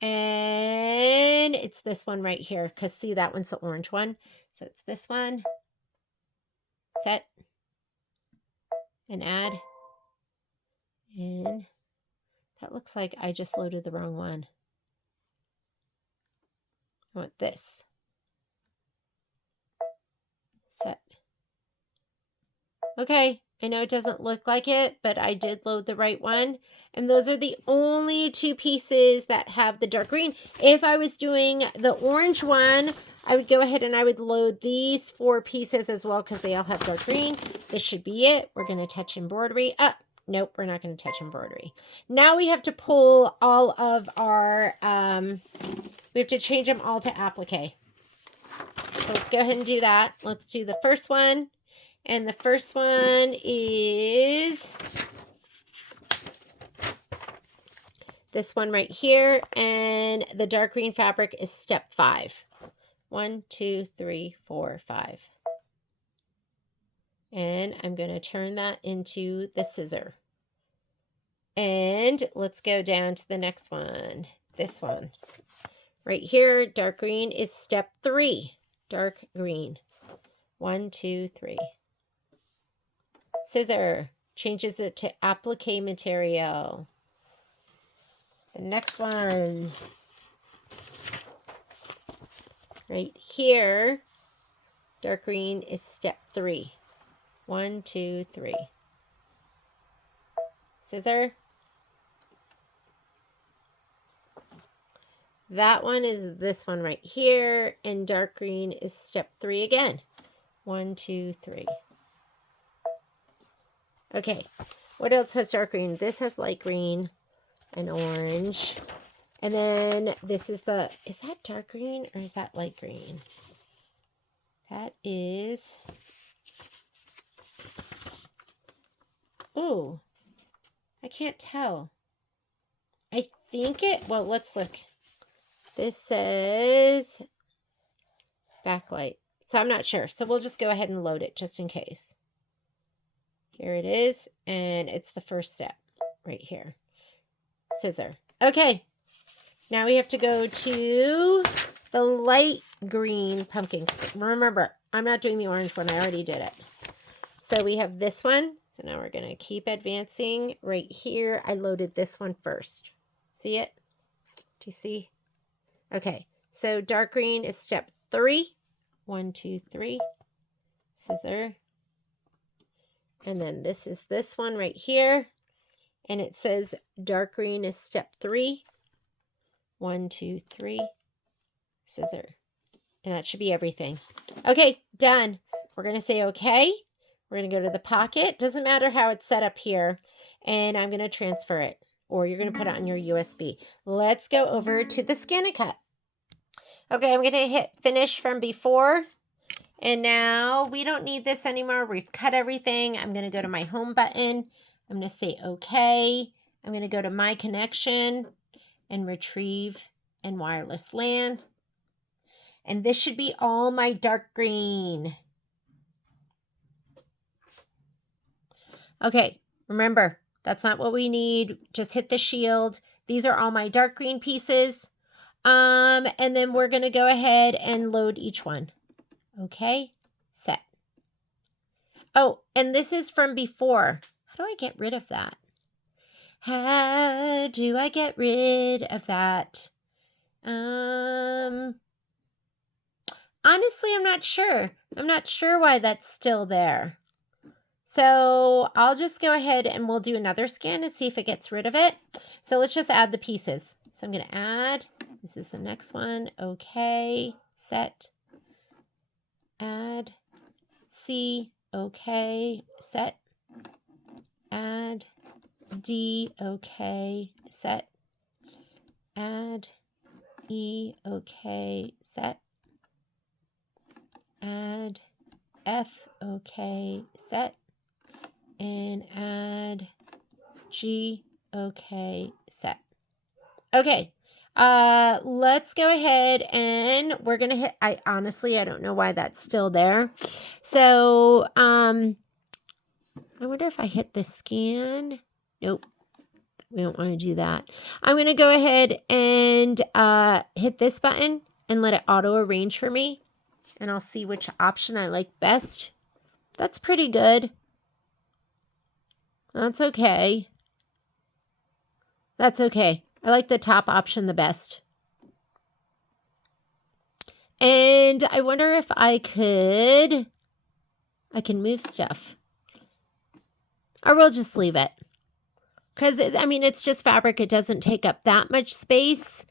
And it's this one right here, because see, that one's the orange one. So it's this one. Set. And add. And that looks like I just loaded the wrong one. I want this. Set. Okay, I know it doesn't look like it, but I did load the right one. And those are the only two pieces that have the dark green. If I was doing the orange one, I would go ahead and I would load these 4 pieces as well because they all have dark green. This should be it. We're going to touch embroidery. Nope, we're not going to touch embroidery. Now we have to pull all of our, we have to change them all to applique. So let's go ahead and do that. Let's do the first one. And the first one is this one right here. And the dark green fabric is step 5. 1, 2, 3, 4, 5. And I'm going to turn that into the scissor. And let's go down to the next one. This one. Right here, dark green is step 3. Dark green. 1, 2, 3. Scissor. Changes it to applique material. The next one. Right here, dark green is step 3. 1, 2, 3. Scissor. That one is this one right here, and dark green is step 3 again. 1, 2, 3. Okay, what else has dark green? This has light green and orange. And then this is the, is that dark green or is that light green? That is, oh, I can't tell. I think it, well, let's look. This says backlight. So I'm not sure. So we'll just go ahead and load it just in case. Here it is. And it's the first step right here. Scissor. Okay. Now we have to go to the light green pumpkin. Remember, I'm not doing the orange one. I already did it. So we have this one. So now we're going to keep advancing. Right here, I loaded this one first. See it? Do you see? Okay. So dark green is step 3. 1, 2, 3. Scissor. And then this is this one right here. And it says dark green is step 3. 1, 2, 3. Scissor. And that should be everything. Okay, done. We're going to say okay. We're going to go to the pocket. Doesn't matter how it's set up here. And I'm going to transfer it. Or you're going to put it on your USB. Let's go over to the scan and cut. Okay, I'm going to hit finish from before. And now we don't need this anymore. We've cut everything. I'm going to go to my home button. I'm going to say okay. I'm going to go to my connection and retrieve and wireless LAN. And this should be all my dark green. Okay, remember, that's not what we need. Just hit the shield. These are all my dark green pieces. And then we're going to go ahead and load each one. Okay, set. Oh, and this is from before. How do I get rid of that? How do I get rid of that? Honestly, I'm not sure. I'm not sure why that's still there. So I'll just go ahead and we'll do another scan and see if it gets rid of it. So let's just add the pieces. So I'm going to add. This is the next one. Okay, set. Add. C. Okay, set. Add. D. Okay, set. Add. E. Okay, set. Add. F. Okay, set. and add OK set. Okay. Let's go ahead and we're going to hit, I don't know why that's still there. So, I wonder if I hit the scan. Nope. We don't want to do that. I'm going to go ahead and hit this button and let it auto arrange for me. And I'll see which option I like best. That's pretty good. That's okay. That's okay. I like the top option the best. And I wonder if I can move stuff. Or we'll just leave it. Because, I mean, it's just fabric. It doesn't take up that much space.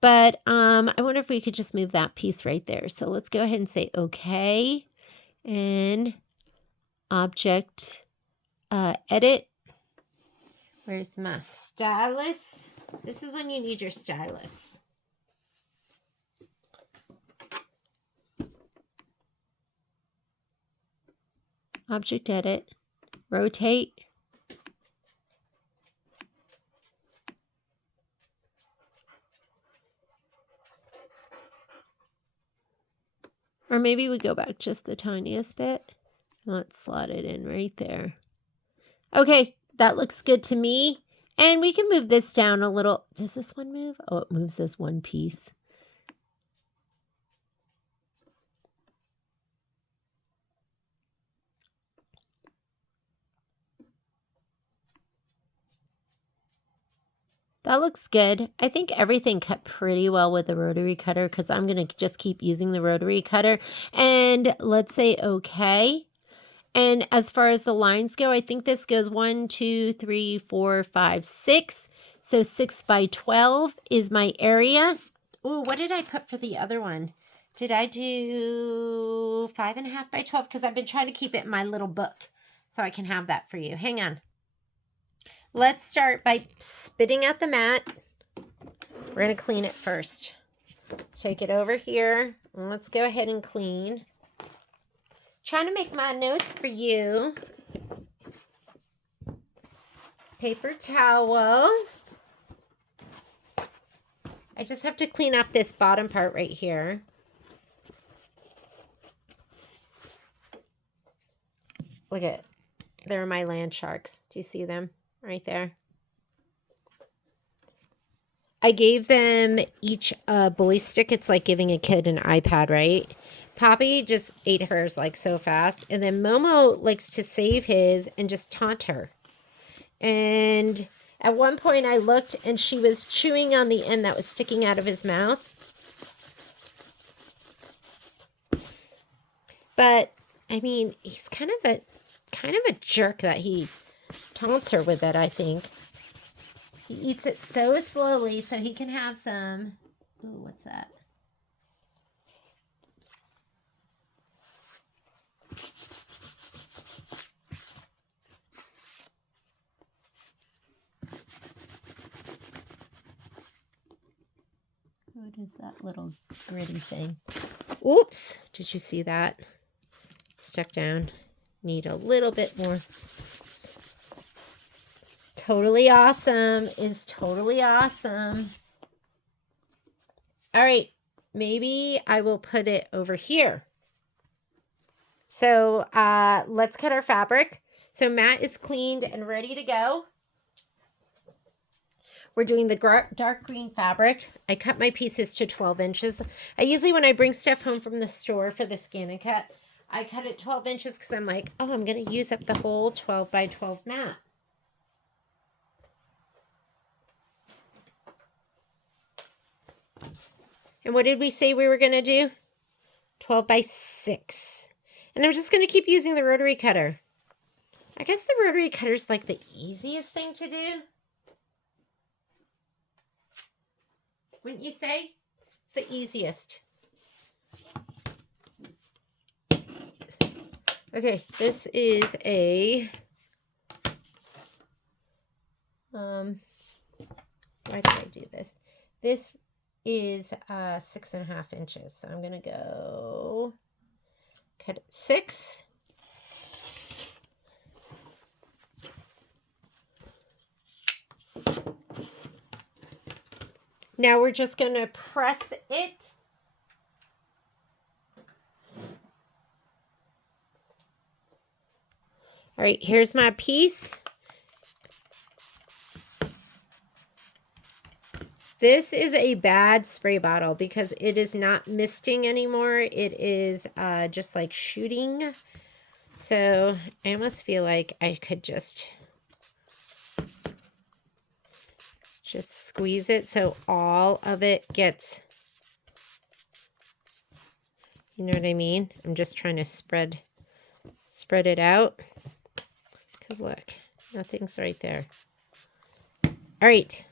But I wonder if we could just move that piece right there. So let's go ahead and say OK. And object edit. Where's my stylus? This is when you need your stylus. Object edit. Rotate. Or maybe we go back just the tiniest bit. Let's slot it in right there. Okay, that looks good to me. And we can move this down a little. Does this one move? Oh, it moves as one piece. That looks good. I think everything cut pretty well with the rotary cutter because I'm going to just keep using the rotary cutter. And let's say okay. And as far as the lines go, I think this goes 1, 2, 3, 4, 5, 6. So 6 by 12 is my area. Oh, what did I put for the other one? Did I do 5.5 by 12? Because I've been trying to keep it in my little book so I can have that for you. Hang on. Let's start by spitting out the mat. We're going to clean it first. Let's take it over here. And let's go ahead and clean. Trying to make my notes for you. Paper towel. I just have to clean off this bottom part right here. Look at it. There are my land sharks. Do you see them right there? I gave them each a bully stick. It's like giving a kid an iPad, right? Poppy just ate hers like so fast. And then Momo likes to save his and just taunt her. And at one point I looked and she was chewing on the end that was sticking out of his mouth. But I mean, he's kind of a jerk that he taunts her with it, I think. He eats it so slowly so he can have some. Ooh, what's that? What is that little gritty thing? Oops! Did you see that? Stuck down. Need a little bit more. Totally awesome is totally awesome. All right. Maybe I will put it over here. So let's cut our fabric. So mat is cleaned and ready to go. We're doing the dark green fabric. I cut my pieces to 12 inches. I usually, when I bring stuff home from the store for the scan and cut, I cut it 12 inches because I'm like, oh, I'm going to use up the whole 12 by 12 mat. And what did we say we were going to do? 12 by 6. And I'm just going to keep using the rotary cutter. I guess the rotary cutter is like the easiest thing to do. Wouldn't you say? It's the easiest. Okay, this is a, why did I do this? This is 6.5 inches. So I'm going to go cut it 6. Now we're just going to press it. All right, here's my piece. This is a bad spray bottle because it is not misting anymore. It is just like shooting. So I almost feel like I could just squeeze it so all of it gets, you know what I mean? I'm just trying to spread it out. Because look, nothing's right there. All right.